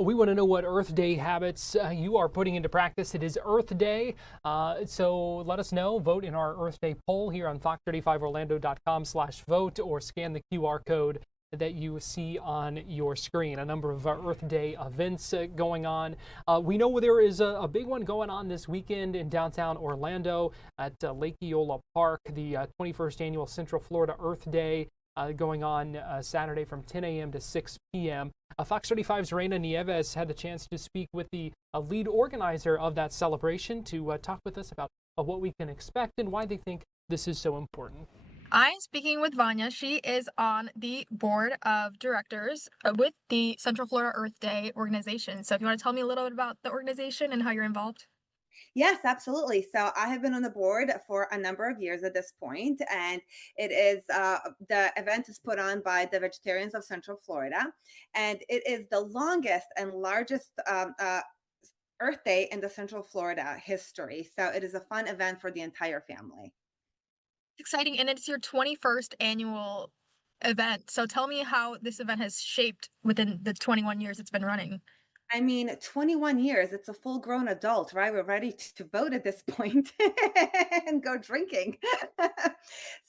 We want to know what Earth Day habits you are putting into practice. It is Earth Day, so let us know. Vote in our Earth Day poll here on fox35orlando.com/vote or scan the QR code that you see on your screen. A number of Earth Day events going on. We know there is a big one going on this weekend in downtown Orlando at Lake Eola Park, the 21st annual Central Florida Earth Day. Going on Saturday from 10 a.m. to 6 p.m. Fox 35's Reina Nieves had the chance to speak with the lead organizer of that celebration to talk with us about what we can expect and why they think this is so important. I'm speaking with Vanya. She is on the board of directors with the Central Florida Earth Day organization. So if you want to tell me a little bit about the organization and how you're involved. Yes, absolutely. So I have been on the board for a number of years at this point, and it is the event is put on by the Vegetarians of Central Florida, and it is the longest and largest Earth Day in the Central Florida history. So it is a fun event for the entire family. Exciting, and it's your 21st annual event. So tell me how this event has shaped within the 21 years it's been running. I mean, 21 years, it's a full grown adult, right? We're ready to vote at this point and go drinking.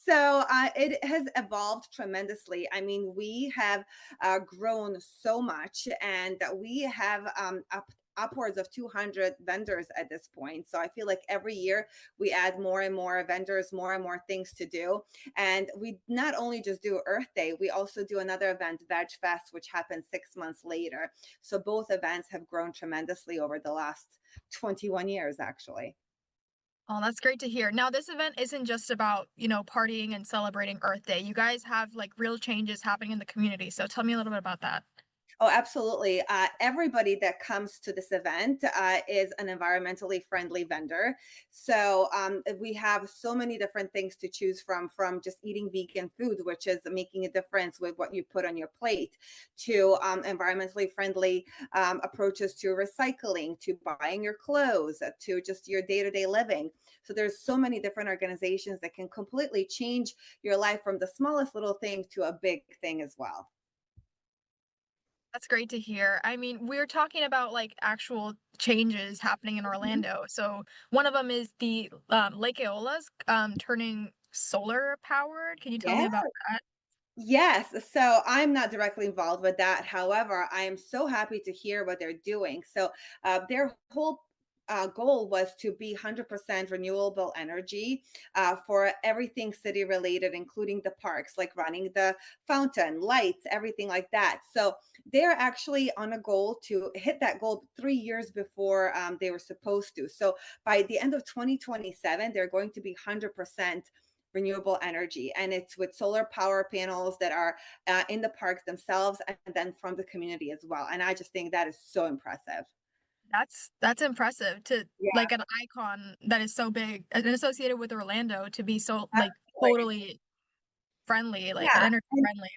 So it has evolved tremendously. I mean, we have grown so much, and we have upwards of 200 vendors at this point. So I feel like every year we add more and more vendors, more and more things to do. And we not only just do Earth Day, we also do another event, Veg Fest, which happens 6 months later. So both events have grown tremendously over the last 21 years, actually. Oh, that's great to hear. Now, this event isn't just about, partying and celebrating Earth Day. You guys have like real changes happening in the community. So tell me a little bit about that. Oh, absolutely. Everybody that comes to this event is an environmentally friendly vendor. So we have so many different things to choose from just eating vegan food, which is making a difference with what you put on your plate, to environmentally friendly approaches to recycling, to buying your clothes, to just your day-to-day living. So there's so many different organizations that can completely change your life from the smallest little thing to a big thing as well. That's great to hear. I mean, we're talking about like actual changes happening in Orlando. So one of them is the Lake Eola's turning solar powered. Can you tell Yeah. me about that? Yes. So I'm not directly involved with that. However, I am so happy to hear what they're doing. So their whole goal was to be 100% renewable energy for everything city related, including the parks, like running the fountain, lights, everything like that. So they're actually on a goal to hit that goal 3 years before they were supposed to. So by the end of 2027, they're going to be 100% renewable energy, and it's with solar power panels that are in the parks themselves, and then from the community as well. And I just think that is so impressive. That's impressive to Yeah, like an icon that is so big and associated with Orlando to be so like absolutely. totally friendly, like Yeah, energy and friendly.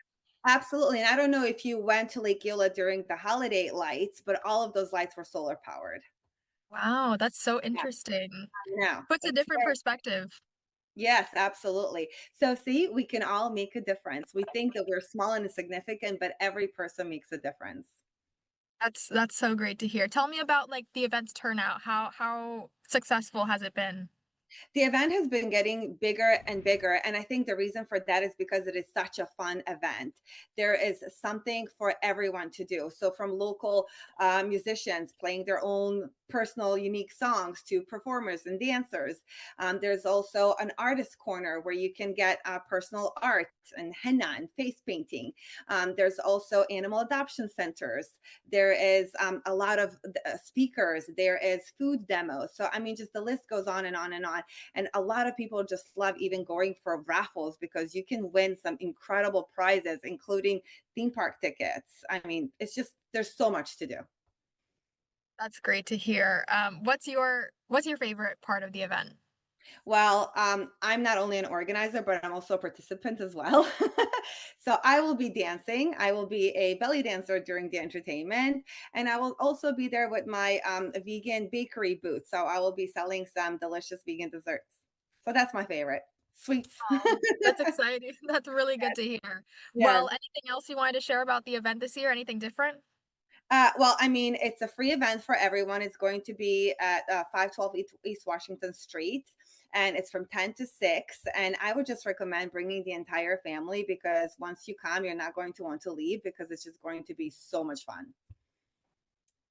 absolutely. And I don't know if you went to Lake Eola during the holiday lights, but all of those lights were solar powered. Wow, that's so Yeah, interesting. I know. Puts a It's different very, perspective. yes, absolutely. So see, we can all make a difference. We think that we're small and insignificant, but every person makes a difference. That's so great to hear. Tell me about like the event's turnout. How successful has it been? The event has been getting bigger and bigger. And I think the reason for that is because it is such a fun event. There is something for everyone to do. So, from local musicians playing their own personal, unique songs to performers and dancers. There's also an artist corner where you can get personal art and henna and face painting. There's also animal adoption centers. There is a lot of speakers. There is food demos. So, I mean, just the list goes on and on and on. And a lot of people just love even going for raffles because you can win some incredible prizes, including theme park tickets. I mean, it's just, there's so much to do. That's great to hear. What's your favorite part of the event? Well, I'm not only an organizer, but I'm also a participant as well. So I will be dancing. I will be a belly dancer during the entertainment. And I will also be there with my vegan bakery booth. So I will be selling some delicious vegan desserts. So that's my favorite. Sweets. That's exciting. That's really good to hear. Yes. Well, anything else you wanted to share about the event this year? Anything different? Well, I mean, it's a free event for everyone. It's going to be at 512 East Washington Street, and it's from 10 to 6. And I would just recommend bringing the entire family because once you come, you're not going to want to leave because it's just going to be so much fun.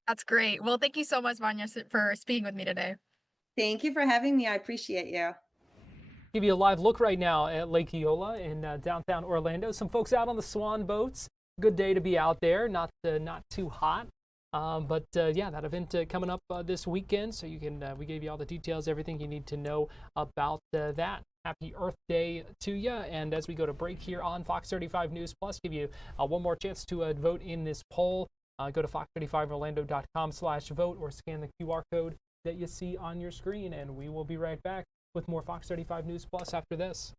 That's great. Well, thank you so much, Vanya, for speaking with me today. Thank you for having me. I appreciate you. Give you a live look right now at Lake Eola in downtown Orlando. Some folks out on the swan boats. Good day to be out there, not too hot. But yeah, that event coming up this weekend. So you can we gave you all the details, everything you need to know about that. Happy Earth Day to you. And as we go to break here on Fox 35 News Plus, give you one more chance to vote in this poll. Go to fox35orlando.com/vote or scan the QR code that you see on your screen. And we will be right back with more Fox 35 News Plus after this.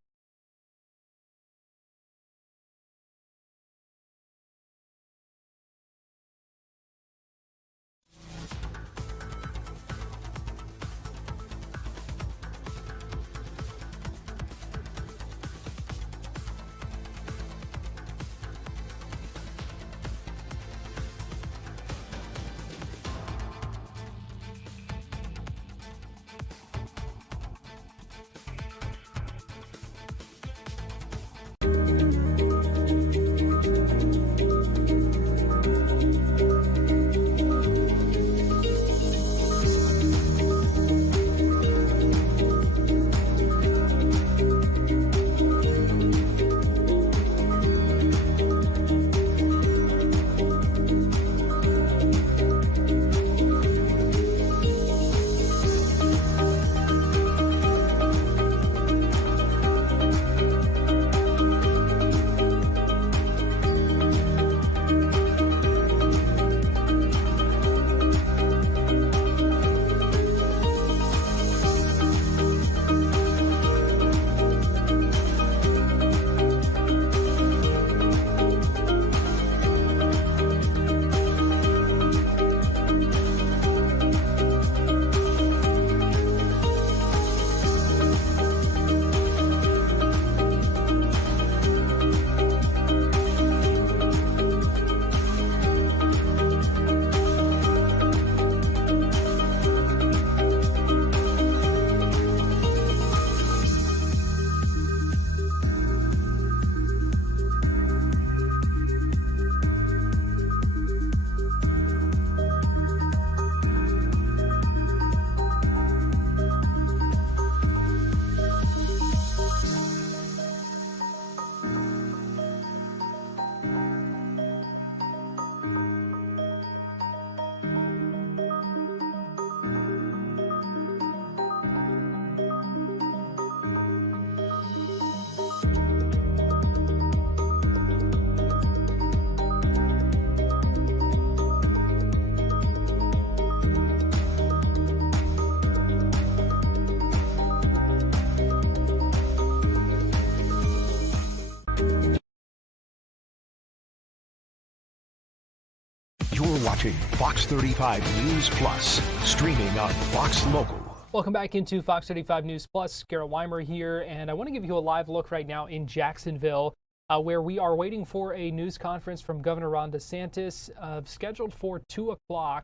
You're watching Fox 35 News Plus, streaming on Fox Local. Welcome back into Fox 35 News Plus. Garrett Weimer here, and I want to give you a live look right now in Jacksonville, where we are waiting for a news conference from Governor Ron DeSantis, scheduled for 2 o'clock.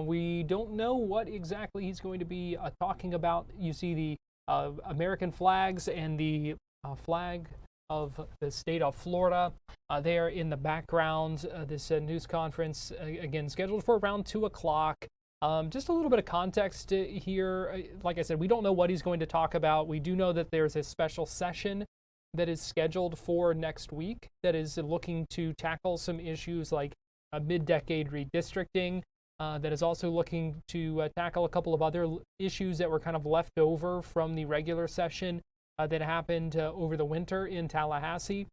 We don't know what exactly he's going to be talking about. You see the American flags and the flag of the state of Florida there in the background. This news conference, again, scheduled for around 2 o'clock. Just a little bit of context here. Like I said, we don't know what he's going to talk about. We do know that there's a special session that is scheduled for next week that is looking to tackle some issues like mid-decade redistricting, that is also looking to tackle a couple of other issues that were kind of left over from the regular session that happened over the winter in Tallahassee.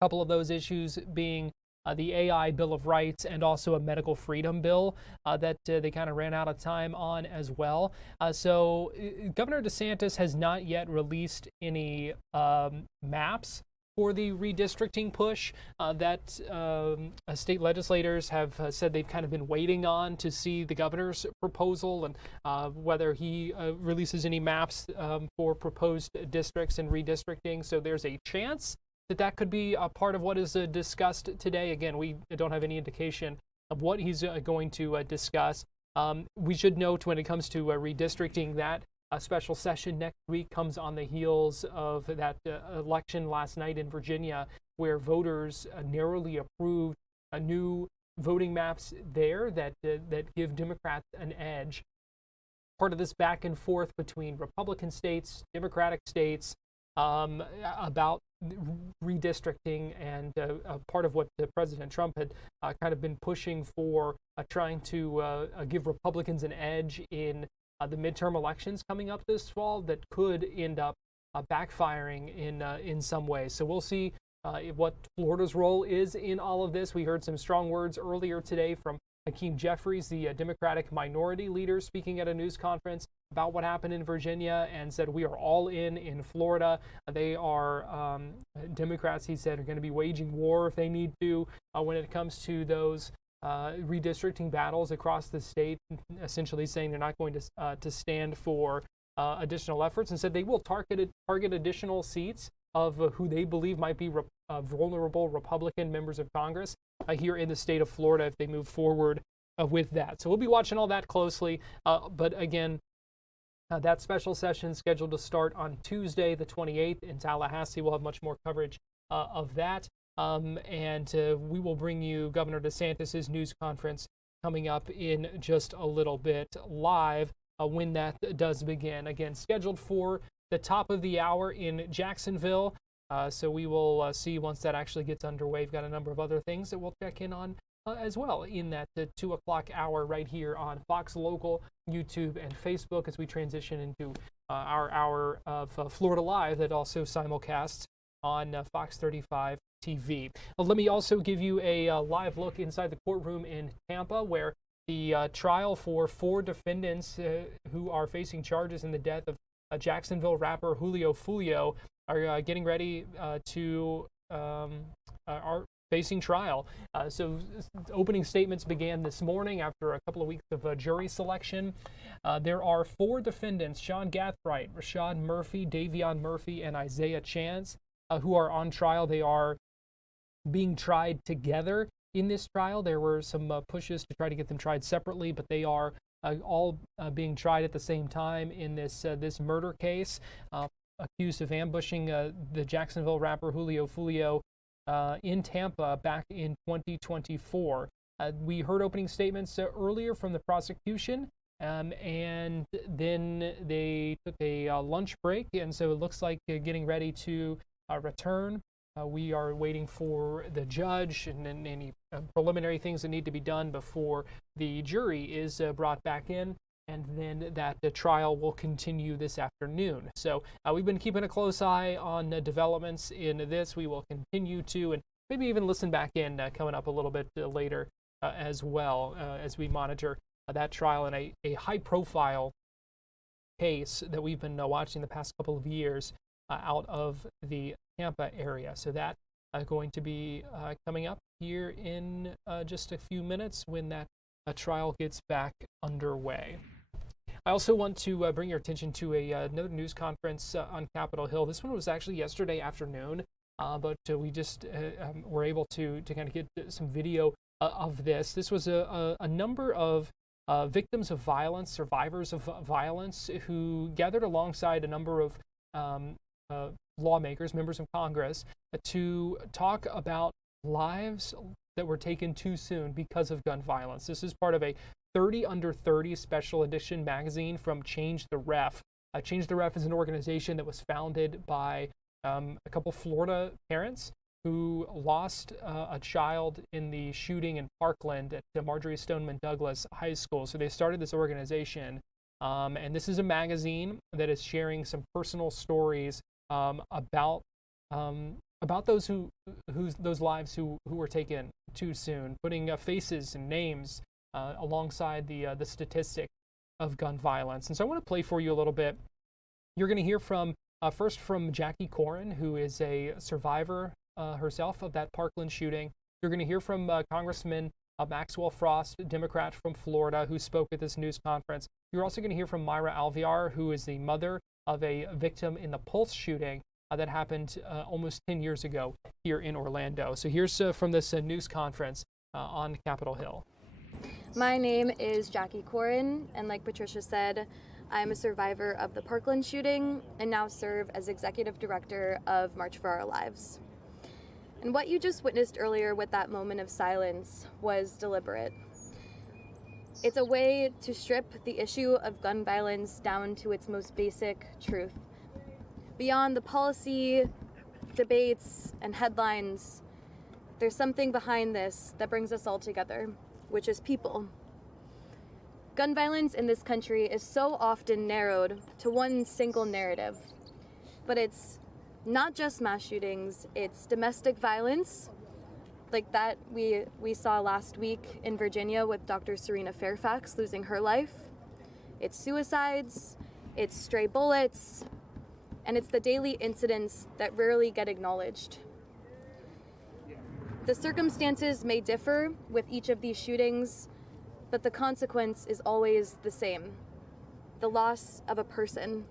A couple of those issues being the AI Bill of Rights and also a medical freedom bill that they kind of ran out of time on as well. So Governor DeSantis has not yet released any maps for the redistricting push that state legislators have said they've kind of been waiting on to see the governor's proposal and whether he releases any maps for proposed districts and redistricting. So there's a chance that could be a part of what is discussed today. Again, we don't have any indication of what he's going to discuss. We should note when it comes to redistricting that a special session next week comes on the heels of that election last night in Virginia, where voters narrowly approved new voting maps there that give Democrats an edge. Part of this back and forth between Republican states, Democratic states, about redistricting, and part of what President Trump had kind of been pushing for, trying to give Republicans an edge in the midterm elections coming up this fall that could end up backfiring in some way. So we'll see what Florida's role is in all of this. We heard some strong words earlier today from Hakeem Jeffries, the Democratic minority leader, speaking at a news conference about what happened in Virginia, and said we are all in Florida. They are, Democrats, he said, are going to be waging war if they need to when it comes to those redistricting battles across the state, essentially saying they're not going to stand for additional efforts, and said they will target additional seats of who they believe might be vulnerable Republican members of Congress here in the state of Florida if they move forward with that. So we'll be watching all that closely. But again, that special session is scheduled to start on Tuesday, the 28th in Tallahassee. We'll have much more coverage of that. And we will bring you Governor DeSantis' news conference coming up in just a little bit live when that does begin. Again, scheduled for the top of the hour in Jacksonville. So we will see once that actually gets underway. We've got a number of other things that we'll check in on as well in that 2 o'clock hour right here on Fox Local, YouTube, and Facebook as we transition into our hour of Florida Live that also simulcasts on Fox 35 TV. Let me also give you a live look inside the courtroom in Tampa, where the trial for 4 defendants who are facing charges in the death of Jacksonville rapper Julio Fulio are getting ready to are facing trial. So opening statements began this morning after a couple of weeks of jury selection. There are 4 defendants: Sean Gathright, Rashad Murphy, Davion Murphy, and Isaiah Chance, who are on trial. They are being tried together in this trial. There were some pushes to try to get them tried separately, but they are all being tried at the same time in this murder case, accused of ambushing the Jacksonville rapper Julio Fulio in Tampa back in 2024. We heard opening statements earlier from the prosecution, and then they took a lunch break, and so it looks like getting ready to return. We are waiting for the judge and then any preliminary things that need to be done before the jury is brought back in, and then that the trial will continue this afternoon. So we've been keeping a close eye on developments in this. We will continue to, and maybe even listen back in coming up a little bit later as well as we monitor that trial in a high-profile case that we've been watching the past couple of years out of the Tampa area. So that going to be coming up here in just a few minutes when that trial gets back underway. I also want to bring your attention to another news conference on Capitol Hill. This one was actually yesterday afternoon, but we just were able to kind of get some video of this. This was a number of victims of violence, survivors of violence, who gathered alongside a number of lawmakers, members of Congress, to talk about lives that were taken too soon because of gun violence. This is part of a 30 Under 30 special edition magazine from Change the Ref. Change the Ref is an organization that was founded by a couple Florida parents who lost a child in the shooting in Parkland at Marjorie Stoneman Douglas High School. So they started this organization, and this is a magazine that is sharing some personal stories about those those lives who were taken too soon, putting faces and names alongside the statistic of gun violence. And so I want to play for you a little bit. You're going to hear from first from Jackie Corin, who is a survivor herself of that Parkland shooting. You're going to hear from Congressman Maxwell Frost, Democrat from Florida, who spoke at this news conference. You're also going to hear from Myra Alvear, who is the mother of a victim in the Pulse shooting that happened almost 10 years ago here in Orlando. So here's from this news conference on Capitol Hill. My name is Jackie Corin, and like Patricia said, I'm a survivor of the Parkland shooting and now serve as executive director of March for Our Lives. And what you just witnessed earlier with that moment of silence was deliberate. It's a way to strip the issue of gun violence down to its most basic truth. Beyond the policy, debates, and headlines, there's something behind this that brings us all together, which is people. Gun violence in this country is so often narrowed to one single narrative, but it's not just mass shootings, it's domestic violence, like that we saw last week in Virginia with Dr. Serena Fairfax losing her life. It's suicides, it's stray bullets, and it's the daily incidents that rarely get acknowledged. The circumstances may differ with each of these shootings, but the consequence is always the same: the loss of a person.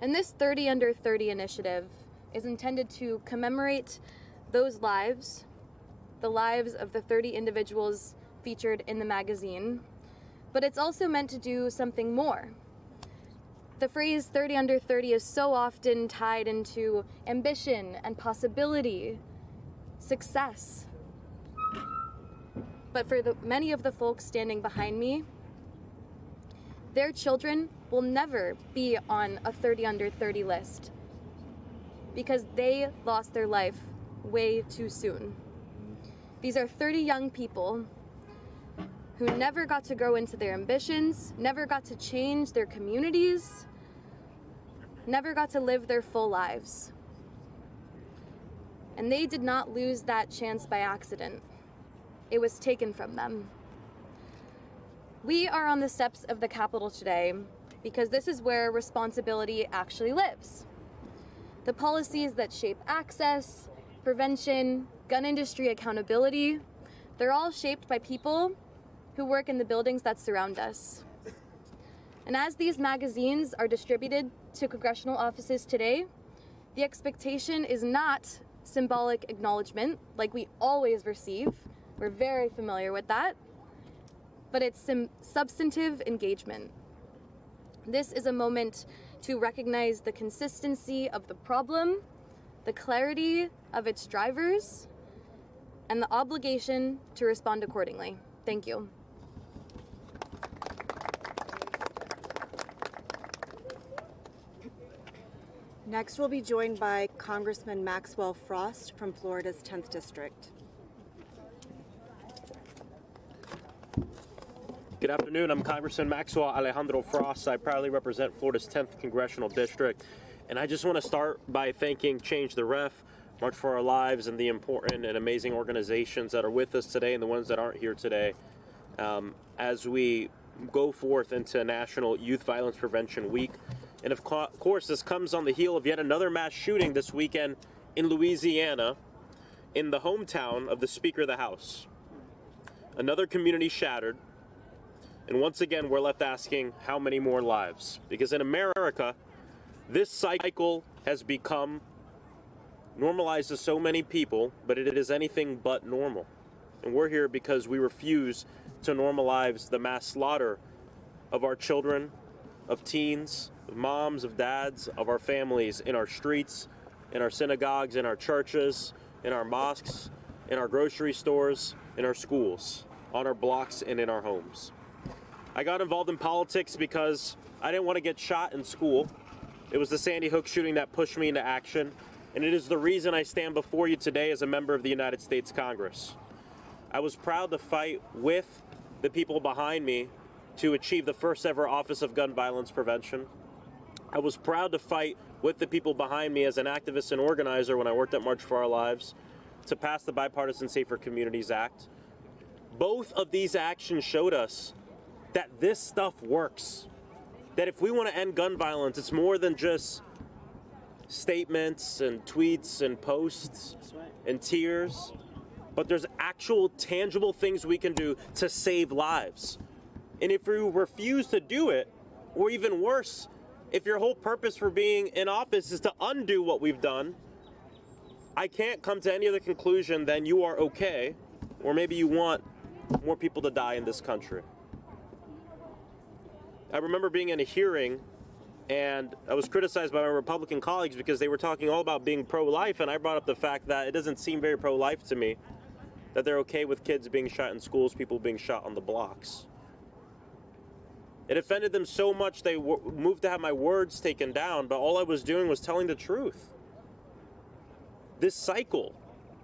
And this 30 Under 30 initiative is intended to commemorate those lives, the lives of the 30 individuals featured in the magazine, but it's also meant to do something more. The phrase 30 Under 30 is so often tied into ambition and possibility, success. But for many of the folks standing behind me, their children will never be on a 30 Under 30 list because they lost their life way too soon. These are 30 young people who never got to grow into their ambitions, never got to change their communities, never got to live their full lives. And they did not lose that chance by accident. It was taken from them. We are on the steps of the Capitol today because this is where responsibility actually lives. The policies that shape access, prevention, gun industry accountability, they're all shaped by people who work in the buildings that surround us. And as these magazines are distributed to congressional offices today, the expectation is not symbolic acknowledgement like we always receive. We're very familiar with that. But it's some substantive engagement. This is a moment to recognize the consistency of the problem, the clarity of its drivers, and the obligation to respond accordingly. Thank you. Next, we'll be joined by Congressman Maxwell Frost from Florida's 10th District. Good afternoon. I'm Congressman Maxwell Alejandro Frost. I proudly represent Florida's 10th Congressional District. And I just want to start by thanking Change the Ref, March for Our Lives, and the important and amazing organizations that are with us today and the ones that aren't here today as we go forth into National Youth Violence Prevention Week. And of course, this comes on the heel of yet another mass shooting this weekend in Louisiana. in the hometown of the Speaker of the House. Another community shattered. And once again, we're left asking how many more lives? Because in America, this cycle has become normalized to so many people, but it is anything but normal. And we're here because we refuse to normalize the mass slaughter of our children, of teens, of moms, of dads, of our families in our streets, in our synagogues, in our churches, in our mosques, in our grocery stores, in our schools, on our blocks, and in our homes. I got involved in politics because I didn't want to get shot in school. It was the Sandy Hook shooting that pushed me into action, and it is the reason I stand before you today as a member of the United States Congress. I was proud to fight with the people behind me to achieve the first ever Office of Gun Violence Prevention. I was proud to fight with the people behind me as an activist and organizer when I worked at March for Our Lives to pass the Bipartisan Safer Communities Act. Both of these actions showed us that this stuff works. That if we want to end gun violence, it's more than just statements and tweets and posts and tears, but there's actual tangible things we can do to save lives. And if we refuse to do it, or even worse, if your whole purpose for being in office is to undo what we've done, I can't come to any other conclusion than you are okay, or maybe you want more people to die in this country. I remember being in a hearing and I was criticized by my Republican colleagues because they were talking all about being pro-life, and I brought up the fact that it doesn't seem very pro-life to me that they're okay with kids being shot in schools, people being shot on the blocks. It offended them so much they moved to have my words taken down, but all I was doing was telling the truth. This cycle,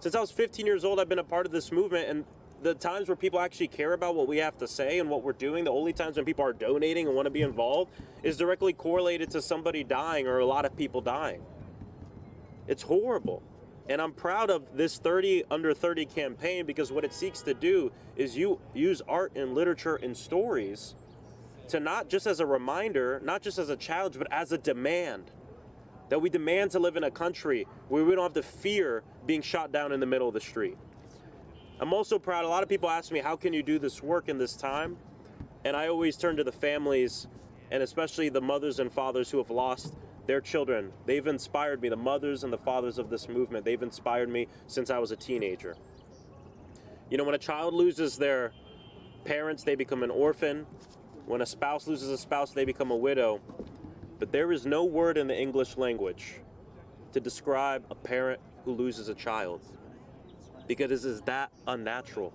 since I was 15 years old, I've been a part of this movement, and the times where people actually care about what we have to say and what we're doing, the only times when people are donating and want to be involved, is directly correlated to somebody dying or a lot of people dying. It's horrible. And I'm proud of this 30 Under 30 campaign because what it seeks to do is use art and literature and stories to not just as a reminder, not just as a challenge, but as a demand. That we demand to live in a country where we don't have to fear being shot down in the middle of the street. I'm also proud, a lot of people ask me, how can you do this work in this time? And I always turn to the families, and especially the mothers and fathers who have lost their children. They've inspired me, the mothers and the fathers of this movement. They've inspired me since I was a teenager. You know, when a child loses their parents, they become an orphan. When a spouse loses a spouse, they become a widow. But there is no word in the English language to describe a parent who loses a child, because it is that unnatural.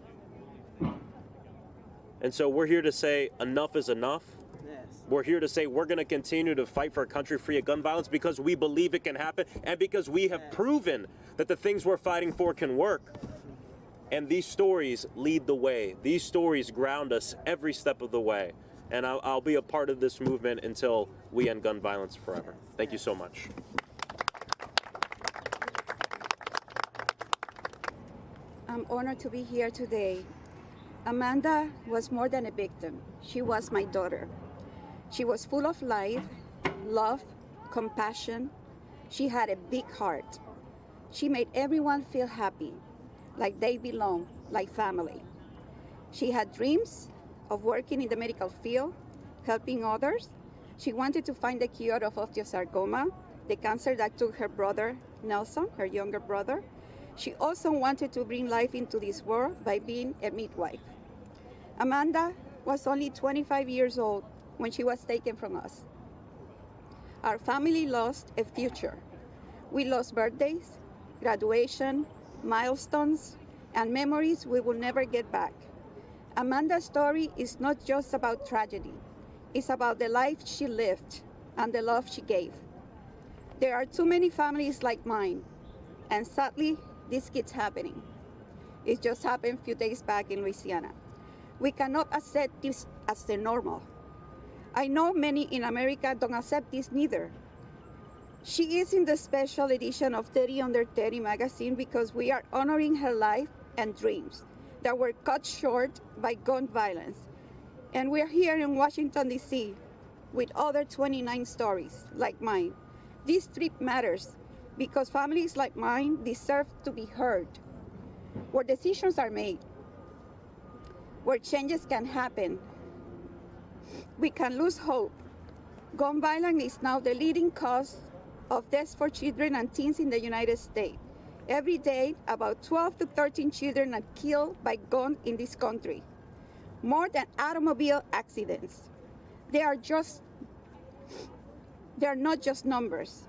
And so we're here to say enough is enough. We're here to say we're going to continue to fight for a country free of gun violence because we believe it can happen and because we have proven that the things we're fighting for can work. And these stories lead the way. These stories ground us every step of the way. And I'll be a part of this movement until we end gun violence forever. Thank you so much. I'm honored to be here today. Amanda was more than a victim. She was my daughter. She was full of life, love, compassion. She had a big heart. She made everyone feel happy, like they belong, like family. She had dreams of working in the medical field, helping others. She wanted to find the cure of osteosarcoma, the cancer that took her brother, Nelson, her younger brother. She also wanted to bring life into this world by being a midwife. Amanda was only 25 years old when she was taken from us. Our family lost a future. We lost birthdays, graduation, milestones, and memories we will never get back. Amanda's story is not just about tragedy. It's about the life she lived and the love she gave. There are too many families like mine, and sadly, this keeps happening. It just happened a few days back in Louisiana. We cannot accept this as the normal. I know many in America don't accept this neither. She is in the special edition of 30 Under 30 magazine because we are honoring her life and dreams that were cut short by gun violence. And we're here in Washington, D.C. with other 29 stories like mine. This trip matters because families like mine deserve to be heard, where decisions are made, where changes can happen. We can lose hope. Gun violence is now the leading cause of deaths for children and teens in the United States. Every day, about 12 to 13 children are killed by guns in this country, more than automobile accidents. They are not just numbers.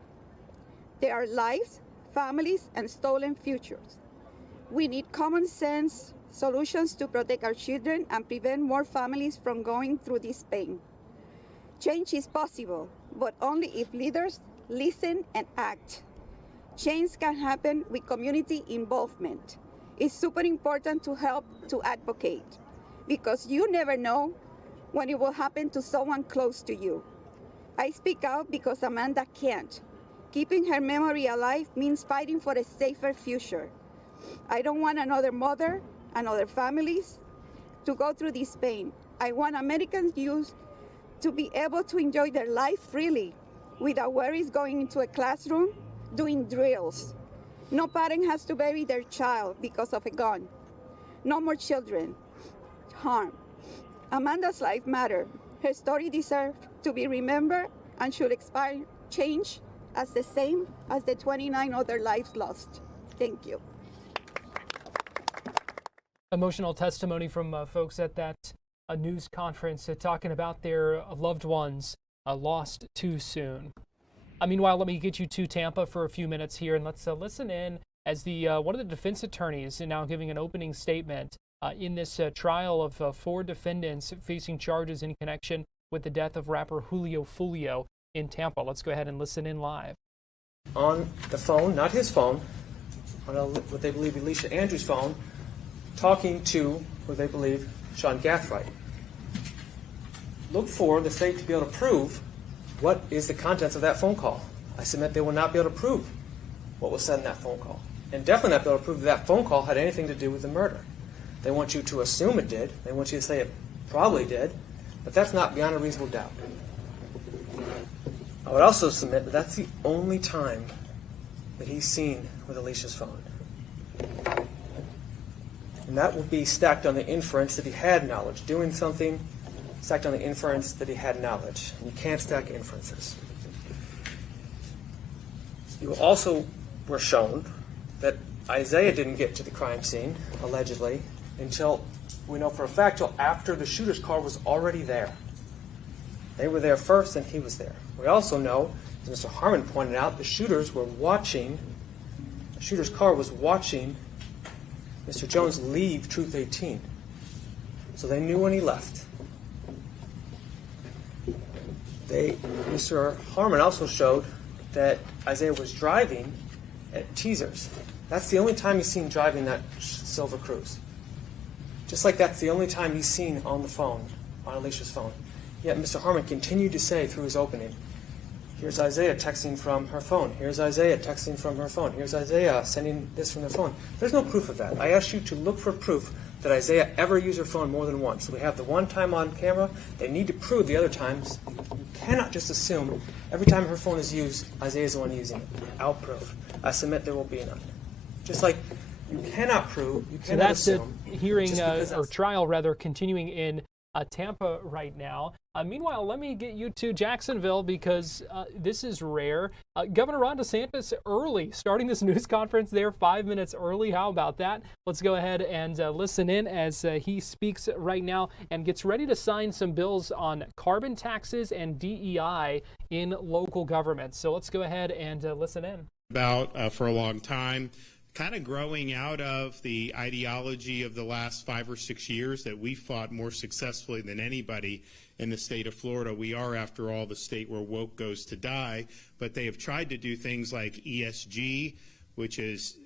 They are lives, families, and stolen futures. We need common sense solutions to protect our children and prevent more families from going through this pain. Change is possible, but only if leaders listen and act. Change can happen with community involvement. It's super important to help to advocate, because you never know when it will happen to someone close to you. I speak out because Amanda can't. Keeping her memory alive means fighting for a safer future. I don't want another mother and other families to go through this pain. I want American youth to be able to enjoy their life freely without worries going into a classroom, doing drills. No parent has to bury their child because of a gun. No more children harm. Amanda's life mattered. Her story deserves to be remembered and should inspire change as the same as the 29 other lives lost. Thank you. Emotional testimony from folks at that news conference talking about their loved ones lost too soon. Meanwhile, let me get you to Tampa for a few minutes here, and let's listen in as the one of the defense attorneys is now giving an opening statement in this trial of 4 defendants facing charges in connection with the death of rapper Julio Fulio in Tampa. Let's go ahead and listen in live. On the phone, not his phone, on what they believe Alicia Andrews' phone, talking to what they believe Sean Gathright. Look for the state to be able to prove what is the contents of that phone call. I submit they will not be able to prove what was said in that phone call, and definitely not be able to prove that phone call had anything to do with the murder. They want you to assume it did. They want you to say it probably did, but that's not beyond a reasonable doubt. I would also submit that that's the only time that he's seen with Alicia's phone. And that will be stacked on the inference that he had knowledge. Doing something stacked on the inference that he had knowledge. And you can't stack inferences. You also were shown that Isaiah didn't get to the crime scene, allegedly, until, we know for a fact, till after the shooter's car was already there. They were there first and he was there. We also know, as Mr. Harmon pointed out, the shooter's car was watching Mr. Jones leave Truth 18. So they knew when he left. Mr. Harmon also showed that Isaiah was driving at Teasers. That's the only time he's seen driving that silver Cruise. Just like that's the only time he's seen on the phone, on Alicia's phone. Yet Mr. Harmon continued to say through his opening, here's Isaiah texting from her phone. Here's Isaiah texting from her phone. Here's Isaiah sending this from their phone. There's no proof of that. I asked you to look for proof that Isaiah ever used her phone more than once. We have the one time on camera. They need to prove the other times. You cannot just assume every time her phone is used, Isaiah's the one using it. Without proof. I submit there will be none. Just like you cannot prove, you cannot assume. So that's hearing, or trial rather, continuing in Tampa right now. Meanwhile, let me get you to Jacksonville because this is rare. Governor Ron DeSantis starting this news conference there 5 minutes early. How about that? Let's go ahead and listen in as he speaks right now and gets ready to sign some bills on carbon taxes and DEI in local government. So let's go ahead and listen in. For a long time, kind of growing out of the ideology of the last 5 or 6 years that we fought more successfully than anybody in the state of Florida. We are, after all, the state where woke goes to die, but they have tried to do things like ESG, which is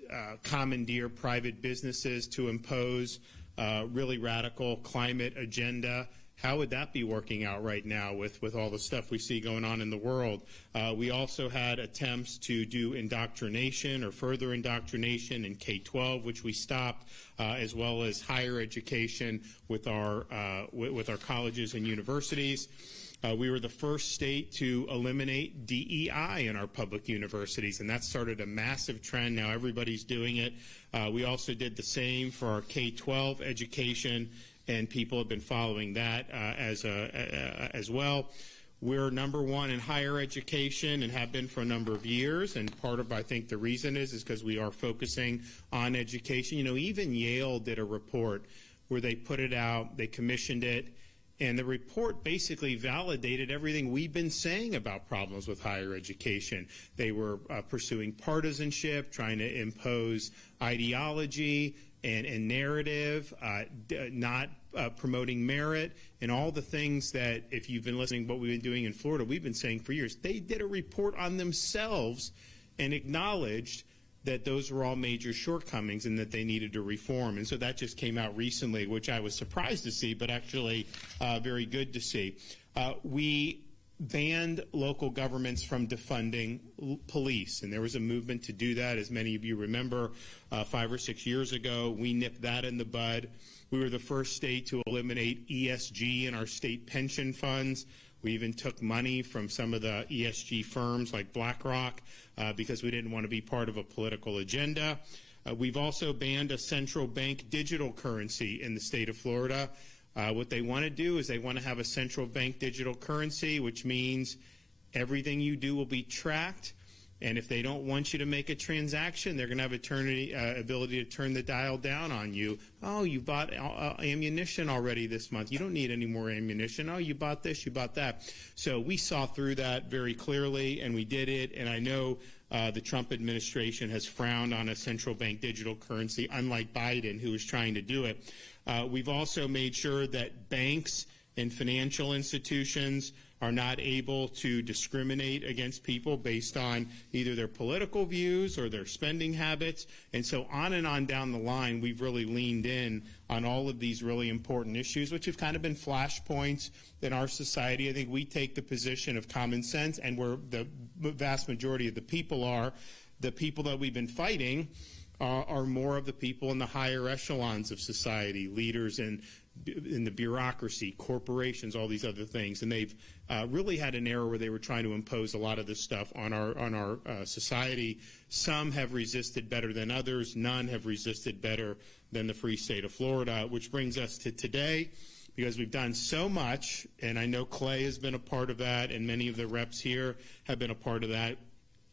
commandeer private businesses to impose really radical climate agenda. How would that be working out right now with all the stuff we see going on in the world? We also had attempts to do indoctrination or further indoctrination in K-12, which we stopped, as well as higher education with our colleges and universities. We were the first state to eliminate DEI in our public universities, and that started a massive trend. Now everybody's doing it. We also did the same for our K-12 education, and people have been following that as well. We're number one in higher education and have been for a number of years, and part of, I think, the reason is because we are focusing on education. You know, even Yale did a report where they put it out, they commissioned it, and the report basically validated everything we've been saying about problems with higher education. They were pursuing partisanship, trying to impose ideology and narrative, not promoting merit, and all the things that, if you've been listening to what we've been doing in Florida, we've been saying for years. They did a report on themselves and acknowledged that those were all major shortcomings and that they needed to reform. And so that just came out recently, which I was surprised to see, but actually very good to see. We banned local governments from defunding police, and there was a movement to do that, as many of you remember, 5 or 6 years ago. We nipped that in the bud. We were the first state to eliminate ESG in our state pension funds. We even took money from some of the ESG firms like BlackRock because we didn't want to be part of a political agenda. We've also banned a central bank digital currency in the state of Florida. What they want to do is they want to have a central bank digital currency, which means everything you do will be tracked. And if they don't want you to make a transaction, they're going to have ability to turn the dial down on you. Oh, you bought ammunition already this month. You don't need any more ammunition. Oh, you bought this, you bought that. So we saw through that very clearly, and we did it. And I know the Trump administration has frowned on a central bank digital currency, unlike Biden, who is trying to do it. We've also made sure that banks and financial institutions are not able to discriminate against people based on either their political views or their spending habits. And so on and on down the line, we've really leaned in on all of these really important issues, which have kind of been flashpoints in our society. I think we take the position of common sense, and where the vast majority of the people are, the people that we've been fighting are more of the people in the higher echelons of society, leaders in the bureaucracy, corporations, all these other things. And they've really had an era where they were trying to impose a lot of this stuff on our society. Some have resisted better than others. None have resisted better than the free state of Florida, which brings us to today, because we've done so much, and I know Clay has been a part of that, and many of the reps here have been a part of that,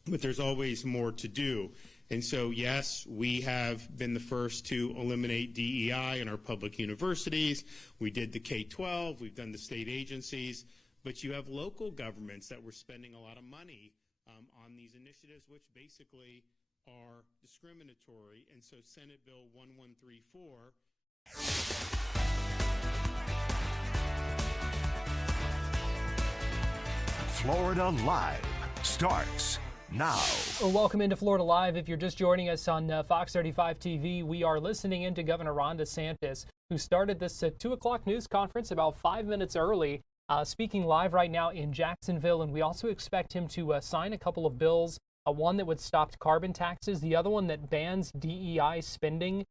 but there's always more to do. And so, yes, we have been the first to eliminate DEI in our public universities. We did the K-12. We've done the state agencies. But you have local governments that were spending a lot of money on these initiatives, which basically are discriminatory. And so Senate Bill 1134. Florida Live starts now. Welcome into Florida Live. If you're just joining us on Fox 35 TV, we are listening into Governor Ron DeSantis, who started this 2 o'clock news conference about 5 minutes early, speaking live right now in Jacksonville. And we also expect him to sign a couple of bills, one that would stop carbon taxes, the other one that bans DEI spending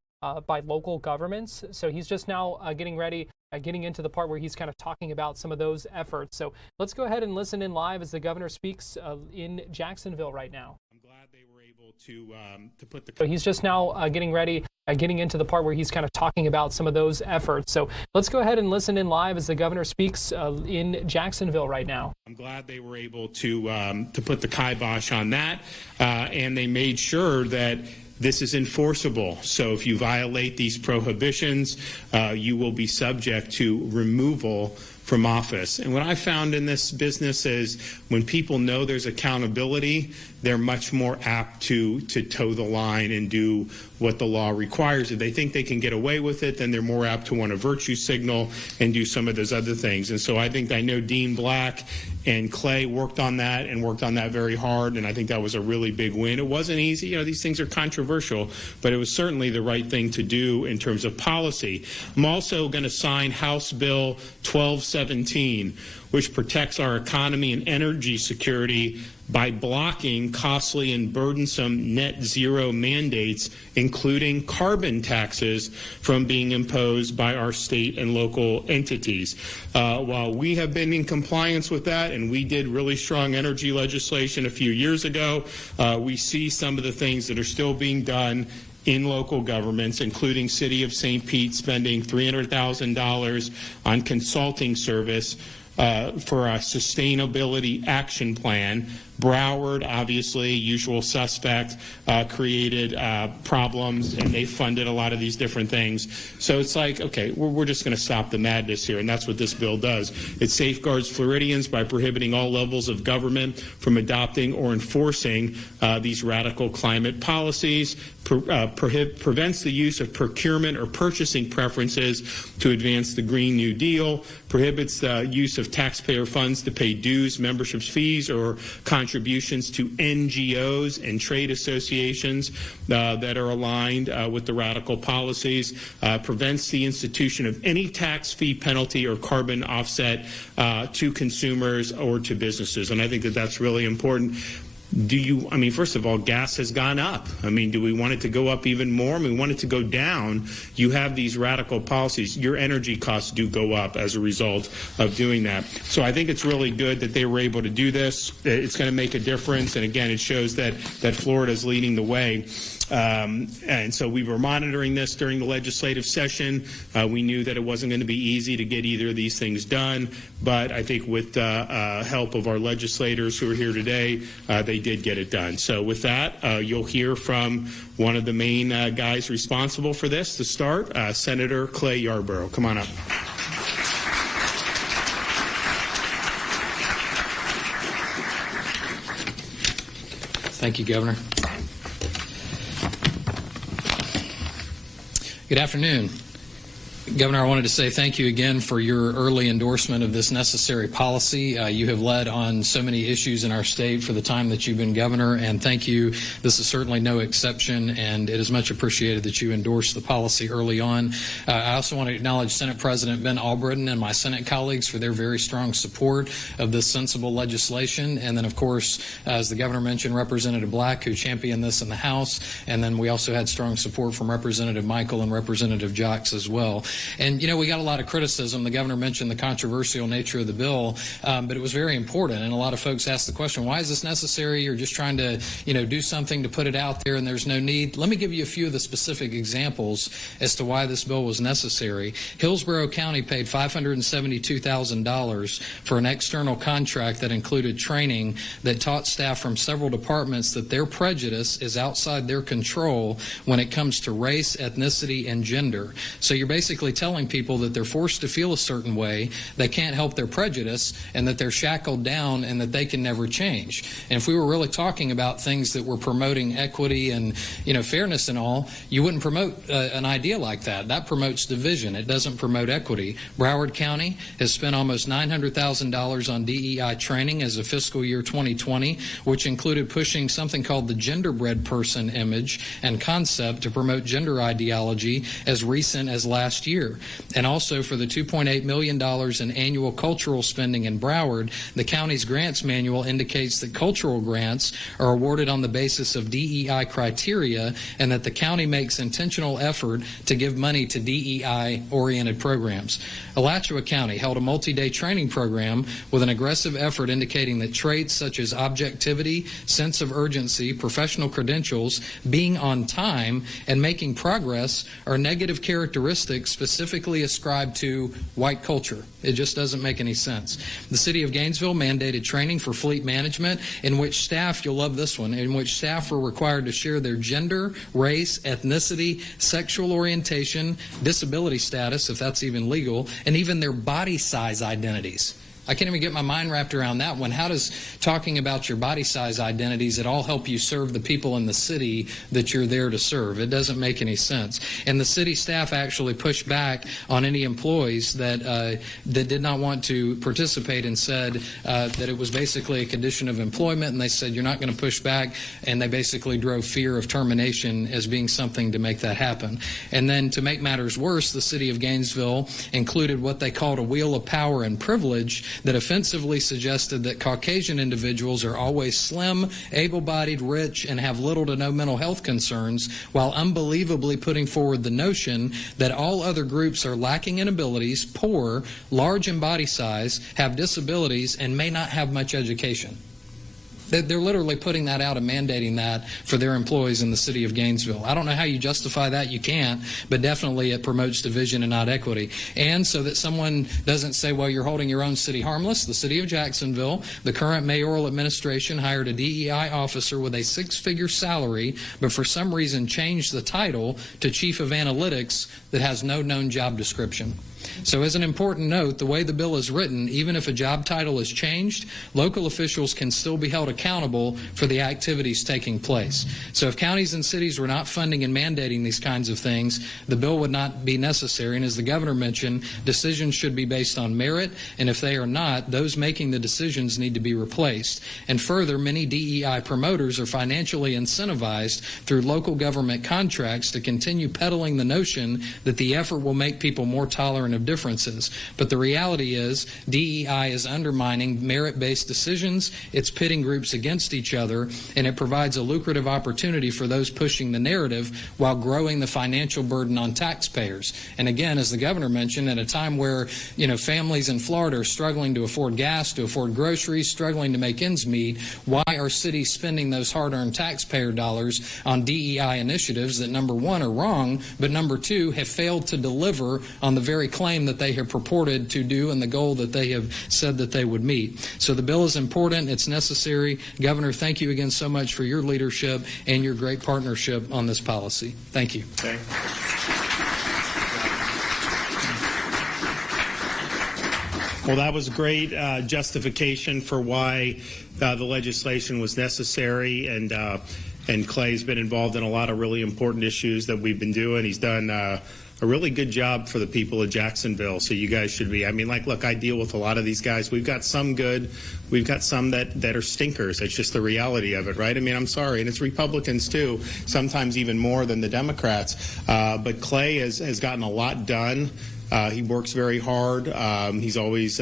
by local governments. So he's just now getting ready, getting into the part where he's kind of talking about some of those efforts. So let's go ahead and listen in live as the governor speaks in Jacksonville right now. I'm glad they were able to put the... So he's just now getting ready, getting into the part where he's kind of talking about some of those efforts. So let's go ahead and listen in live as the governor speaks in Jacksonville right now. I'm glad they were able to put the kibosh on that, and they made sure that this is enforceable. So if you violate these prohibitions, you will be subject to removal from office. And what I found in this business is when people know there's accountability, they're much more apt to toe the line and do what the law requires. If they think they can get away with it, then they're more apt to want a virtue signal and do some of those other things. And so I know Dean Black and Clay worked on that very hard, and I think that was a really big win. It wasn't easy. You know, these things are controversial, but it was certainly the right thing to do in terms of policy. I'm also going to sign House Bill 1270. 17, which protects our economy and energy security by blocking costly and burdensome net zero mandates, including carbon taxes, from being imposed by our state and local entities. While we have been in compliance with that, and we did really strong energy legislation a few years ago, we see some of the things that are still being done in local governments, including City of St. Pete spending $300,000 on consulting service for a sustainability action plan. Broward, obviously, usual suspect, created problems, and they funded a lot of these different things. So it's like, okay, we're just going to stop the madness here, and that's what this bill does. It safeguards Floridians by prohibiting all levels of government from adopting or enforcing these radical climate policies, prevents the use of procurement or purchasing preferences to advance the Green New Deal, prohibits the use of taxpayer funds to pay dues, memberships, fees, or contributions to NGOs and trade associations that are aligned with the radical policies, prevents the institution of any tax, fee, penalty, or carbon offset to consumers or to businesses. And I think that that's really important. First of all, gas has gone up. Do we want it to go up even more? We want it to go down. You have these radical policies. Your energy costs do go up as a result of doing that. So I think it's really good that they were able to do this. It's going to make a difference. And again, it shows that Florida is leading the way. And so we were monitoring this during the legislative session. We knew that it wasn't going to be easy to get either of these things done, but I think with the help of our legislators who are here today, they did get it done. So with that, you'll hear from one of the main guys responsible for this to start, Senator Clay Yarborough. Come on up. Thank you, Governor. Good afternoon. Governor, I wanted to say thank you again for your early endorsement of this necessary policy. You have led on so many issues in our state for the time that you've been governor, and thank you. This is certainly no exception, and it is much appreciated that you endorsed the policy early on. I also want to acknowledge Senate President Ben Albritton and my Senate colleagues for their very strong support of this sensible legislation. And then, of course, as the governor mentioned, Representative Black, who championed this in the House. And then we also had strong support from Representative Michael and Representative Jocks as well. And, we got a lot of criticism. The governor mentioned the controversial nature of the bill, but it was very important. And a lot of folks asked the question, why is this necessary? You're just trying to, do something to put it out there and there's no need. Let me give you a few of the specific examples as to why this bill was necessary. Hillsborough County paid $572,000 for an external contract that included training that taught staff from several departments that their prejudice is outside their control when it comes to race, ethnicity, and gender. So you're basically telling people that they're forced to feel a certain way, they can't help their prejudice, and that they're shackled down and that they can never change. And if we were really talking about things that were promoting equity and fairness and all, you wouldn't promote an idea like that. That promotes division. It doesn't promote equity. Broward County has spent almost $900,000 on DEI training as of fiscal year 2020, which included pushing something called the genderbread person image and concept to promote gender ideology as recent as last year. And also for the $2.8 million in annual cultural spending in Broward, the county's grants manual indicates that cultural grants are awarded on the basis of DEI criteria and that the county makes intentional effort to give money to DEI-oriented programs. Alachua County held a multi-day training program with an aggressive effort indicating that traits such as objectivity, sense of urgency, professional credentials, being on time, and making progress are negative characteristics specifically ascribed to white culture. It just doesn't make any sense. The city of Gainesville mandated training for fleet management in which staff, you'll love this one, in which staff were required to share their gender, race, ethnicity, sexual orientation, disability status, if that's even legal, and even their body size identities. I can't even get my mind wrapped around that one. How does talking about your body size identities at all help you serve the people in the city that you're there to serve? It doesn't make any sense. And the city staff actually pushed back on any employees that did not want to participate and said that it was basically a condition of employment, and they said you're not going to push back, and they basically drove fear of termination as being something to make that happen. And then to make matters worse, the city of Gainesville included what they called a wheel of power and privilege that offensively suggested that Caucasian individuals are always slim, able-bodied, rich, and have little to no mental health concerns, while unbelievably putting forward the notion that all other groups are lacking in abilities, poor, large in body size, have disabilities, and may not have much education. They're literally putting that out and mandating that for their employees in the city of Gainesville. I don't know how you justify that. You can't, but definitely it promotes division and not equity. And so that someone doesn't say, well, you're holding your own city harmless, the city of Jacksonville, the current mayoral administration hired a DEI officer with a six-figure salary, but for some reason changed the title to Chief of Analytics that has no known job description. So as an important note, the way the bill is written, even if a job title is changed, local officials can still be held accountable for the activities taking place. So if counties and cities were not funding and mandating these kinds of things, the bill would not be necessary. And as the governor mentioned, decisions should be based on merit, and if they are not, those making the decisions need to be replaced. And further, many DEI promoters are financially incentivized through local government contracts to continue peddling the notion that the effort will make people more tolerant of differences. But the reality is DEI is undermining merit-based decisions, it's pitting groups against each other, and it provides a lucrative opportunity for those pushing the narrative while growing the financial burden on taxpayers. And again, as the governor mentioned, at a time where families in Florida are struggling to afford gas, to afford groceries, struggling to make ends meet, why are cities spending those hard-earned taxpayer dollars on DEI initiatives that, number one, are wrong, but number two, have failed to deliver on the very claim that they have purported to do and the goal that they have said that they would meet. So the bill is important. It's necessary. Governor, thank you again so much for your leadership and your great partnership on this policy. Thank you. Okay. Well, that was great justification for why the legislation was necessary, and Clay's been involved in a lot of really important issues that we've been doing. He's done a really good job for the people of Jacksonville, so you guys should be. Look, I deal with a lot of these guys. We've got some good. We've got some that are stinkers. It's just the reality of it, right? I'm sorry, and it's Republicans too, sometimes even more than the Democrats. But Clay has gotten a lot done. He works very hard. He's always,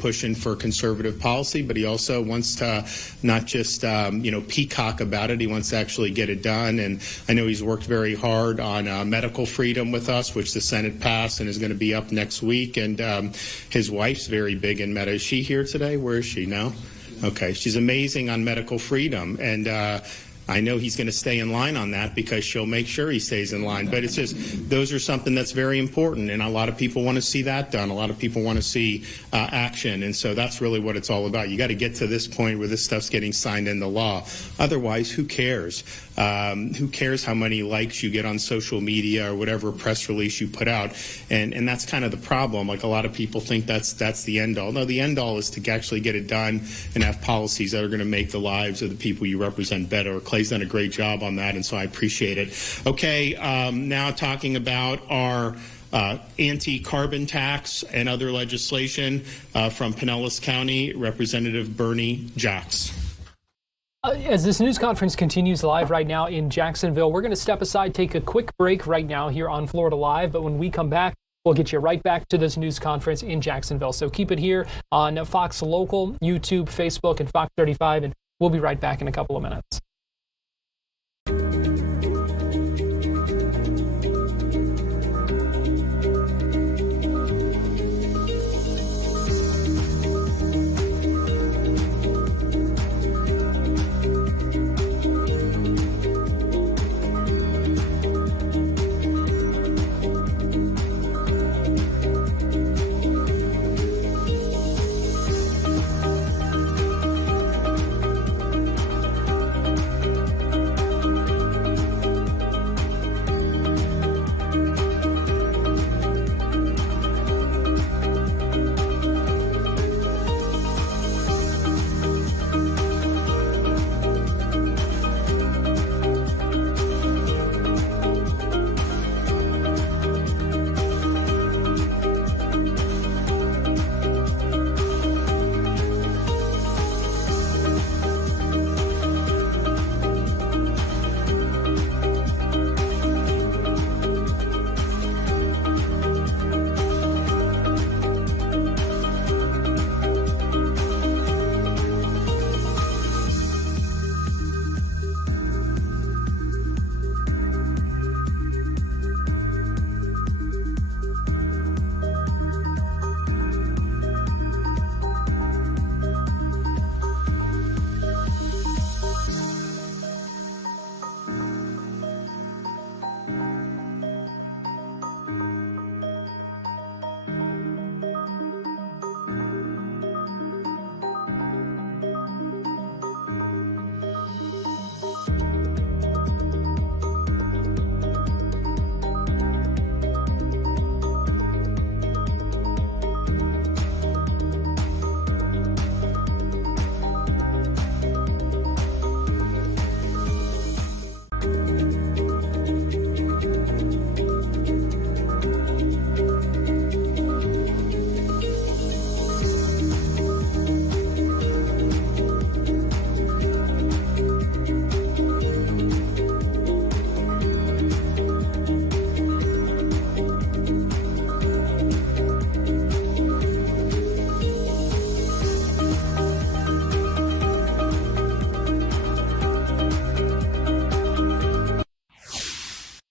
pushing for conservative policy, but he also wants to not just, peacock about it. He wants to actually get it done. And I know he's worked very hard on medical freedom with us, which the Senate passed and is going to be up next week. And his wife's very big in Meta. Is she here today? Where is she? No? Okay. She's amazing on medical freedom. And I know he's going to stay in line on that because she'll make sure he stays in line. But it's just, those are something that's very important, and a lot of people want to see that done. A lot of people want to see action, and so that's really what it's all about. You got to get to this point where this stuff's getting signed into law. Otherwise, who cares? Who cares how many likes you get on social media or whatever press release you put out? And that's kind of the problem. Like, a lot of people think that's the end all. No, the end all is to actually get it done and have policies that are going to make the lives of the people you represent better. Clay's done a great job on that, and so I appreciate it. Okay, now talking about our anti-carbon tax and other legislation from Pinellas County, Representative Bernie Jacks. As this news conference continues live right now in Jacksonville, we're going to step aside, take a quick break right now here on Florida Live. But when we come back, we'll get you right back to this news conference in Jacksonville. So keep it here on Fox Local, YouTube, Facebook, and Fox 35. And we'll be right back in a couple of minutes.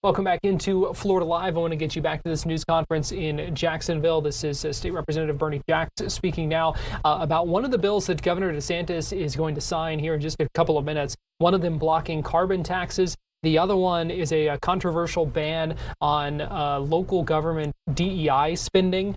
Welcome back into Florida Live. I want to get you back to this news conference in Jacksonville. This is State Representative Bernie Jacks speaking now about one of the bills that Governor DeSantis is going to sign here in just a couple of minutes. One of them blocking carbon taxes. The other one is a controversial ban on local government DEI spending.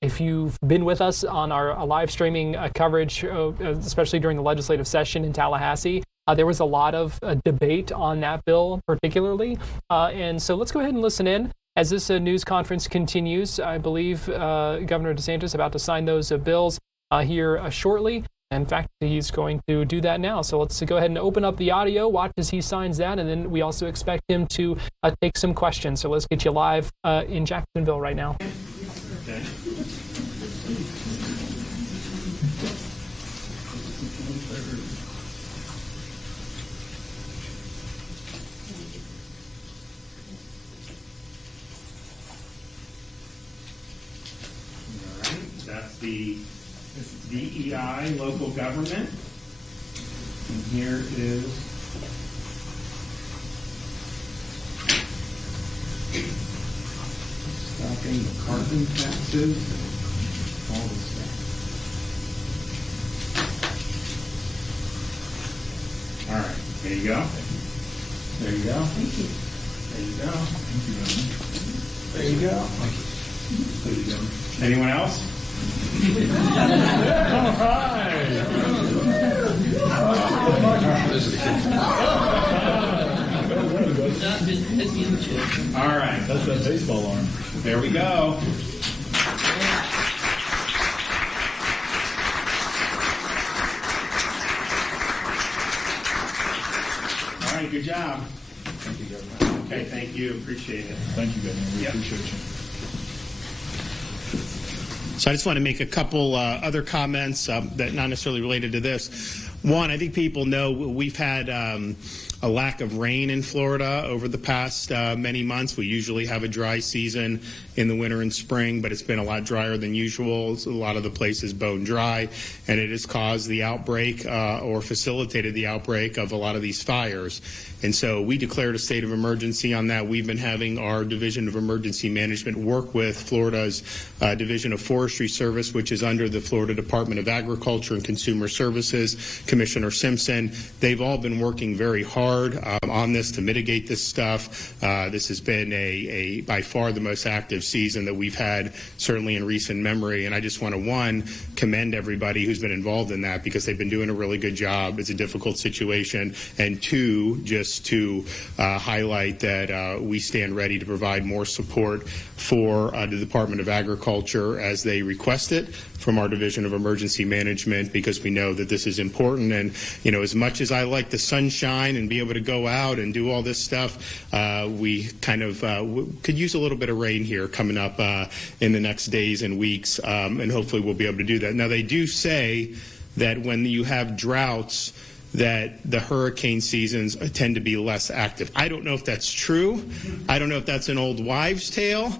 If you've been with us on our live streaming coverage, especially during the legislative session in Tallahassee, there was a lot of debate on that bill particularly. And so let's go ahead and listen in as this news conference continues. I believe Governor DeSantis about to sign those bills here shortly. In fact, he's going to do that now. So let's go ahead and open up the audio, watch as he signs that, and then we also expect him to take some questions. So let's get you live in Jacksonville right now. Okay. That's the DEI, local government. And here is stopping the carbon taxes and all this stuff. All right, there you go. There you go. Thank you. There you go. Thank you. There you go. Thank you. There you go. Anyone else? All right. That's that baseball arm. There we go. All right, good job. Thank you, Governor. Okay, thank you. Appreciate it. Thank you, Governor. We appreciate you. So I just want to make a couple other comments that not necessarily related to this. One, I think people know we've had a lack of rain in Florida over the past many months. We usually have a dry season in the winter and spring, but it's been a lot drier than usual. So a lot of the places bone dry, and it has caused the outbreak or facilitated the outbreak of a lot of these fires. And so we declared a state of emergency on that. We've been having our Division of Emergency Management work with Florida's Division of Forestry Service, which is under the Florida Department of Agriculture and Consumer Services, Commissioner Simpson. They've all been working very hard on this to mitigate this stuff. This has been a by far the most active season that we've had, certainly in recent memory. And I just want to, one, commend everybody who's been involved in that because they've been doing a really good job. It's a difficult situation. And two, just to highlight that we stand ready to provide more support for the Department of Agriculture as they request it from our Division of Emergency Management, because we know that this is important. And, you know, as much as I like the sunshine and be able to go out and do all this stuff, we kind of could use a little bit of rain here coming up in the next days and weeks, and hopefully we'll be able to do that. Now, they do say that when you have droughts, that the hurricane seasons tend to be less active. I don't know if that's true. I don't know if that's an old wives' tale.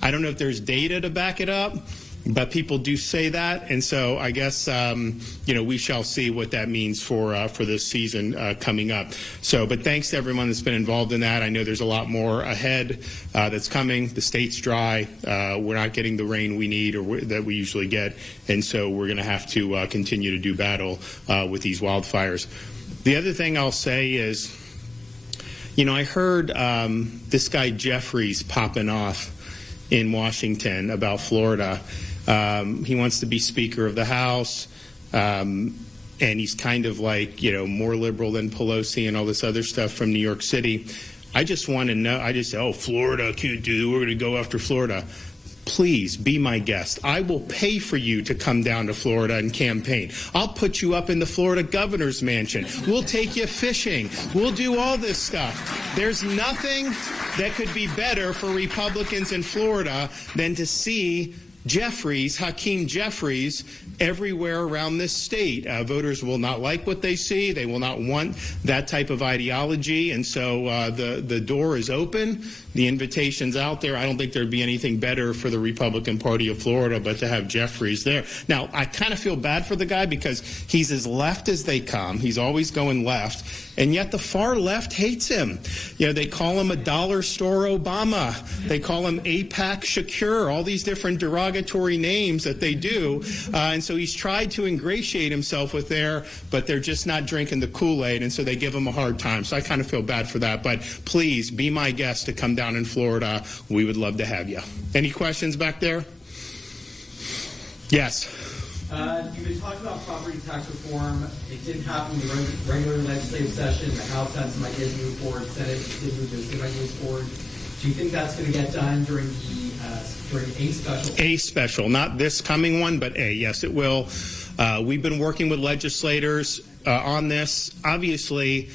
I don't know if there's data to back it up, but people do say that. And so I guess, you know, we shall see what that means for this season coming up. So, but thanks to everyone that's been involved in that. I know there's a lot more ahead that's coming. The state's dry. We're not getting the rain we need or that we usually get. And so we're going to have to continue to do battle with these wildfires. The other thing I'll say is, you know, I heard this guy Jeffries popping off in Washington about Florida. He wants to be Speaker of the House, and he's kind of like, you know, more liberal than Pelosi and all this other stuff from New York City. I just want to know, I just say, oh, Florida, we're going to go after Florida. Please be my guest. I will pay for you to come down to Florida and campaign. I'll put you up in the Florida governor's mansion. We'll take you fishing. We'll do all this stuff. There's nothing that could be better for Republicans in Florida than to see Hakeem Jeffries, everywhere around this state. Voters will not like what they see. They will not want that type of ideology. And so the door is open. The invitation's out there. I don't think there'd be anything better for the Republican Party of Florida but to have Jeffries there. Now, I kind of feel bad for the guy because he's as left as they come. He's always going left. And yet the far left hates him. You know, they call him a dollar store Obama. They call him AIPAC Shakur, all these different derogatory names that they do. And so he's tried to ingratiate himself with there, but they're just not drinking the Kool-Aid, and so they give him a hard time. So I kind of feel bad for that. But please be my guest to come down in Florida. We would love to have you. Any questions back there? Yes. You've been talking about property tax reform. It didn't happen in the regular legislative session. The House had some ideas moved forward. Senate did move those ideas forward. Do you think that's going to get done during a special? A special, not this coming one, but a. Yes, it will. We've been working with legislators on this. Obviously,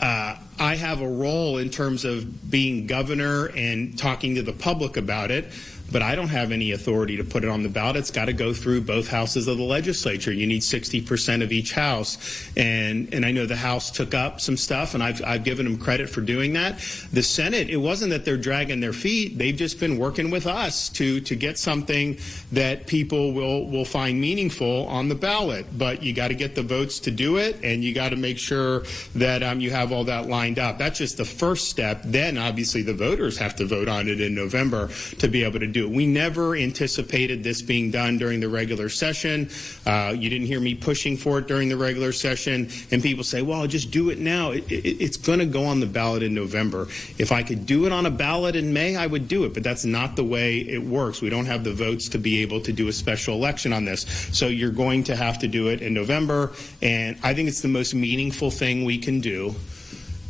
I have a role in terms of being governor and talking to the public about it. But I don't have any authority to put it on the ballot. It's got to go through both houses of the legislature. You need 60% of each house. And I know the House took up some stuff, and I've given them credit for doing that. The Senate, it wasn't that they're dragging their feet. They've just been working with us to get something that people will find meaningful on the ballot. But you got to get the votes to do it, and you got to make sure that you have all that lined up. That's just the first step. Then, obviously, the voters have to vote on it in November to be able to do it. We never anticipated this being done during the regular session. You didn't hear me pushing for it during the regular session. And people say, well, just do it now. It's going to go on the ballot in November. If I could do it on a ballot in May, I would do it. But that's not the way it works. We don't have the votes to be able to do a special election on this. So you're going to have to do it in November. And I think it's the most meaningful thing we can do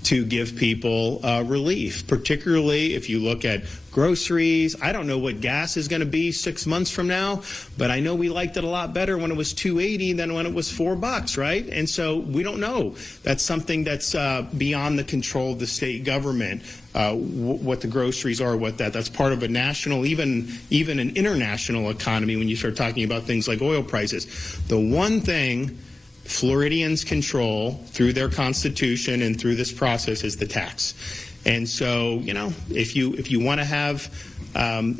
to give people relief, particularly if you look at groceries. I don't know what gas is going to be 6 months from now, but I know we liked it a lot better when it was $2.80 than when it was $4, right? And so we don't know. That's something that's beyond the control of the state government, what the groceries are, that's part of a national, even an international economy when you start talking about things like oil prices. The one thing Floridians control through their constitution and through this process is the tax. And so, you know, if you want to have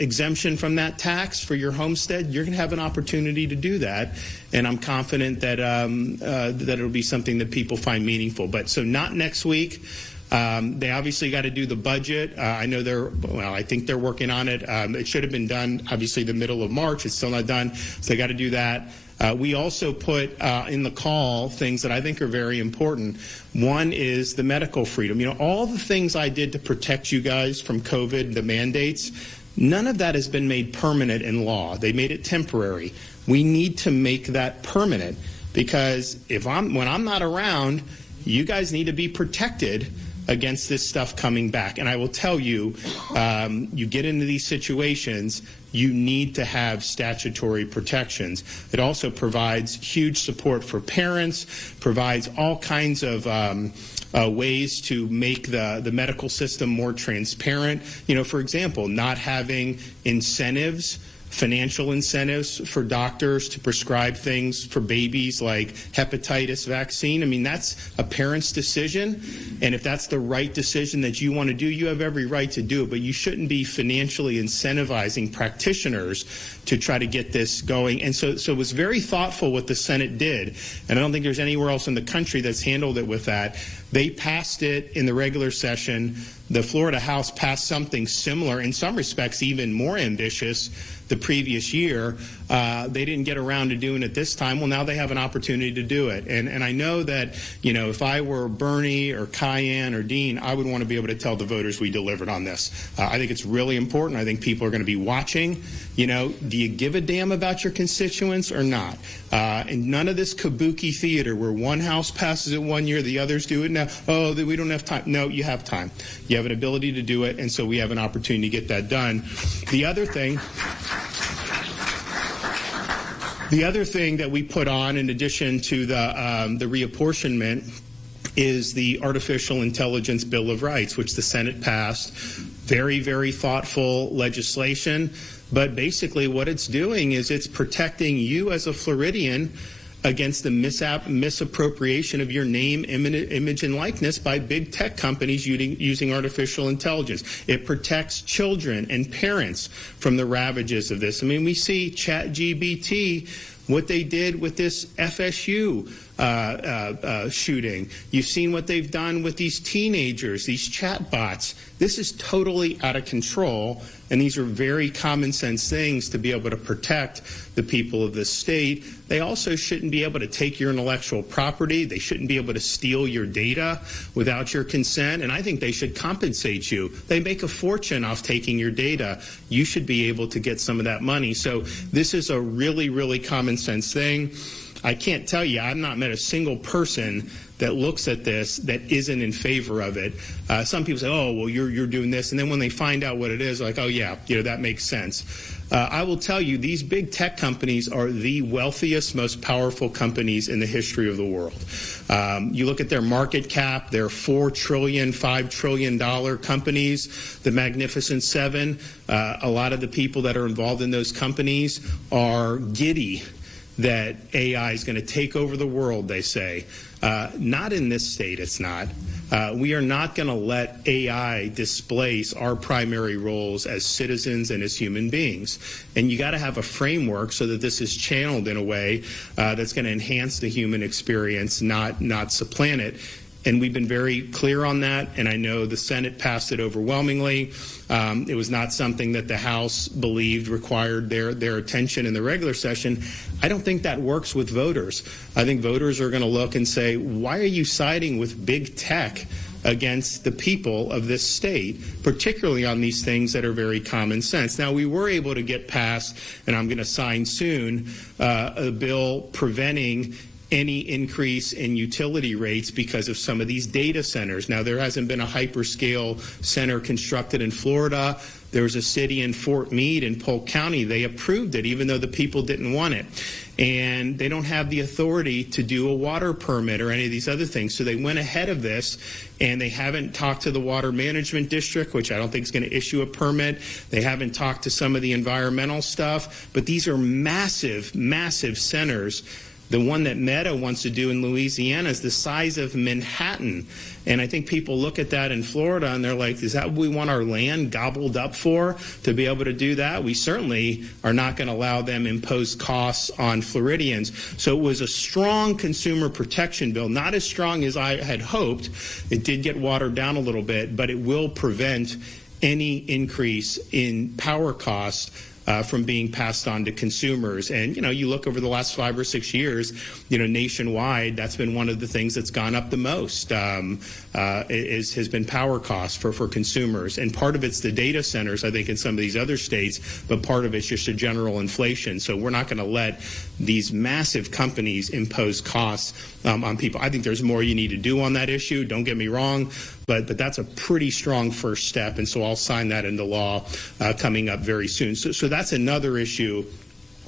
exemption from that tax for your homestead, you're going to have an opportunity to do that. And I'm confident that that it'll be something that people find meaningful. But so not next week. They obviously got to do the budget. I know I think they're working on it. It should have been done, obviously, the middle of March. It's still not done. So they got to do that. We also put in the call things that I think are very important. One is the medical freedom. You know, all the things I did to protect you guys from COVID, the mandates, none of that has been made permanent in law. They made it temporary. We need to make that permanent because when I'm not around, you guys need to be protected against this stuff coming back. And I will tell you, you get into these situations, you need to have statutory protections. It also provides huge support for parents, provides all kinds of ways to make the medical system more transparent. You know, for example, not having incentives, financial incentives for doctors to prescribe things for babies like hepatitis vaccine. I mean, that's a parent's decision. And if that's the right decision that you want to do, you have every right to do it. But you shouldn't be financially incentivizing practitioners to try to get this going. And so it was very thoughtful what the Senate did. And I don't think there's anywhere else in the country that's handled it with that. They passed it in the regular session. The Florida House passed something similar, in some respects even more ambitious, the previous year. They didn't get around to doing it this time. Well, now they have an opportunity to do it. And I know that, you know, if I were Bernie or Cayenne or Dean, I would want to be able to tell the voters we delivered on this. I think it's really important. I think people are going to be watching. You know, do you give a damn about your constituents or not? And none of this kabuki theater where one house passes it one year, the others do it now. Oh, we don't have time. No, you have time. You have an ability to do it, and so we have an opportunity to get that done. The other thing that we put on, in addition to the reapportionment, is the Artificial Intelligence Bill of Rights, which the Senate passed. Very, very thoughtful legislation but basically what it's doing is it's protecting you as a Floridian against the misappropriation of your name, image, and likeness by big tech companies using artificial intelligence. It protects children and parents from the ravages of this. I mean, we see ChatGPT, what they did with this FSU shooting. You've seen what they've done with these teenagers, these chat bots. This is totally out of control, and these are very common sense things to be able to protect the people of this state. They also shouldn't be able to take your intellectual property. They shouldn't be able to steal your data without your consent, and I think they should compensate you. They make a fortune off taking your data. You should be able to get some of that money. So this is a really, really common sense thing. I can't tell you, I've not met a single person that looks at this that isn't in favor of it. Some people say, oh, well, you're doing this. And then when they find out what it is, like, oh, yeah, that makes sense. I will tell you, these big tech companies are the wealthiest, most powerful companies in the history of the world. You look at their market cap, they're $4 trillion, $5 trillion companies, the Magnificent Seven. A lot of the people that are involved in those companies are giddy that AI is going to take over the world, they say. Not in this state, it's not. We are not going to let AI displace our primary roles as citizens and as human beings. And you got to have a framework so that this is channeled in a way that's going to enhance the human experience, not supplant it. And we've been very clear on that, and I know the Senate passed it overwhelmingly. It was not something that the House believed required their attention in the regular session. I don't think that works with voters. I think voters are going to look and say, why are you siding with big tech against the people of this state, particularly on these things that are very common sense? Now, we were able to get past, and I'm going to sign soon, a bill preventing any increase in utility rates because of some of these data centers. Now, there hasn't been a hyperscale center constructed in Florida. There was a city in Fort Meade in Polk County. They approved it even though the people didn't want it. And they don't have the authority to do a water permit or any of these other things. So they went ahead of this, and they haven't talked to the Water Management District, which I don't think is going to issue a permit. They haven't talked to some of the environmental stuff. But these are massive, massive centers. The one that Meta wants to do in Louisiana is the size of Manhattan. And I think people look at that in Florida and they're like, is that what we want our land gobbled up for, to be able to do that? We certainly are not going to allow them impose costs on Floridians. So it was a strong consumer protection bill, not as strong as I had hoped. It did get watered down a little bit, but it will prevent any increase in power costs from being passed on to consumers. And, you look over the last 5 or 6 years, nationwide, that's been one of the things that's gone up the most, has been power costs for consumers. And part of it's the data centers, I think, in some of these other states, but part of it's just a general inflation. So we're not going to let these massive companies impose costs on people. I think there's more you need to do on that issue, don't get me wrong, but that's a pretty strong first step, and so I'll sign that into law coming up very soon. So that's another issue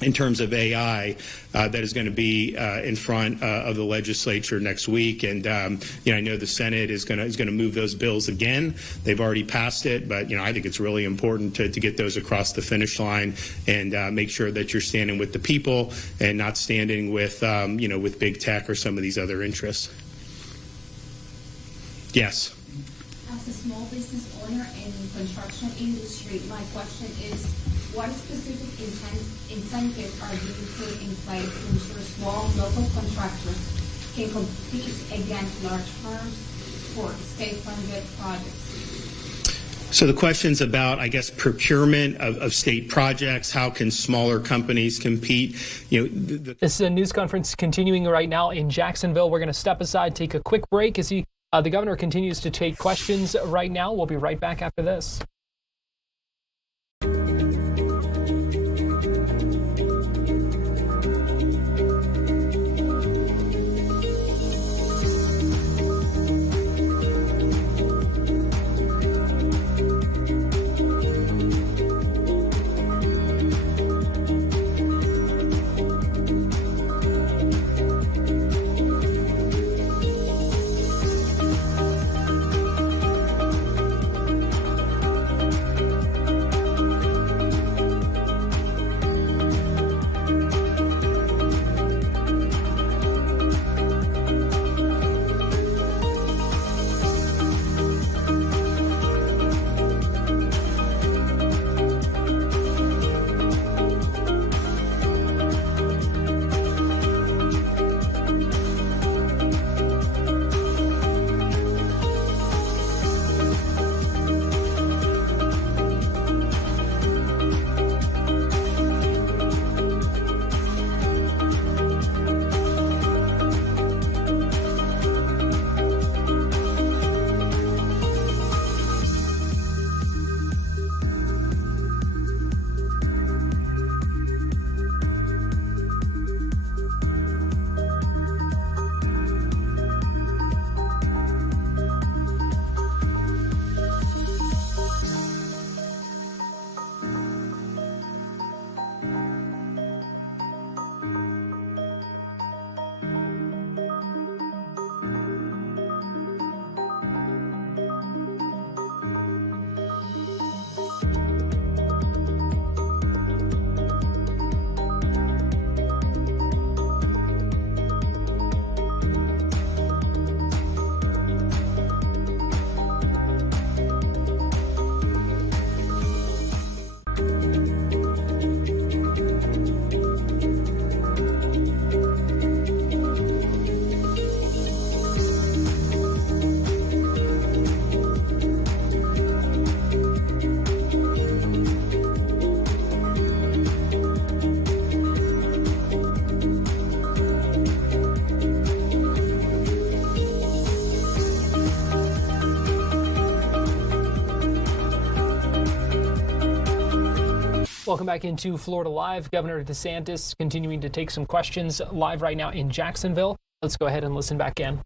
in terms of AI that is going to be in front of the legislature next week. And I know the Senate is going to move those bills again. They've already passed it, but I think it's really important to get those across the finish line and make sure that you're standing with the people and not standing with with big tech or some of these other interests. Yes. As a small business owner in the construction industry, my question is, what specific incentives are being put in place to ensure small local contractors can compete against large firms for state-funded projects? So the question's about, I guess, procurement of state projects. How can smaller companies compete? This is a news conference continuing right now in Jacksonville. We're going to step aside, take a quick break as the governor continues to take questions right now. We'll be right back after this. Welcome back into Florida Live. Governor DeSantis continuing to take some questions live right now in Jacksonville. Let's go ahead and listen back in.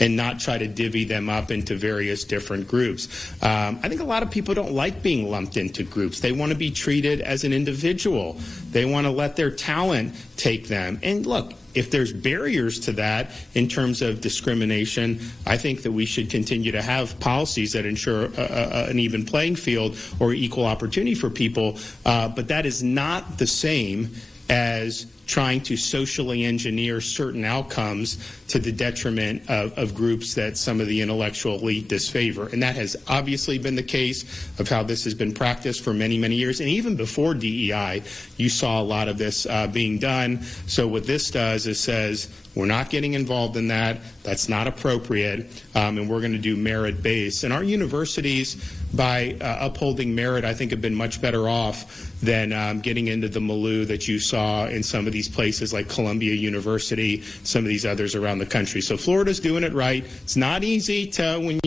And not try to divvy them up into various different groups. I think a lot of people don't like being lumped into groups. They want to be treated as an individual. They want to let their talent take them. And look, if there's barriers to that in terms of discrimination, I think that we should continue to have policies that ensure an even playing field or equal opportunity for people. But that is not the same as trying to socially engineer certain outcomes to the detriment of groups that some of the intellectual elite disfavor. And that has obviously been the case of how this has been practiced for many, many years. And even before DEI, you saw a lot of this being done. So what this does is says, we're not getting involved in that. That's not appropriate. And we're going to do merit-based. And our universities, by upholding merit, I think have been much better off than getting into the milieu that you saw in some of these places like Columbia University, some of these others around the country. So Florida's doing it right. It's not easy to when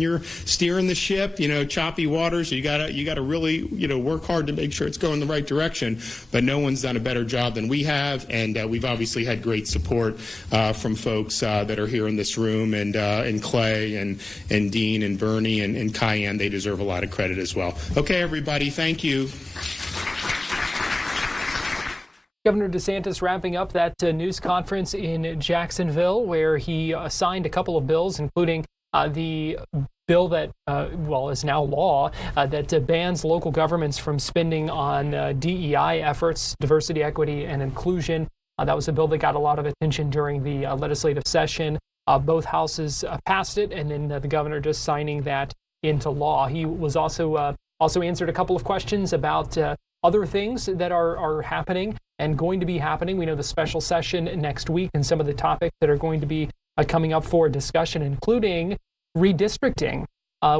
you're steering the ship, choppy waters. You gotta really work hard to make sure it's going the right direction. But no one's done a better job than we have, and we've obviously had great support from folks that are here in this room, and Clay and Dean and Bernie and Cayenne. They deserve a lot of credit as well. Okay, everybody, thank you. Governor DeSantis wrapping up that news conference in Jacksonville, where he signed a couple of bills, including the bill that, is now law, that bans local governments from spending on DEI efforts, diversity, equity, and inclusion. That was a bill that got a lot of attention during the legislative session. Both houses passed it, and then the governor just signing that into law. He was also answered a couple of questions about other things that are happening and going to be happening. We know the special session next week and some of the topics that are going to be coming up for discussion, including redistricting.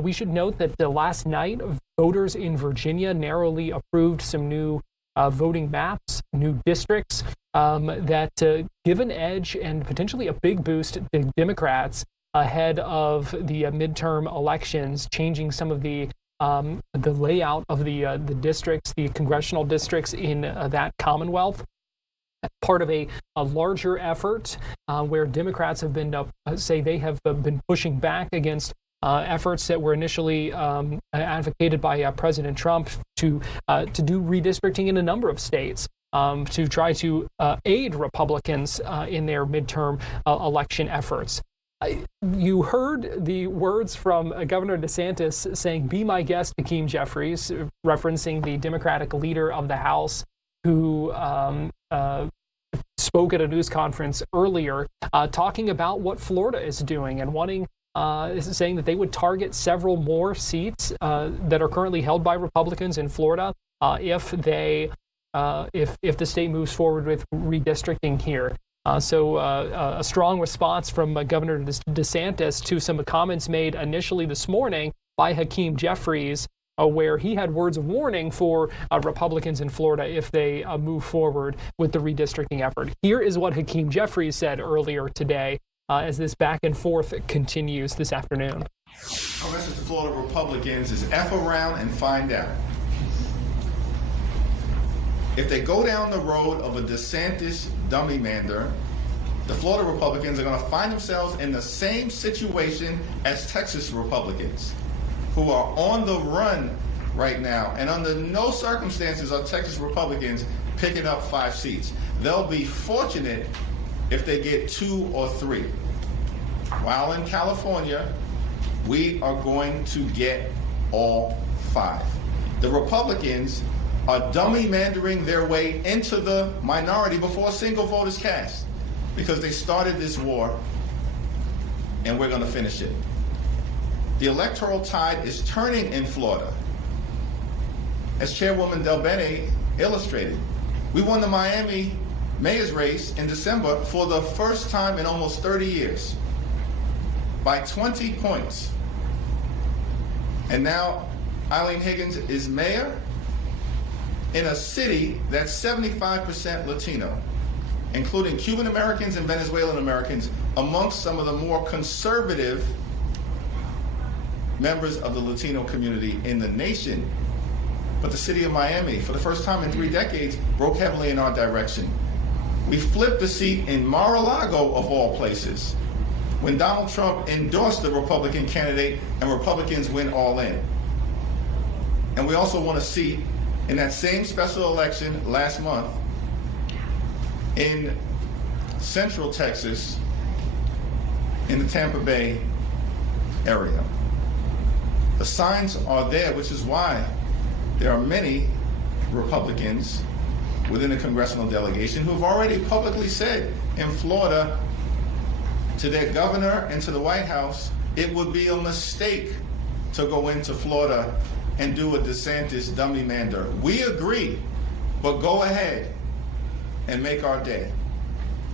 We should note that the last night, voters in Virginia narrowly approved some new voting maps, new districts that give an edge and potentially a big boost to Democrats ahead of the midterm elections, changing some of the layout of the districts, the congressional districts in that Commonwealth. Part of a larger effort where Democrats have been they have been pushing back against efforts that were initially advocated by President Trump to do redistricting in a number of states. To try to aid Republicans in their midterm election efforts. You heard the words from Governor DeSantis saying, "Be my guest, Hakeem Jeffries," referencing the Democratic leader of the House who spoke at a news conference earlier, talking about what Florida is doing and wanting, saying that they would target several more seats that are currently held by Republicans in Florida if the state moves forward with redistricting here. So a strong response from Governor DeSantis to some comments made initially this morning by Hakeem Jeffries, where he had words of warning for Republicans in Florida if they move forward with the redistricting effort. Here is what Hakeem Jeffries said earlier today as this back and forth continues this afternoon. Our message to Florida Republicans is F around and find out. If they go down the road of a DeSantis dummy mander, the Florida Republicans are going to find themselves in the same situation as Texas Republicans, who are on the run right now. And under no circumstances are Texas Republicans picking up 5 seats. They'll be fortunate if they get 2 or 3. While in California, we are going to get all 5. The Republicans are dummy mandering their way into the minority before a single vote is cast, because they started this war and we're going to finish it. The electoral tide is turning in Florida. As Chairwoman Del Bene illustrated, we won the Miami mayor's race in December for the first time in almost 30 years by 20 points. And now Eileen Higgins is mayor in a city that's 75% Latino, including Cuban Americans and Venezuelan Americans, amongst some of the more conservative members of the Latino community in the nation. but the city of Miami, for the first time in 3 decades, broke heavily in our direction. We flipped the seat in Mar-a-Lago, of all places, when Donald Trump endorsed the Republican candidate and Republicans went all in. And we also won a seat in that same special election last month in Central Texas, in the Tampa Bay area. The signs are there, which is why there are many Republicans within the congressional delegation who have already publicly said in Florida to their governor and to the White House, it would be a mistake to go into Florida and do a DeSantis dummy mander. We agree, but go ahead and make our day.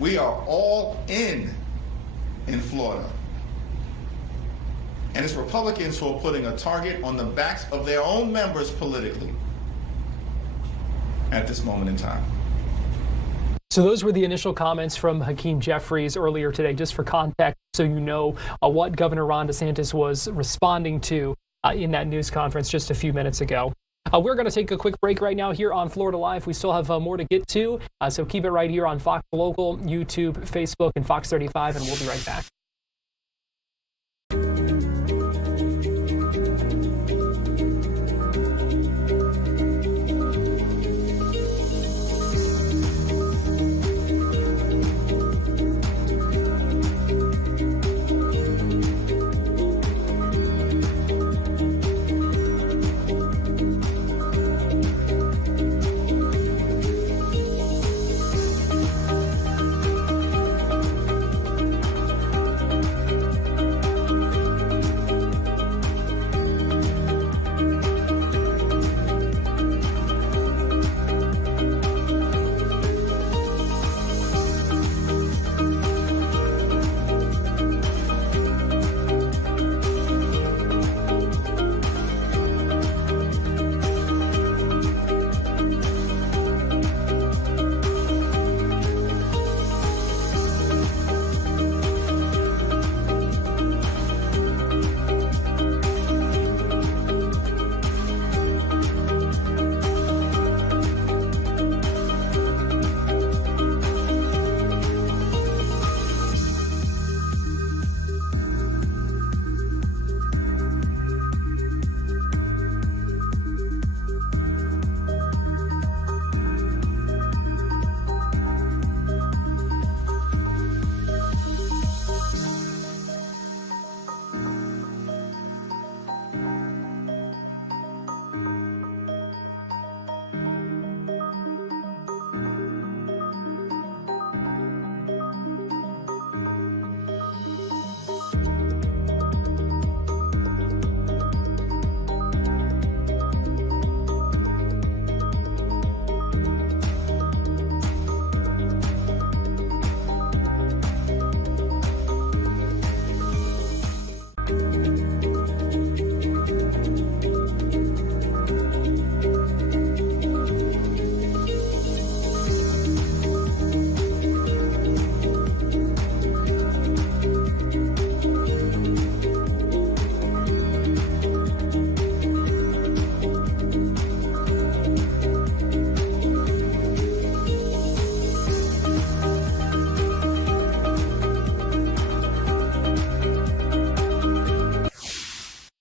We are all in Florida. And it's Republicans who are putting a target on the backs of their own members politically at this moment in time. So those were the initial comments from Hakeem Jeffries earlier today, just for context, so you know what Governor Ron DeSantis was responding to in that news conference just a few minutes ago. We're going to take a quick break right now here on Florida Live. We still have more to get to, so keep it right here on Fox Local, YouTube, Facebook, and Fox 35, and we'll be right back.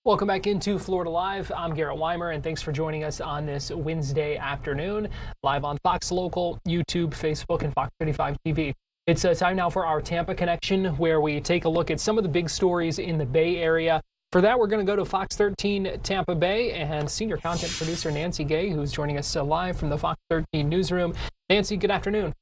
Welcome back into Florida Live. I'm Garrett Weimer, and thanks for joining us on this Wednesday afternoon, live on Fox Local, YouTube, Facebook, and Fox 35 TV. It's time now for our Tampa Connection, where we take a look at some of the big stories in the Bay Area. For that, we're going to go to Fox 13 Tampa Bay and senior content producer Nancy Gay, who's joining us live from the Fox 13 newsroom. Nancy, good afternoon.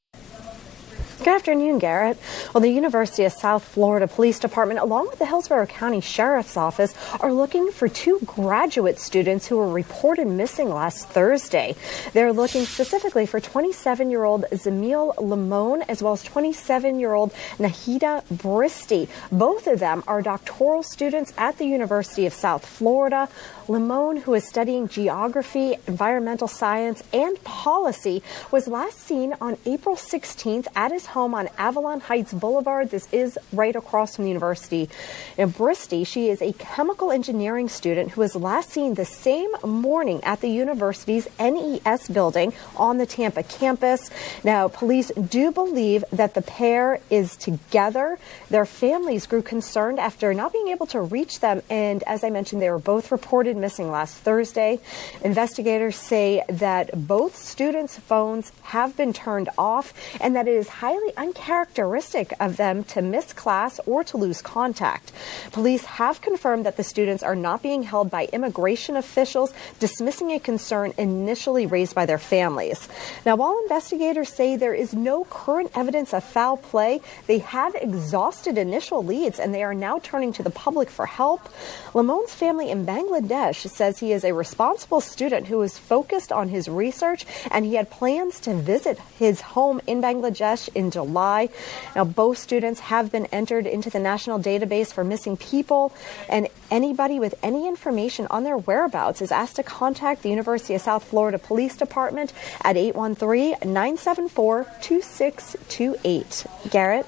Good afternoon, Garrett. Well, the University of South Florida Police Department, along with the Hillsborough County Sheriff's Office, are looking for 2 graduate students who were reported missing last Thursday. They're looking specifically for 27-year-old Zamil Limon as well as 27-year-old Nahida Bristi. Both of them are doctoral students at the University of South Florida. Limon, who is studying geography, environmental science, and policy, was last seen on April 16th at his home on Avalon Heights Boulevard. This is right across from the university. Now, Bristy, she is a chemical engineering student who was last seen the same morning at the university's NES building on the Tampa campus. Now, police do believe that the pair is together. Their families grew concerned after not being able to reach them, and as I mentioned, they were both reported missing last Thursday. Investigators say that both students' phones have been turned off and that it is highly uncharacteristic of them to miss class or to lose contact. Police have confirmed that the students are not being held by immigration officials, dismissing a concern initially raised by their families. Now, while investigators say there is no current evidence of foul play, they have exhausted initial leads and they are now turning to the public for help. Lamon's family in Bangladesh says he is a responsible student who is focused on his research and he had plans to visit his home in Bangladesh in July. Now, both students have been entered into the national database for missing people, and anybody with any information on their whereabouts is asked to contact the University of South Florida Police Department at 813-974-2628. Garrett?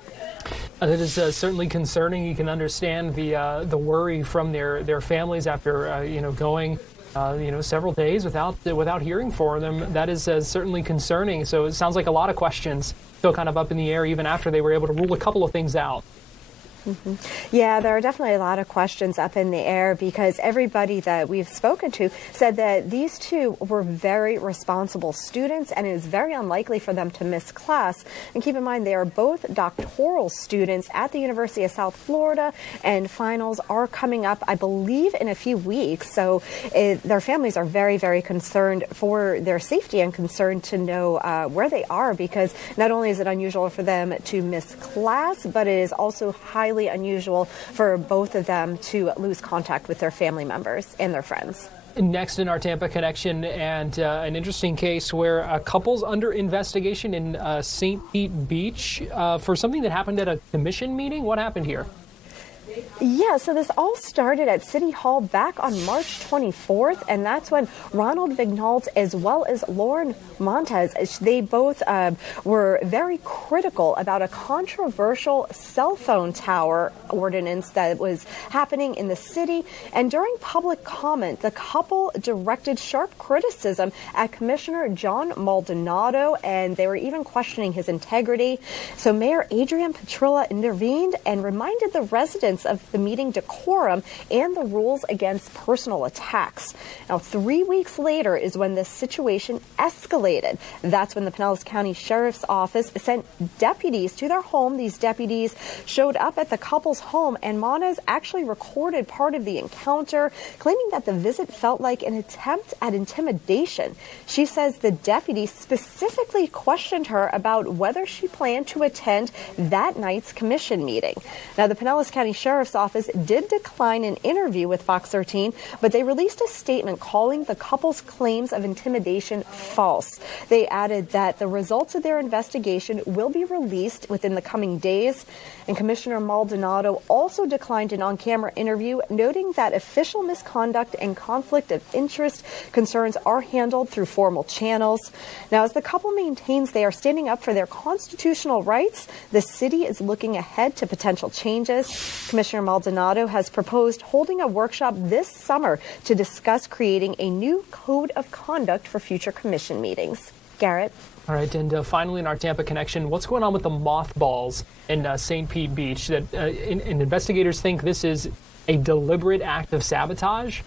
That is certainly concerning. You can understand the worry from their families after going several days without hearing from them. That is certainly concerning. So it sounds like a lot of questions still kind of up in the air even after they were able to rule a couple of things out. Yeah, there are definitely a lot of questions up in the air because everybody that we've spoken to said that these two were very responsible students and it is very unlikely for them to miss class. And keep in mind, they are both doctoral students at the University of South Florida, and finals are coming up, I believe, in a few weeks. So their families are very, very concerned for their safety and concerned to know where they are, because not only is it unusual for them to miss class, but it is also highly unusual for both of them to lose contact with their family members and their friends. Next in our Tampa connection, and an interesting case where a couple's under investigation in St. Pete Beach for something that happened at a commission meeting. What happened here? Yeah, so this all started at City Hall back on March 24th, and that's when Ronald Vignault as well as Lauren Montez, they both were very critical about a controversial cell phone tower ordinance that was happening in the city. And during public comment, the couple directed sharp criticism at Commissioner John Maldonado, and they were even questioning his integrity. So Mayor Adrian Petrilla intervened and reminded the residents of the meeting decorum and the rules against personal attacks. Now, 3 weeks later is when this situation escalated. That's when the Pinellas County Sheriff's Office sent deputies to their home. These deputies showed up at the couple's home, and Montez actually recorded part of the encounter, claiming that the visit felt like an attempt at intimidation. She says the deputy specifically questioned her about whether she planned to attend that night's commission meeting. Now, the Pinellas County Sheriff's Office did decline an interview with Fox 13, but they released a statement calling the couple's claims of intimidation false. They added that the results of their investigation will be released within the coming days. And Commissioner Maldonado also declined an on-camera interview, noting that official misconduct and conflict of interest concerns are handled through formal channels. Now, as the couple maintains they are standing up for their constitutional rights, the city is looking ahead to potential changes. Commissioner Maldonado has proposed holding a workshop this summer to discuss creating a new code of conduct for future commission meetings. Garrett? All right, and finally in our Tampa connection, what's going on with the mothballs in St. Pete Beach? That investigators think this is a deliberate act of sabotage?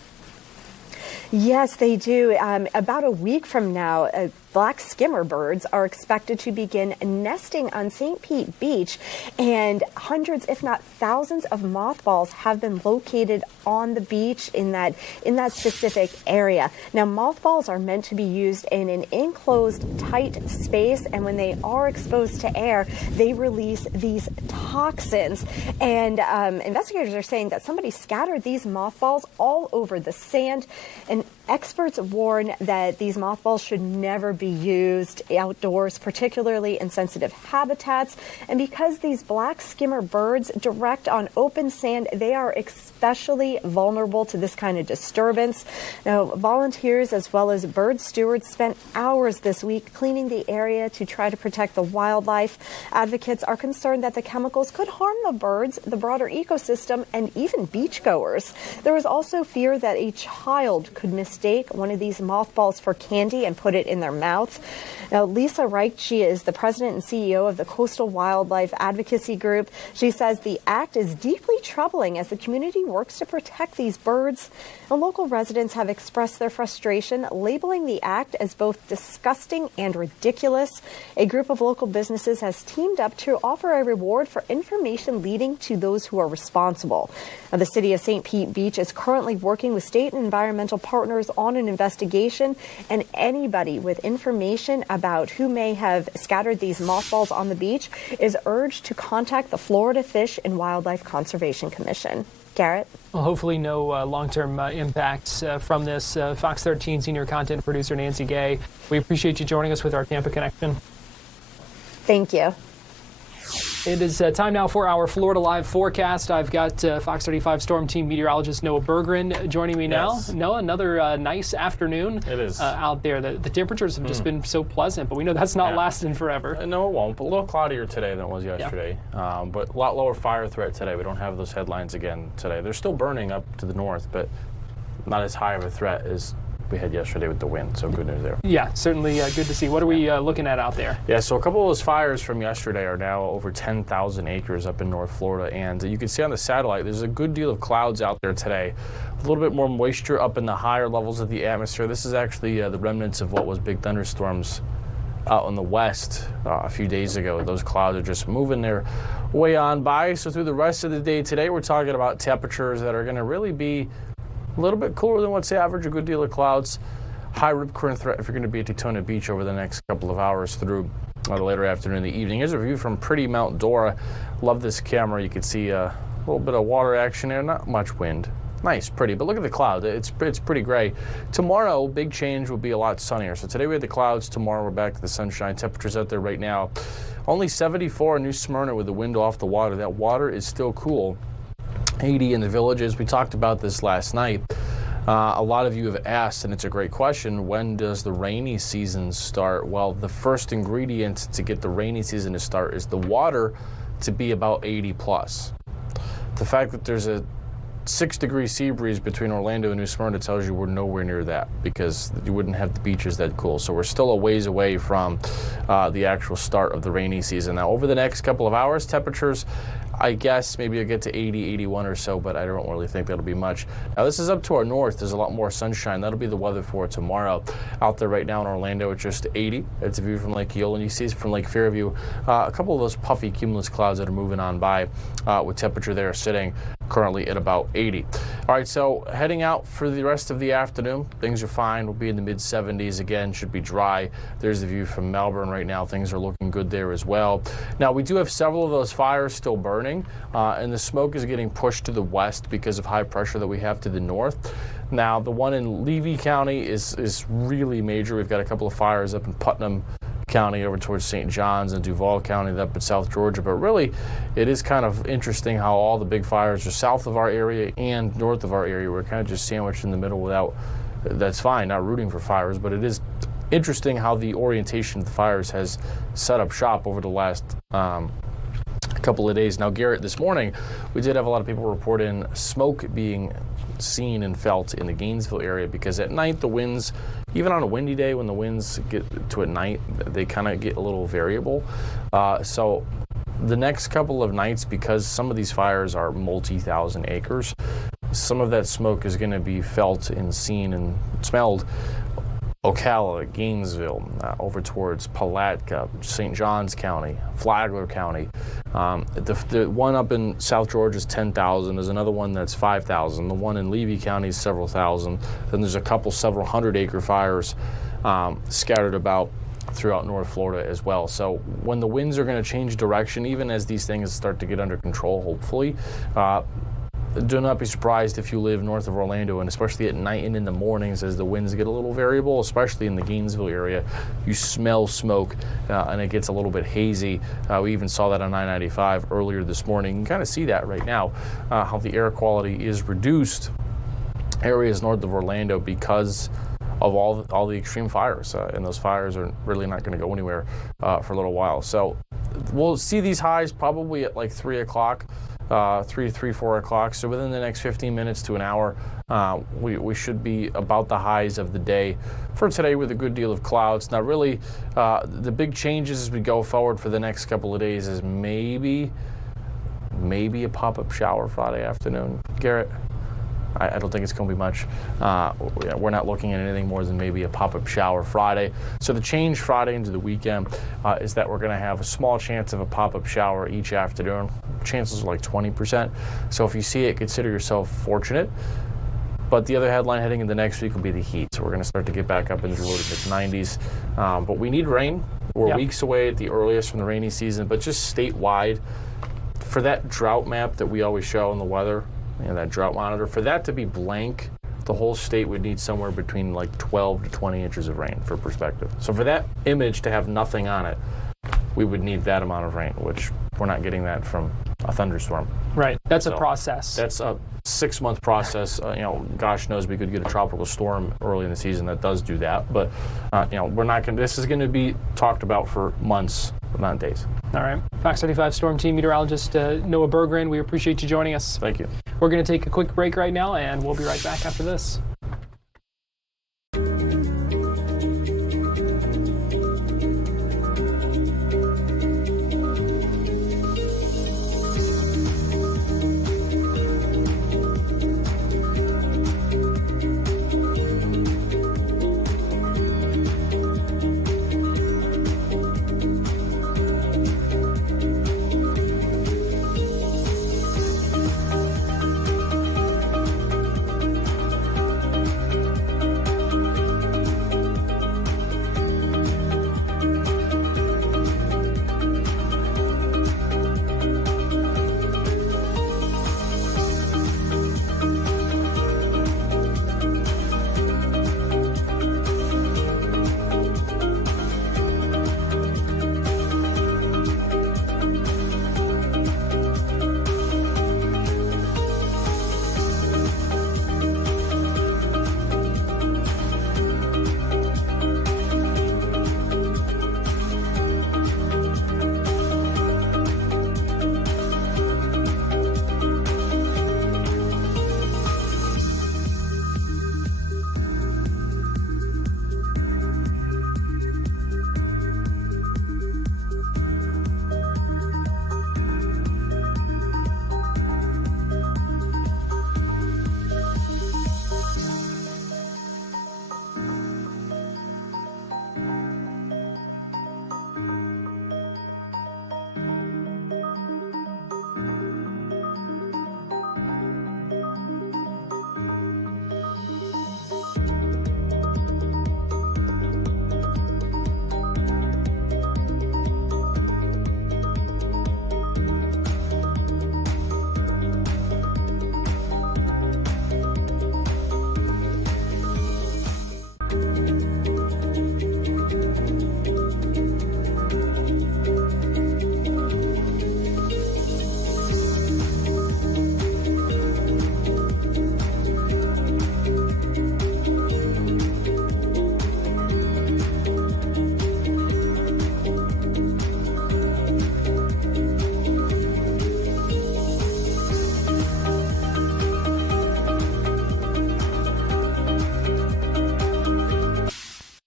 Yes, they do. About a week from now, black skimmer birds are expected to begin nesting on St. Pete Beach, and hundreds, if not thousands, of mothballs have been located on the beach in that specific area. Now, mothballs are meant to be used in an enclosed, tight space, and when they are exposed to air, they release these toxins. And investigators are saying that somebody scattered these mothballs all over the sand. And experts warn that these mothballs should never be used outdoors, particularly in sensitive habitats. And because these black skimmer birds direct on open sand, they are especially vulnerable to this kind of disturbance. Now, volunteers as well as bird stewards spent hours this week cleaning the area to try to protect the wildlife. Advocates are concerned that the chemicals could harm the birds, the broader ecosystem, and even beachgoers. There was also fear that a child could mistake one of these mothballs for candy and put it in their mouth. Now, Lisa Reich, she is the president and CEO of the Coastal Wildlife Advocacy Group. She says the act is deeply troubling as the community works to protect these birds. And local residents have expressed their frustration, labeling the act as both disgusting and ridiculous. A group of local businesses has teamed up to offer a reward for information leading to those who are responsible. Now, the city of St. Pete Beach is currently working with state and environmental partners on an investigation, and anybody with information about who may have scattered these mothballs on the beach is urged to contact the Florida Fish and Wildlife Conservation Commission. Garrett? Well, hopefully no long-term impacts from this. Fox 13 senior content producer Nancy Gay, we appreciate you joining us with our Tampa Connection. Thank you. It is time now for our Florida Live forecast. I've got Fox 35 Storm Team meteorologist Noah Berggren joining me now. Noah, another nice afternoon it is. Out there. The temperatures have just been so pleasant, but we know that's not lasting forever. No, it won't. But a little cloudier today than it was yesterday. Yeah. But a lot lower fire threat today. We don't have those headlines again today. They're still burning up to the north, but not as high of a threat as we had yesterday with the wind, so good news there. Yeah, certainly good to see. What are we looking at out there? Yeah, so a couple of those fires from yesterday are now over 10,000 acres up in North Florida, and you can see on the satellite there's a good deal of clouds out there today. A little bit more moisture up in the higher levels of the atmosphere. This is actually the remnants of what was big thunderstorms out in the west a few days ago. Those clouds are just moving their way on by. So through the rest of the day today, we're talking about temperatures that are going to really be a little bit cooler than what's the average, a good deal of clouds. High rip current threat if you're going to be at Daytona Beach over the next couple of hours through the later afternoon and the evening. Here's a view from pretty Mount Dora. Love this camera. You can see a little bit of water action there, not much wind. Nice, pretty, but look at the cloud. It's pretty gray. Tomorrow, big change will be a lot sunnier. So today we had the clouds. Tomorrow we're back to the sunshine. Temperatures out there right now, only 74 in New Smyrna with the wind off the water. That water is still cool. 80 in the Villages. We talked about this last night. A lot of you have asked, and it's a great question, when does the rainy season start? Well, the first ingredient to get the rainy season to start is the water to be about 80 plus. The fact that there's a 6-degree sea breeze between Orlando and New Smyrna tells you we're nowhere near that, because you wouldn't have the beaches that cool. So we're still a ways away from the actual start of the rainy season. Now, over the next couple of hours, temperatures, I guess maybe you'll get to 80, 81 or so, but I don't really think that'll be much. Now, this is up to our north. There's a lot more sunshine. That'll be the weather for tomorrow. Out there right now in Orlando, it's just 80. It's a view from Lake Eola, and you see from Lake Fairview a couple of those puffy cumulus clouds that are moving on by with temperature there sitting currently at about 80. All right, so heading out for the rest of the afternoon, things are fine. We'll be in the mid-70s again, should be dry. There's the view from Melbourne right now. Things are looking good there as well. Now, we do have several of those fires still burning, and the smoke is getting pushed to the west because of high pressure that we have to the north. Now, the one in Levy County is really major. We've got a couple of fires up in Putnam County over towards St. John's and Duval County up in South Georgia, but really it is kind of interesting how all the big fires are south of our area and north of our area. We're kind of just sandwiched in the middle without, that's fine, not rooting for fires, but it is interesting how the orientation of the fires has set up shop over the last couple of days. Now, Garrett, this morning we did have a lot of people report in smoke being seen and felt in the Gainesville area, because at night the winds, even on a windy day when the winds get to at night, they kind of get a little variable. So the next couple of nights, because some of these fires are multi-thousand acres, some of that smoke is going to be felt and seen and smelled Ocala, Gainesville, over towards Palatka, St. Johns County, Flagler County. The one up in South Georgia is 10,000. There's another one that's 5,000. The one in Levy County is several thousand. Then there's a couple several hundred-acre fires scattered about throughout North Florida as well. So when the winds are going to change direction, even as these things start to get under control, hopefully, do not be surprised if you live north of Orlando, and especially at night and in the mornings as the winds get a little variable, especially in the Gainesville area, you smell smoke and it gets a little bit hazy. We even saw that on 995 earlier this morning. You can kind of see that right now, how the air quality is reduced areas north of Orlando because of all the extreme fires, and those fires are really not going to go anywhere for a little while. So we'll see these highs probably at like 3 o'clock, 4 o'clock. So within the next 15 minutes to an hour, we should be about the highs of the day for today with a good deal of clouds. Now really, the big changes as we go forward for the next couple of days is maybe a pop-up shower Friday afternoon, Garrett. I don't think it's going to be much. We're not looking at anything more than maybe a pop-up shower Friday. So the change Friday into the weekend is that we're going to have a small chance of a pop-up shower each afternoon. Chances are like 20%. So if you see it, consider yourself fortunate. But the other headline heading into next week will be the heat. So we're going to start to get back up into the low to mid-90s. But we need rain. We're weeks away at the earliest from the rainy season. But just statewide, for that drought map that we always show in the weather, that drought monitor, for that to be blank, the whole state would need somewhere between like 12 to 20 inches of rain for perspective. So for that image to have nothing on it, we would need that amount of rain, which we're not getting that from a thunderstorm. Right. That's a process. That's a 6-month process. Gosh knows we could get a tropical storm early in the season that does do that. But, we're not going to, this is going to be talked about for months, not days. All right. Fox 35 Storm Team Meteorologist Noah Berggren, we appreciate you joining us. Thank you. We're going to take a quick break right now, and we'll be right back after this.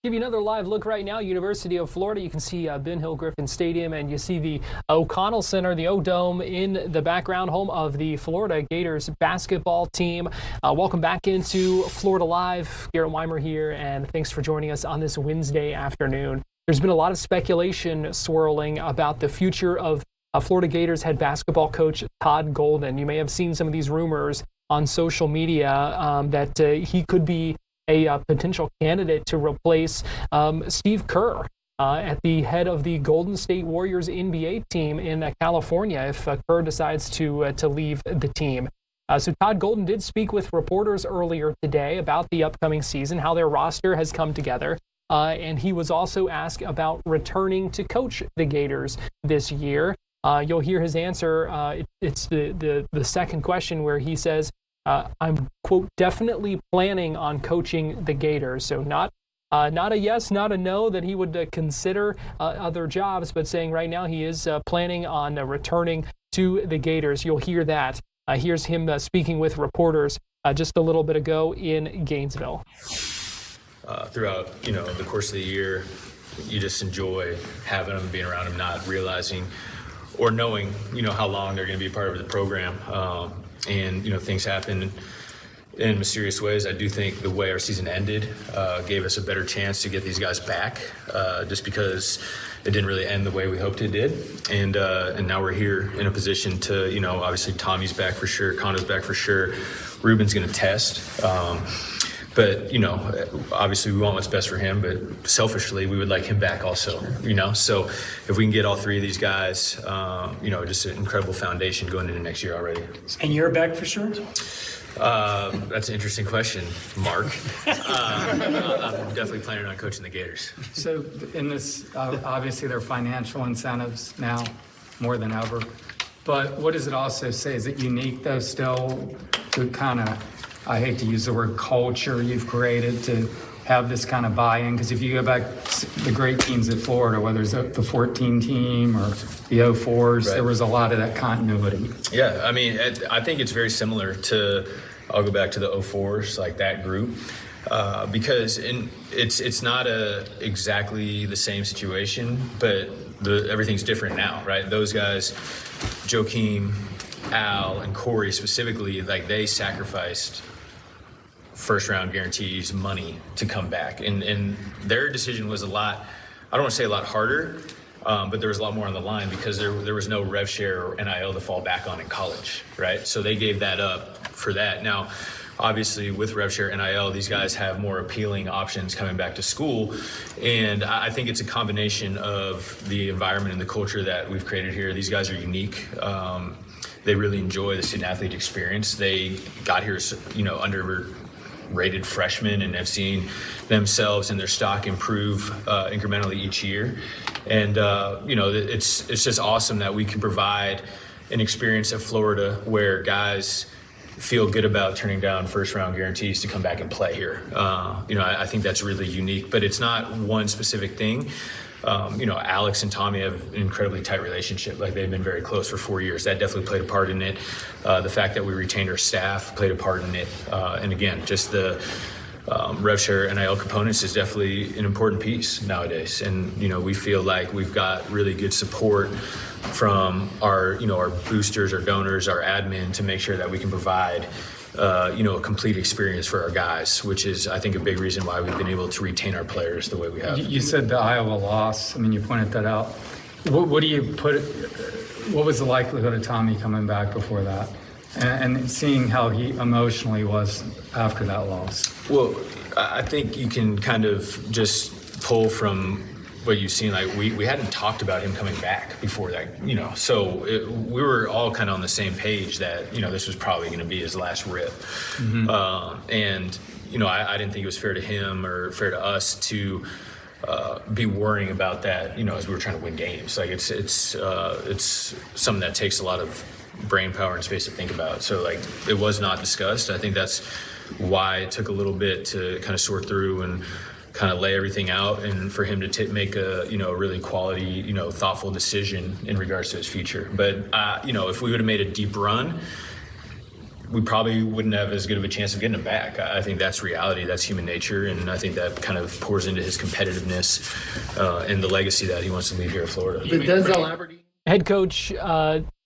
Give you another live look right now. University of Florida. You can see Ben Hill Griffin Stadium, and you see the O'Connell Center, the O-Dome in the background, home of the Florida Gators basketball team. Welcome back into Florida Live. Garrett Weimer here, and thanks for joining us on this Wednesday afternoon. There's been a lot of speculation swirling about the future of Florida Gators head basketball coach Todd Golden. You may have seen some of these rumors on social media that he could be a potential candidate to replace Steve Kerr at the head of the Golden State Warriors NBA team in California if Kerr decides to leave the team. So Todd Golden did speak with reporters earlier today about the upcoming season, how their roster has come together. And he was also asked about returning to coach the Gators this year. You'll hear his answer. It's the second question where he says, I'm, quote, definitely planning on coaching the Gators. So not a yes, not a no, that he would consider other jobs, but saying right now he is planning on returning to the Gators. You'll hear that. Here's him speaking with reporters just a little bit ago in Gainesville. Throughout, the course of the year, you just enjoy having them, being around them, not realizing or knowing, how long they're going to be part of the program. And things happen in mysterious ways. I do think the way our season ended gave us a better chance to get these guys back, just because it didn't really end the way we hoped it did. And now we're here in a position to, obviously Tommy's back for sure, Condo's back for sure, Ruben's going to test. But, obviously we want what's best for him, but selfishly we would like him back also, So if we can get all three of these guys, just an incredible foundation going into next year already. And you're back for sure? That's an interesting question, Mark. I'm definitely planning on coaching the Gators. So in this, obviously there are financial incentives now more than ever. But what does it also say? Is it unique, though, still to kind of, I hate to use the word culture you've created to have this kind of buy-in? Because if you go back to the great teams at Florida, whether it's the 14 team or the 04s, Right. There was a lot of that continuity. Yeah, I think it's very similar to, I'll go back to the 04s, like that group, because it's not exactly the same situation, but everything's different now, right? Those guys, Joakim, Al, and Corey specifically, like they sacrificed first round guarantees, money to come back. And their decision was a lot, I don't want to say a lot harder, but there was a lot more on the line because there was no rev share or NIL to fall back on in college, right? So they gave that up for that. Now, obviously with rev share, NIL, these guys have more appealing options coming back to school. And I think it's a combination of the environment and the culture that we've created here. These guys are unique. They really enjoy the student athlete experience. They got here, underrated freshmen and have seen themselves and their stock improve incrementally each year. And, it's just awesome that we can provide an experience at Florida where guys feel good about turning down first round guarantees to come back and play here. I think that's really unique, but it's not one specific thing. Alex and Tommy have an incredibly tight relationship. Like they've been very close for 4 years. That definitely played a part in it. The fact that we retained our staff played a part in it. And again, just the rev share NIL components is definitely an important piece nowadays. And, we feel like we've got really good support from our boosters, our donors, our admin to make sure that we can provide a complete experience for our guys, which is, I think, a big reason why we've been able to retain our players the way we have. You said the Iowa loss. You pointed that out. What do you what was the likelihood of Tommy coming back before that? And seeing how he emotionally was after that loss? Well, I think you can kind of just pull from what you've seen. Like we hadn't talked about him coming back before that, so we were all kind of on the same page that, this was probably going to be his last rip. Mm-hmm. I didn't think it was fair to him or fair to us to be worrying about that, as we were trying to win games. Like it's something that takes a lot of brain power and space to think about. So it was not discussed. I think that's why it took a little bit to kind of sort through and kind of lay everything out, and for him to make a really quality, thoughtful decision in regards to his future. But if we would have made a deep run, we probably wouldn't have as good of a chance of getting him back. I think that's reality, that's human nature, and I think that kind of pours into his competitiveness and the legacy that he wants to leave here at Florida. Head coach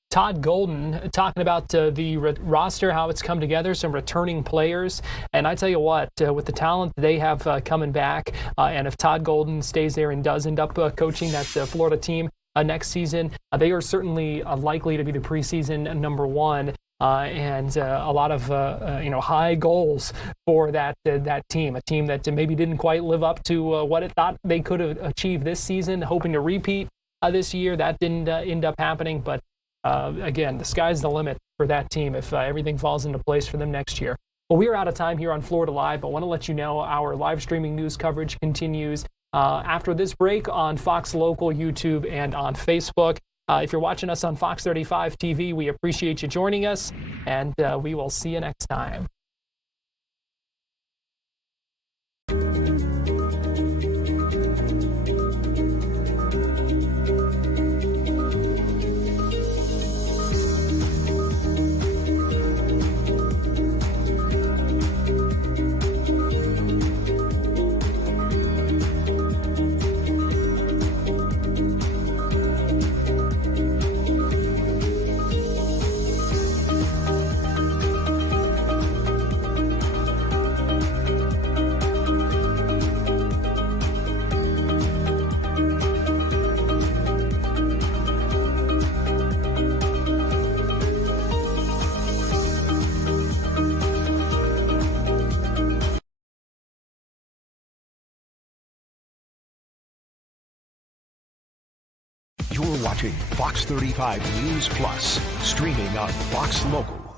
Todd Golden talking about the roster, how it's come together, some returning players. And I tell you what, with the talent they have coming back, and if Todd Golden stays there and does end up coaching that Florida team next season, they are certainly likely to be the preseason number one. And a lot of high goals for that team, a team that maybe didn't quite live up to what it thought they could have achieved this season, hoping to repeat this year. That didn't end up happening, but again, the sky's the limit for that team if everything falls into place for them next year. Well, we are out of time here on Florida Live, but I want to let you know our live streaming news coverage continues after this break on Fox Local, YouTube, and on Facebook. If you're watching us on Fox 35 TV, we appreciate you joining us, and we will see you next time. You're watching Fox 35 News Plus, streaming on Fox Local.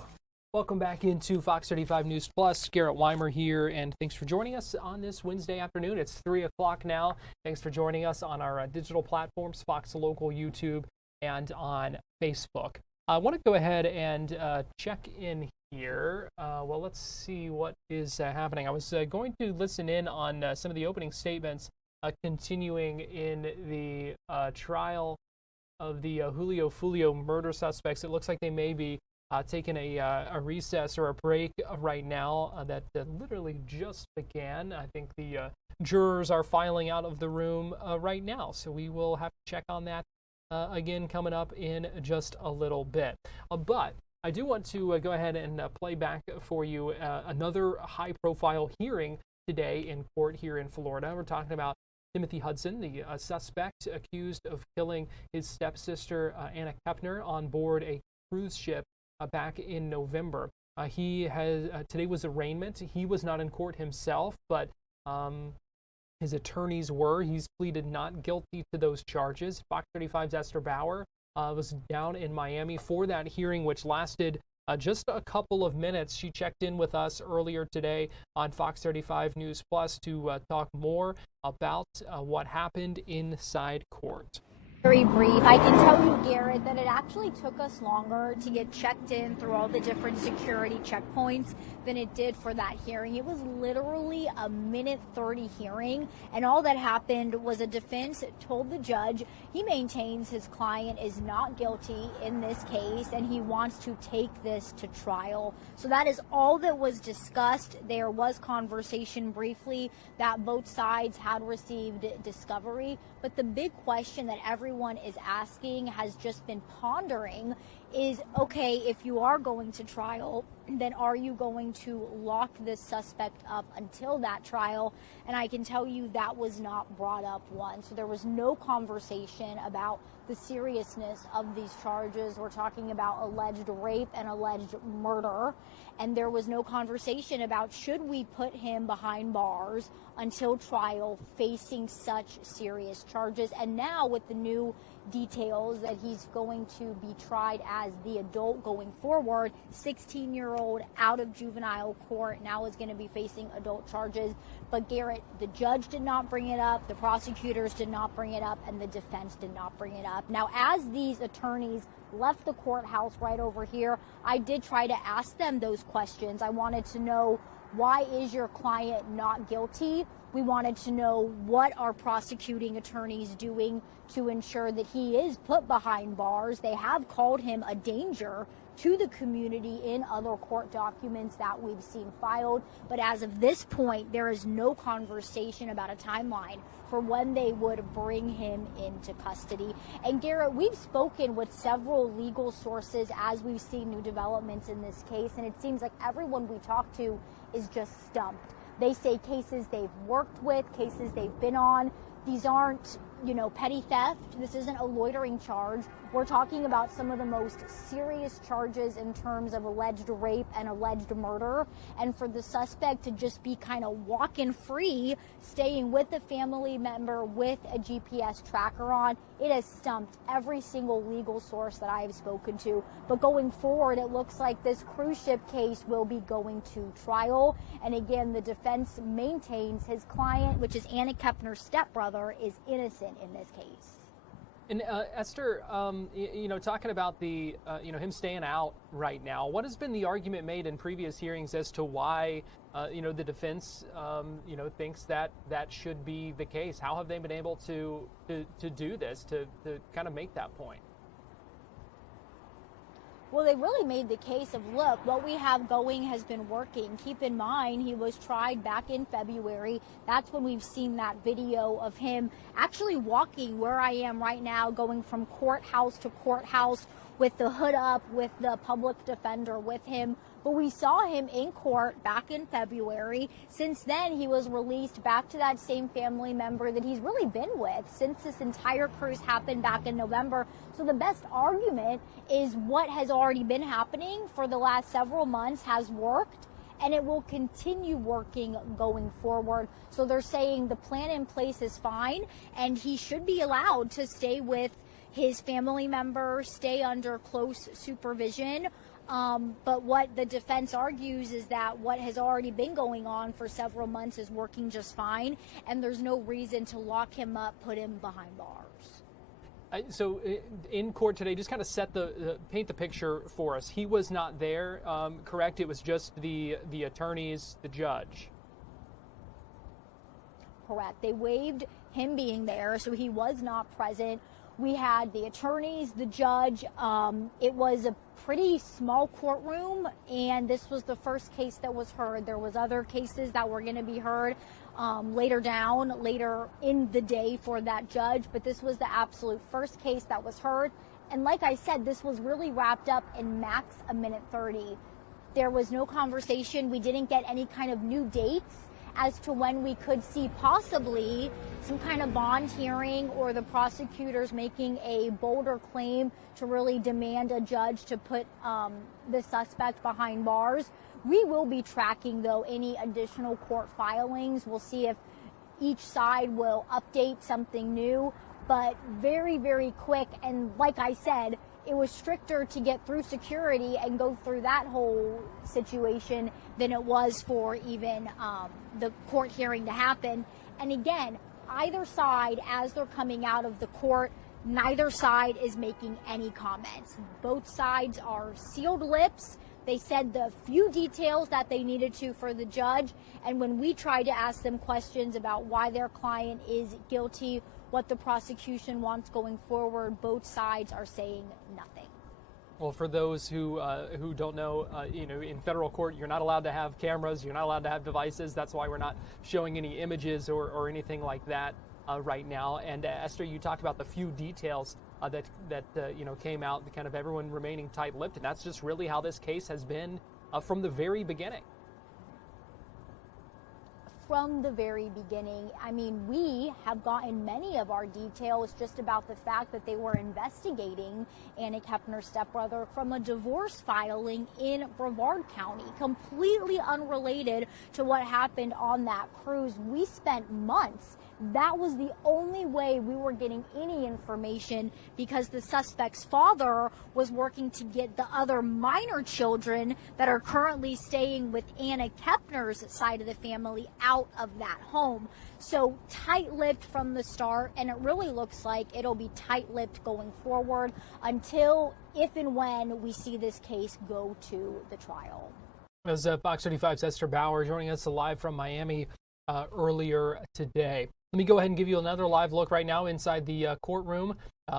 Welcome back into Fox 35 News Plus. Garrett Weimer here, and thanks for joining us on this Wednesday afternoon. It's 3 o'clock now. Thanks for joining us on our digital platforms, Fox Local, YouTube, and on Facebook. I want to go ahead and check in here. Well, let's see what is happening. I was going to listen in on some of the opening statements continuing in the trial of the Julio Fulio murder suspects. It looks like they may be taking a recess or a break right now that literally just began. I think the jurors are filing out of the room right now, so we will have to check on that again coming up in just a little bit. But I do want to go ahead and play back for you another high-profile hearing today in court here in Florida. We're talking about Timothy Hudson, the suspect accused of killing his stepsister, Anna Kepner, on board a cruise ship back in November. Today was arraignment. He was not in court himself, but his attorneys were. He's pleaded not guilty to those charges. Fox 35's Esther Bauer was down in Miami for that hearing, which lasted just a couple of minutes. She checked in with us earlier today on Fox 35 News Plus to talk more about what happened inside court. Very brief. I can tell you, Garrett, that it actually took us longer to get checked in through all the different security checkpoints than it did for that hearing. It was literally a minute 30 hearing, and all that happened was a defense told the judge he maintains his client is not guilty in this case and he wants to take this to trial. So that is all that was discussed. There was conversation briefly that both sides had received discovery, but the big question that everyone is asking, has just been pondering, is, okay, if you are going to trial, then are you going to lock this suspect up until that trial? And I can tell you that was not brought up once. So there was no conversation about the seriousness of these charges. We're talking about alleged rape and alleged murder. And there was no conversation about, should we put him behind bars until trial facing such serious charges? And now with the new details that he's going to be tried as the adult going forward, 16-year-old out of juvenile court, now is going to be facing adult charges. But Garrett, the judge did not bring it up, the prosecutors did not bring it up, and the defense did not bring it up. Now, as these attorneys left the courthouse right over here, I did try to ask them those questions. I wanted to know, why is your client not guilty? We wanted to know, what are prosecuting attorneys doing to ensure that he is put behind bars? They have called him a danger to the community in other court documents that we've seen filed. But as of this point, there is no conversation about a timeline for when they would bring him into custody. And Garrett, we've spoken with several legal sources as we've seen new developments in this case, and it seems like everyone we talk to is just stumped. They say cases they've worked with, cases they've been on. These aren't, petty theft. This isn't a loitering charge. We're talking about some of the most serious charges in terms of alleged rape and alleged murder. And for the suspect to just be kind of walking free, staying with a family member with a GPS tracker on, it has stumped every single legal source that I have spoken to. But going forward, it looks like this cruise ship case will be going to trial. And again, the defense maintains his client, which is Anna Kepner's stepbrother, is innocent in this case. And Esther, talking about the, him staying out right now, what has been the argument made in previous hearings as to why, the defense, thinks that that should be the case? How have they been able to do this, to kind of make that point? Well, they really made the case of, look, what we have going has been working. Keep in mind, he was tried back in February. That's when we've seen that video of him actually walking where I am right now, going from courthouse to courthouse with the hood up, with the public defender with him. But we saw him in court back in February. Since then, he was released back to that same family member that he's really been with since this entire cruise happened back in November. So the best argument is what has already been happening for the last several months has worked, and it will continue working going forward. So they're saying the plan in place is fine, and he should be allowed to stay with his family member, stay under close supervision. But what the defense argues is that what has already been going on for several months is working just fine, and there's no reason to lock him up, put him behind bars. So in court today, just kind of paint the picture for us. He was not there, correct? It was just the attorneys, the judge. Correct. They waived him being there, so he was not present. We had the attorneys, the judge. It was a pretty small courtroom, and this was the first case that was heard. There was other cases that were going to be heard later in the day for that judge, but this was the absolute first case that was heard. And like I said, this was really wrapped up in max a minute 30. There was no conversation. We didn't get any kind of new dates as to when we could see possibly some kind of bond hearing or the prosecutors making a bolder claim to really demand a judge to put the suspect behind bars. We will be tracking, though, any additional court filings. We'll see if each side will update something new, but very, very quick. And like I said, it was stricter to get through security and go through that whole situation than it was for even the court hearing to happen. And again, either side, as they're coming out of the court, neither side is making any comments. Both sides are sealed lips. They said the few details that they needed to for the judge. And when we tried to ask them questions about why their client is guilty, what the prosecution wants going forward, both sides are saying nothing. Well, for those who don't know, in federal court, you're not allowed to have cameras. You're not allowed to have devices. That's why we're not showing any images or anything like that right now. And Esther, you talked about the few details that came out, the kind of everyone remaining tight-lipped, and that's just really how this case has been from the very beginning. From the very beginning. I mean, we have gotten many of our details just about the fact that they were investigating Anna Kepner's stepbrother from a divorce filing in Brevard County, completely unrelated to what happened on that cruise. We spent months. That was the only way we were getting any information, because the suspect's father was working to get the other minor children that are currently staying with Anna Kepner's side of the family out of that home. So tight-lipped from the start, and it really looks like it'll be tight-lipped going forward until, if and when, we see this case go to the trial. As Fox 35's Esther Bauer joining us live from Miami earlier today. Let me go ahead and give you another live look right now inside the courtroom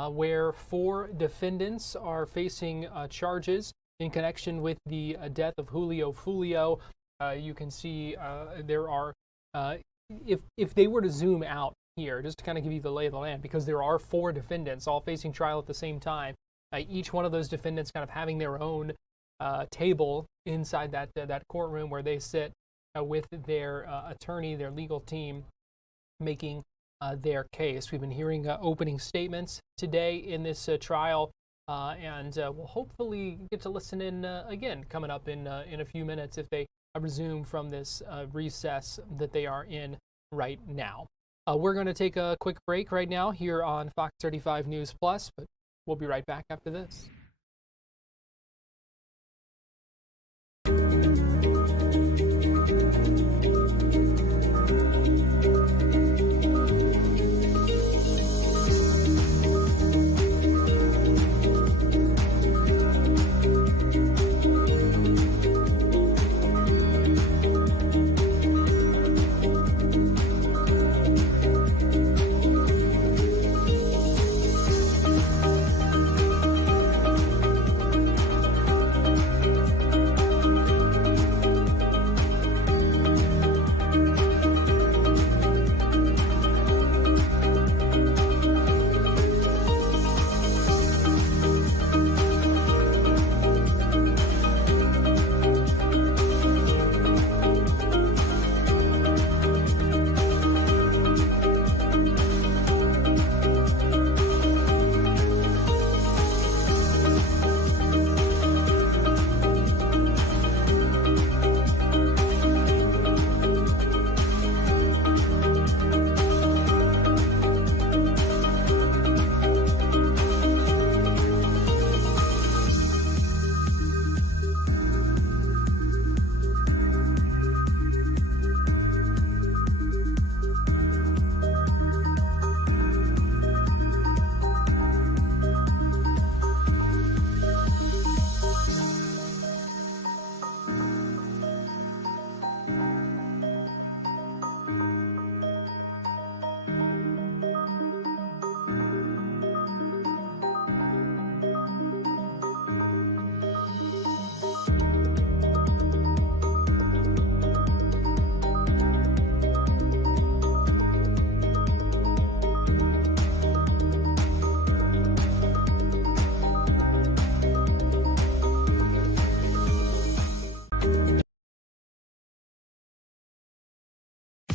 where 4 defendants are facing charges in connection with the death of Julio Fulio. You can see there are, if they were to zoom out here, just to kind of give you the lay of the land, because there are 4 defendants all facing trial at the same time, each one of those defendants kind of having their own table inside that courtroom where they sit with their attorney, their legal team, making their case. We've been hearing opening statements today in this trial and we'll hopefully get to listen in again coming up in a few minutes if they resume from this recess that they are in right now. We're going to take a quick break right now here on Fox 35 News Plus, but we'll be right back after this.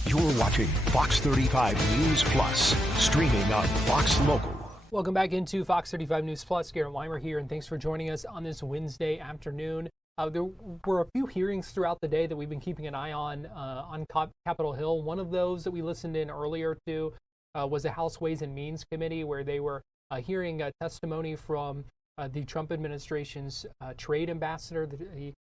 You're watching Fox 35 News Plus, streaming on Fox Local. Welcome back into Fox 35 News Plus. Garrett Weimer here, and thanks for joining us on this Wednesday afternoon. There were a few hearings throughout the day that we've been keeping an eye on Capitol Hill. One of those that we listened in earlier to was the House Ways and Means Committee, where they were hearing testimony from the Trump administration's trade ambassador, the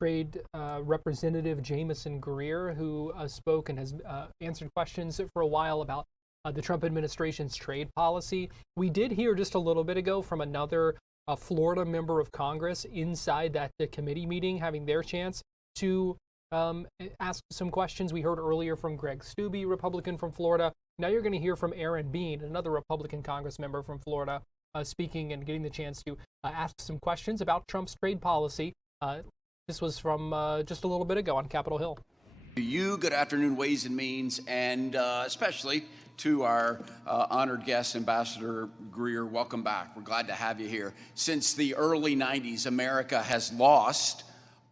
Trade Representative Jamieson Greer, who spoke and has answered questions for a while about the Trump administration's trade policy. We did hear just a little bit ago from another Florida member of Congress inside that committee meeting, having their chance to ask some questions. We heard earlier from Greg Steube, Republican from Florida. Now you're going to hear from Aaron Bean, another Republican Congress member from Florida, speaking and getting the chance to ask some questions about Trump's trade policy. This was from just a little bit ago on Capitol Hill. To you, good afternoon, Ways and Means, and especially to our honored guest, Ambassador Greer. Welcome back. We're glad to have you here. Since the early 90s, America has lost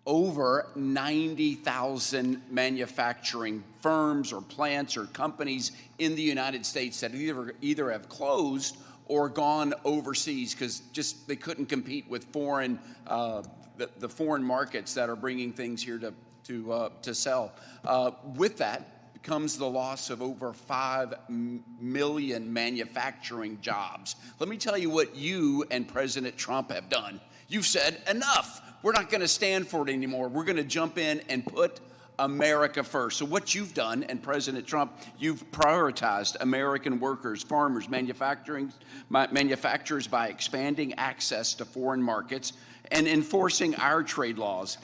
over 90,000 manufacturing firms or plants or companies in the United States that either have closed or gone overseas because just they couldn't compete with foreign the foreign markets that are bringing things here to sell. With that comes the loss of over 5 million manufacturing jobs. Let me tell you what you and President Trump have done. You've said, enough. We're not going to stand for it anymore. We're going to jump in and put America first. So what you've done, and President Trump, you've prioritized American workers, farmers, manufacturers by expanding access to foreign markets and enforcing our trade laws.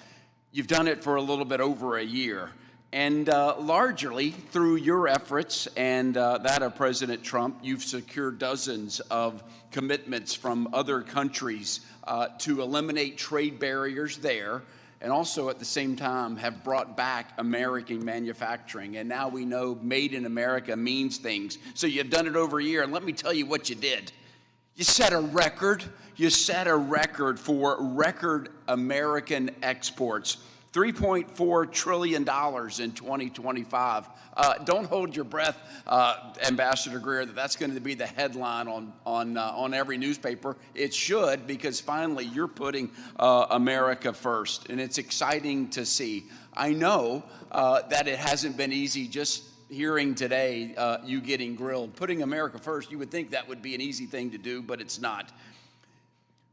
You've done it for a little bit over a year. And largely through your efforts and that of President Trump, you've secured dozens of commitments from other countries to eliminate trade barriers there, and also at the same time have brought back American manufacturing. And now we know made in America means things. So you've done it over a year, and let me tell you what you did. You set a record. You set a record for record American exports $3.4 trillion in 2025. Don't hold your breath, Ambassador Greer, that's going to be the headline on every newspaper. It should, because finally you're putting America first, and it's exciting to see. I know that it hasn't been easy just hearing today you getting grilled. Putting America first, you would think that would be an easy thing to do, but it's not.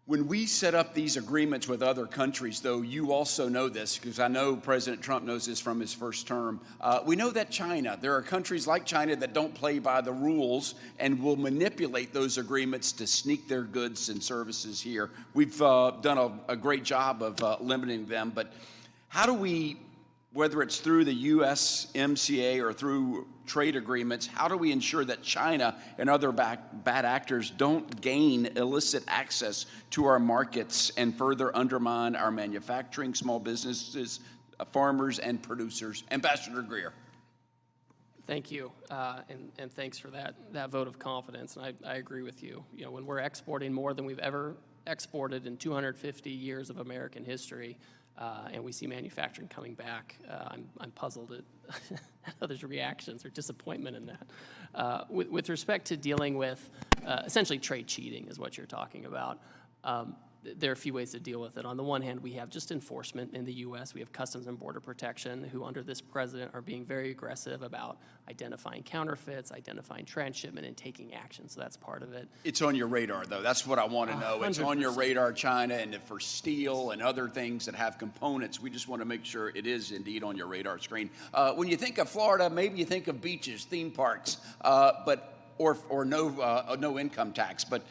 When we set up these agreements with other countries, though, you also know this, because I know President Trump knows this from his first term. We know that there are countries like China that don't play by the rules and will manipulate those agreements to sneak their goods and services here. We've done a great job of limiting them, but how do we, whether it's through the USMCA or through trade agreements, how do we ensure that China and other bad actors don't gain illicit access to our markets and further undermine our manufacturing, small businesses, farmers, and producers? Ambassador Greer. Thank you, and thanks for that vote of confidence. And I agree with you. You know, when we're exporting more than we've ever exported in 250 years of American history, and we see manufacturing coming back, I'm puzzled at others' reactions or disappointment in that. With respect to dealing with essentially trade cheating is what you're talking about. There are a few ways to deal with it. On the one hand, we have just enforcement in the U.S. We have Customs and Border Protection, who under this president are being very aggressive about identifying counterfeits, identifying transshipment, and taking action. So that's part of it. It's on your radar, though. That's what I want to know. 100%. It's on your radar, China, and for steel and other things that have components, we just want to make sure it is indeed on your radar screen. When you think of Florida, maybe you think of beaches, theme parks, or no income tax, but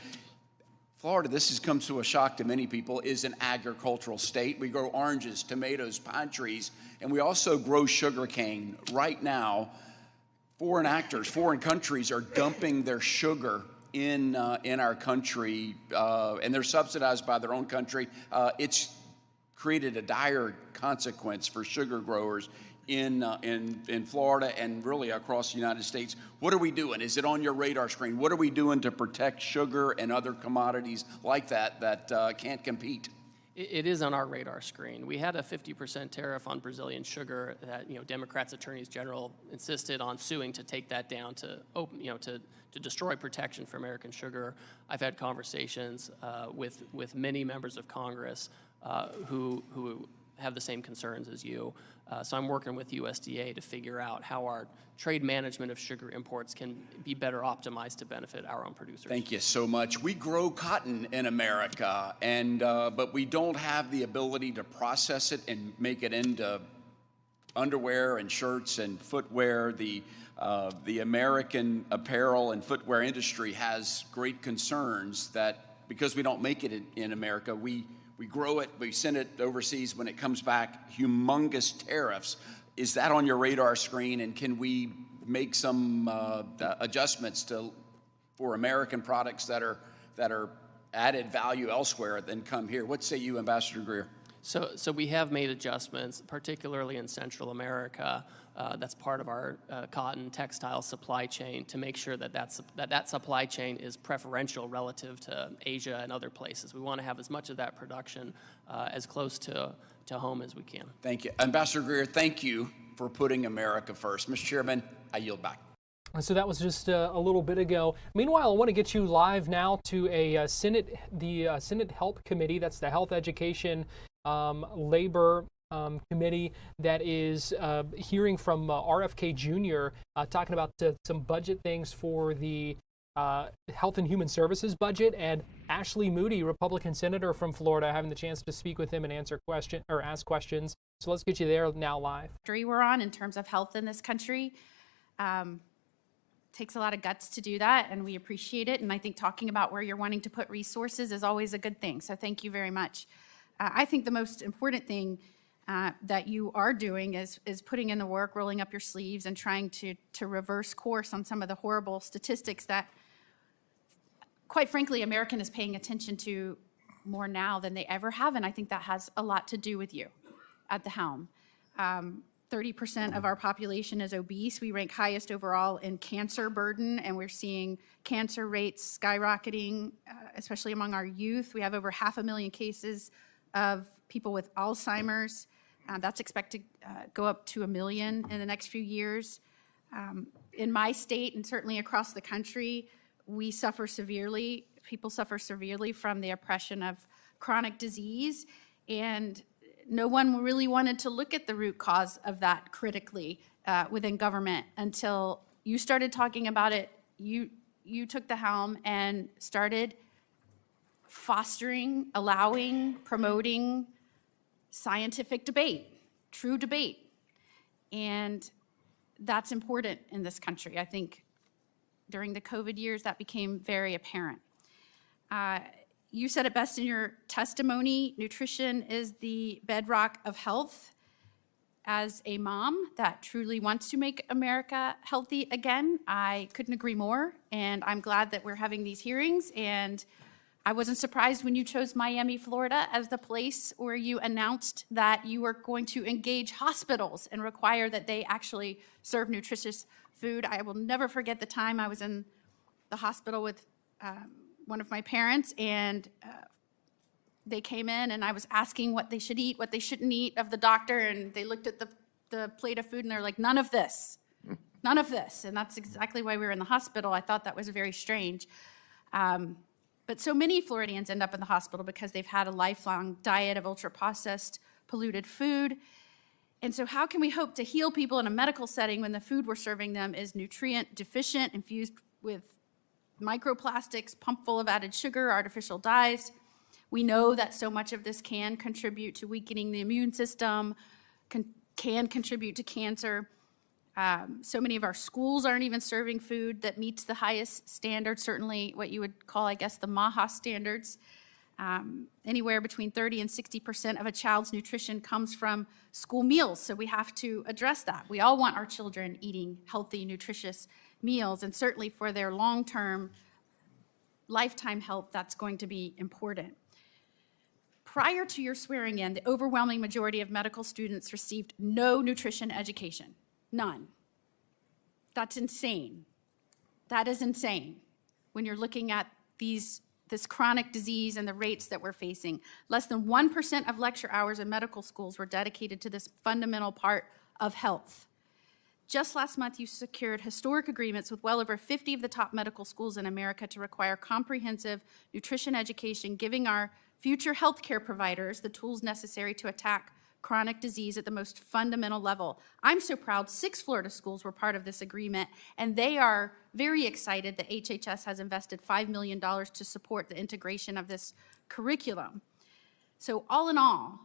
Florida, this has come to a shock to many people, is an agricultural state. We grow oranges, tomatoes, pine trees, and we also grow sugar cane. Right now, foreign countries are dumping their sugar in our country, and they're subsidized by their own country. It's created a dire consequence for sugar growers in Florida and really across the United States. What are we doing? Is it on your radar screen? What are we doing to protect sugar and other commodities like that can't compete? It is on our radar screen. We had a 50% tariff on Brazilian sugar that Democrats' attorneys general insisted on suing to take that down to destroy protection for American sugar. I've had conversations with many members of Congress who have the same concerns as you. So I'm working with USDA to figure out how our trade management of sugar imports can be better optimized to benefit our own producers. Thank you so much. We grow cotton in America, but we don't have the ability to process it and make it into underwear and shirts and footwear. The American apparel and footwear industry has great concerns that because we don't make it in America, we grow it, we send it overseas. When it comes back, humongous tariffs. Is that on your radar screen, and can we make some adjustments for American products that are added value elsewhere than come here? What say you, Ambassador Greer? So we have made adjustments, particularly in Central America. That's part of our cotton textile supply chain, to make sure that supply chain is preferential relative to Asia and other places. We want to have as much of that production as close to home as we can. Thank you. Ambassador Greer, thank you for putting America first. Mr. Chairman, I yield back. So that was just a little bit ago. Meanwhile, I want to get you live now to the Senate Health Committee. That's the Health, Education, Labor committee that is hearing from RFK Jr. Talking about some budget things for the Health and Human Services budget, and Ashley Moody, Republican senator from Florida, having the chance to speak with him and ask questions. So let's get you there now live. We're on in terms of health in this country. Takes a lot of guts to do that, and we appreciate it. And I think talking about where you're wanting to put resources is always a good thing. So thank you very much. I think the most important thing that you are doing is putting in the work, rolling up your sleeves, and trying to reverse course on some of the horrible statistics that, quite frankly, American is paying attention to more now than they ever have. And I think that has a lot to do with you at the helm. 30% of our population is obese. We rank highest overall in cancer burden, and we're seeing cancer rates skyrocketing, especially among our youth. We have over 500,000 cases of people with Alzheimer's. That's expected to go up to 1 million in the next few years. In my state and certainly across the country, people suffer severely from the oppression of chronic disease, and no one really wanted to look at the root cause of that critically within government until you started talking about it. You took the helm and started fostering, allowing, promoting scientific debate, true debate. And that's important in this country. I think during the COVID years, that became very apparent. You said it best in your testimony, nutrition is the bedrock of health. As a mom that truly wants to make America healthy again, I couldn't agree more, and I'm glad that we're having these hearings. And I wasn't surprised when you chose Miami, Florida as the place where you announced that you were going to engage hospitals and require that they actually serve nutritious food. I will never forget the time I was in the hospital with one of my parents, and they came in and I was asking what they should eat, what they shouldn't eat of the doctor, and they looked at the plate of food and they're like, none of this, none of this. And that's exactly why we were in the hospital. I thought that was very strange. But so many Floridians end up in the hospital because they've had a lifelong diet of ultra-processed, polluted food. And so how can we hope to heal people in a medical setting when the food we're serving them is nutrient deficient, infused with microplastics, pumped full of added sugar, artificial dyes? We know that so much of this can contribute to weakening the immune system, can contribute to cancer. So many of our schools aren't even serving food that meets the highest standards, certainly what you would call, I guess, the MAHA standards. Anywhere between 30 and 60% of a child's nutrition comes from school meals, so we have to address that. We all want our children eating healthy, nutritious meals, and certainly for their long-term lifetime health, that's going to be important. Prior to your swearing in, the overwhelming majority of medical students received no nutrition education. None. That's insane. That is insane when you're looking at this chronic disease and the rates that we're facing. Less than 1% of lecture hours in medical schools were dedicated to this fundamental part of health. Just last month, you secured historic agreements with well over 50 of the top medical schools in America to require comprehensive nutrition education, giving our future healthcare providers the tools necessary to attack chronic disease at the most fundamental level. I'm so proud 6 Florida schools were part of this agreement, and they are very excited that HHS has invested $5 million to support the integration of this curriculum. So all in all,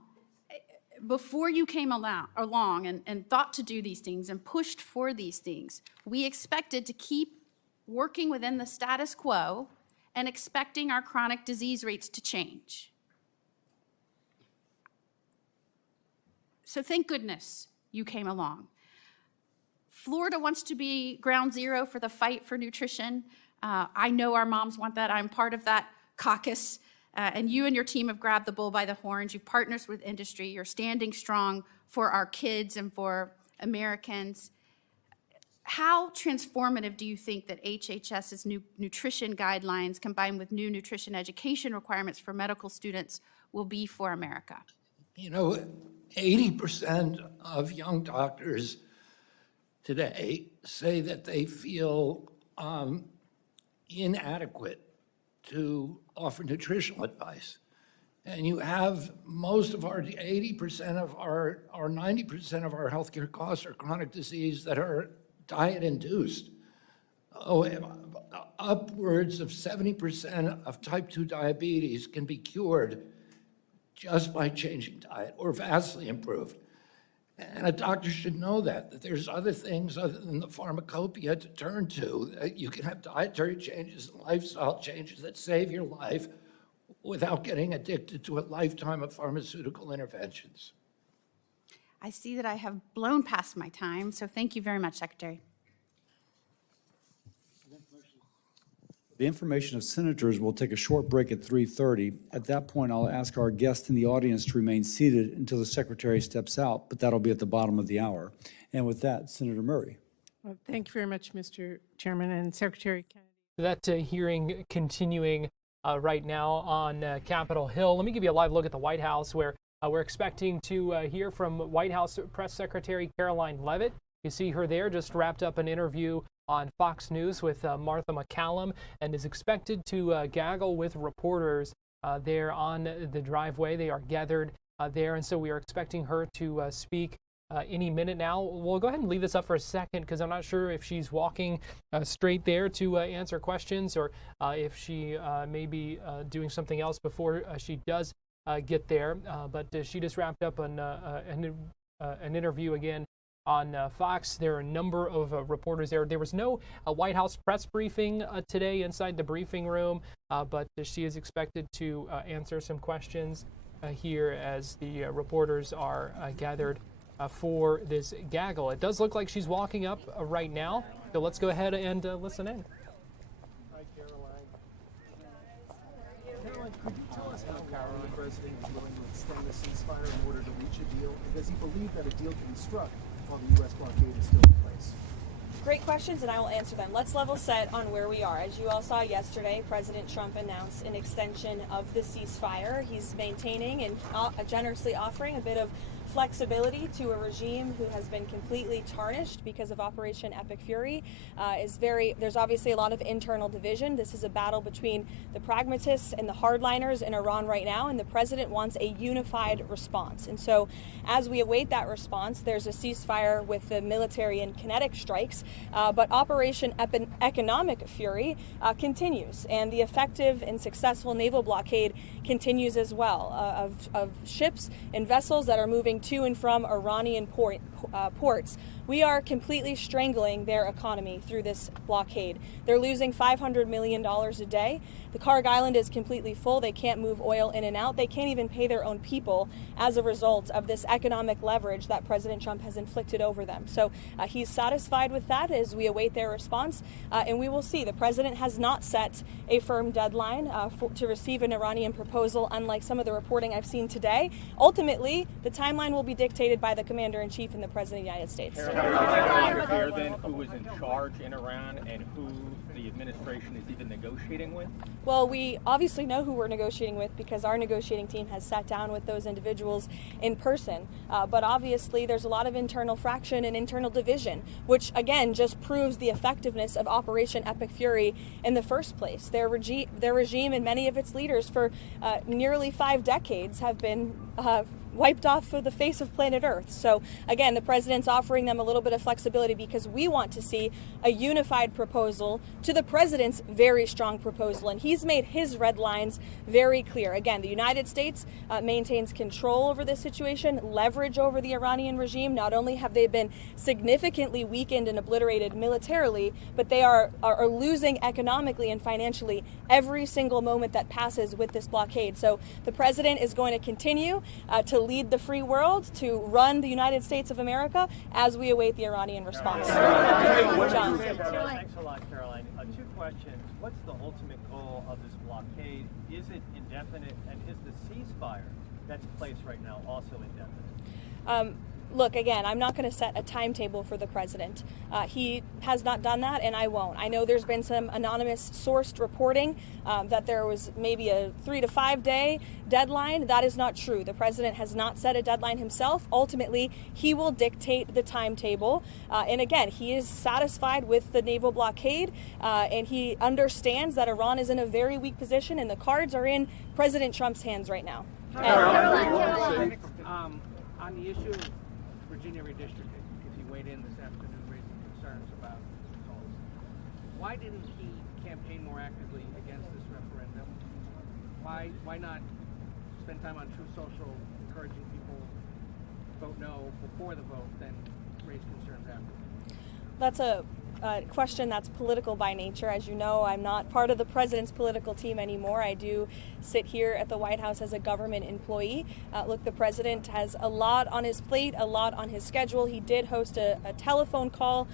before you came along and thought to do these things and pushed for these things, we expected to keep working within the status quo and expecting our chronic disease rates to change. So thank goodness you came along. Florida wants to be ground zero for the fight for nutrition. I know our moms want that. I'm part of that caucus. And you and your team have grabbed the bull by the horns. You've partnered with industry. You're standing strong for our kids and for Americans. How transformative do you think that HHS's new nutrition guidelines combined with new nutrition education requirements for medical students will be for America? You know, 80% of young doctors today say that they feel inadequate to offer nutritional advice. And you have most of our 80% of our 90% of our healthcare costs are chronic disease that are diet induced. Upwards of 70% of type 2 diabetes can be cured just by changing diet or vastly improved. And a doctor should know that there's other things other than the pharmacopoeia to turn to. You can have dietary changes and lifestyle changes that save your life without getting addicted to a lifetime of pharmaceutical interventions. I see that I have blown past my time, so thank you very much, Secretary. The information of senators will take a short break at 3:30. At that point, I'll ask our guests in the audience to remain seated until the Secretary steps out, but that'll be at the bottom of the hour. And with that, Senator Murray. Well, thank you very much, Mr. Chairman and Secretary Kennedy. That hearing continuing right now on Capitol Hill. Let me give you a live look at the White House, where We're expecting to hear from White House Press Secretary Caroline Leavitt. You see her there, just wrapped up an interview on Fox News with Martha McCallum, and is expected to gaggle with reporters there on the driveway. They are gathered there, and so we are expecting her to speak any minute now. We'll go ahead and leave this up for a second because I'm not sure if she's walking straight there to answer questions, or if she may be doing something else before she does get there. But she just wrapped up an interview again on Fox. There are a number of reporters there. There was no White House press briefing today inside the briefing room, but she is expected to answer some questions here as the reporters are gathered for this gaggle. It does look like she's walking up right now, so let's go ahead and listen in. Hi, Caroline. Caroline, could you tell us how the president is willing to extend the ceasefire in order to reach a deal? Does he believe that a deal can be struck while the U.S. blockade is still in place? Great questions, and I will answer them. Let's level set on where we are. As you all saw yesterday, President Trump announced an extension of the ceasefire. He's maintaining and generously offering a bit of flexibility to a regime who has been completely tarnished because of Operation Epic Fury. There's obviously a lot of internal division. This is a battle between the pragmatists and the hardliners in Iran right now, and the president wants a unified response. And so as we await that response, there's a ceasefire with the military and kinetic strikes, but Operation Economic Fury continues, and the effective and successful naval blockade continues as well, of ships and vessels that are moving to and from Iranian ports. We are completely strangling their economy through this blockade. They're losing $500 million a day. The Karg Island is completely full. They can't move oil in and out. They can't even pay their own people as a result of this economic leverage that President Trump has inflicted over them. So he's satisfied with that as we await their response, and we will see. The president has not set a firm deadline to receive an Iranian proposal, unlike some of the reporting I've seen today. Ultimately, the timeline will be dictated by the commander-in-chief and the president of the United States. Clear then who is in charge in Iran and who the administration is even negotiating with? Well, we obviously know who we're negotiating with because our negotiating team has sat down with those individuals in person. But obviously there's a lot of internal fraction and internal division, which again just proves the effectiveness of Operation Epic Fury in the first place. Their regime and many of its leaders for nearly 5 decades have been wiped off of the face of planet Earth. So again, the president's offering them a little bit of flexibility because we want to see a unified proposal to the president's very strong proposal, and he's made his red lines very clear. Again, the United States maintains control over this situation, leverage over the Iranian regime. Not only have they been significantly weakened and obliterated militarily, but they are losing economically and financially every single moment that passes with this blockade. So the president is going to continue to lead the free world, to run the United States of America as we await the Iranian response. John. Thanks a lot, Caroline. 2 questions. What's the ultimate goal of this blockade? Is it indefinite? And is the ceasefire that's in place right now also indefinite? Look, again, I'm not going to set a timetable for the president. He has not done that, and I won't. I know there's been some anonymous sourced reporting that there was maybe a 3 to 5 day deadline. That is not true. The president has not set a deadline himself. Ultimately, he will dictate the timetable. And again, he is satisfied with the naval blockade, and he understands that Iran is in a very weak position, and the cards are in President Trump's hands right now. Caroline, on the issue of Virginia redistricting, because he weighed in this afternoon raising concerns about polls. Why didn't he campaign more actively against this referendum? Why not spend time on True Social encouraging people to vote no before the vote, then raise concerns after? That's a question that's political by nature. As you know, I'm not part of the president's political team anymore. I do sit here at the White House as a government employee. Look, the president has a lot on his plate, a lot on his schedule. He did host a telephone call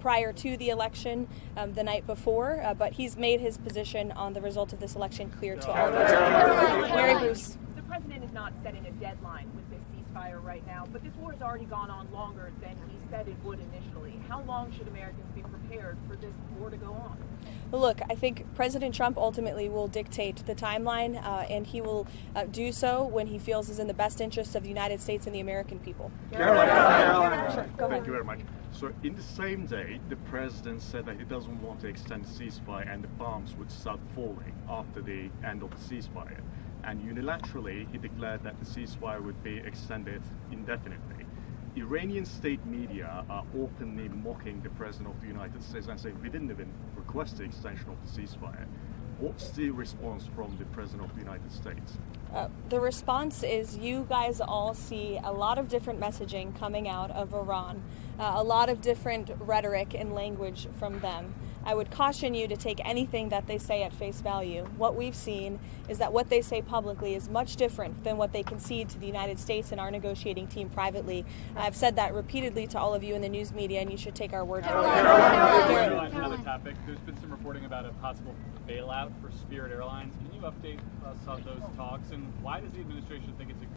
prior to the election the night before, but he's made his position on the result of this election clear to all of us. Mary Bruce. The president is not setting a deadline with this ceasefire. ceasefire right now, but this war has already gone on longer than he said it would initially. How long should Americans be prepared for this war to go on? Look, I think President Trump ultimately will dictate the timeline, and he will do so when he feels is in the best interest of the United States and the American people. Caroline. Sure, go ahead. Thank you very much. So in the same day, the president said that he doesn't want to extend the ceasefire and the bombs would start falling after the end of the ceasefire. And unilaterally, he declared that the ceasefire would be extended indefinitely. Iranian state media are openly mocking the President of the United States and say we didn't even request the extension of the ceasefire. What's the response from the President of the United States? The response is you guys all see a lot of different messaging coming out of Iran, a lot of different rhetoric and language from them. I would caution you to take anything that they say at face value. What we've seen is that what they say publicly is much different than what they concede to the United States and our negotiating team privately. I've said that repeatedly to all of you in the news media, and you should take our word for it. Another topic. There's been some reporting about a possible bailout for Spirit Airlines. Can you update us on those talks, and why does the administration think it's a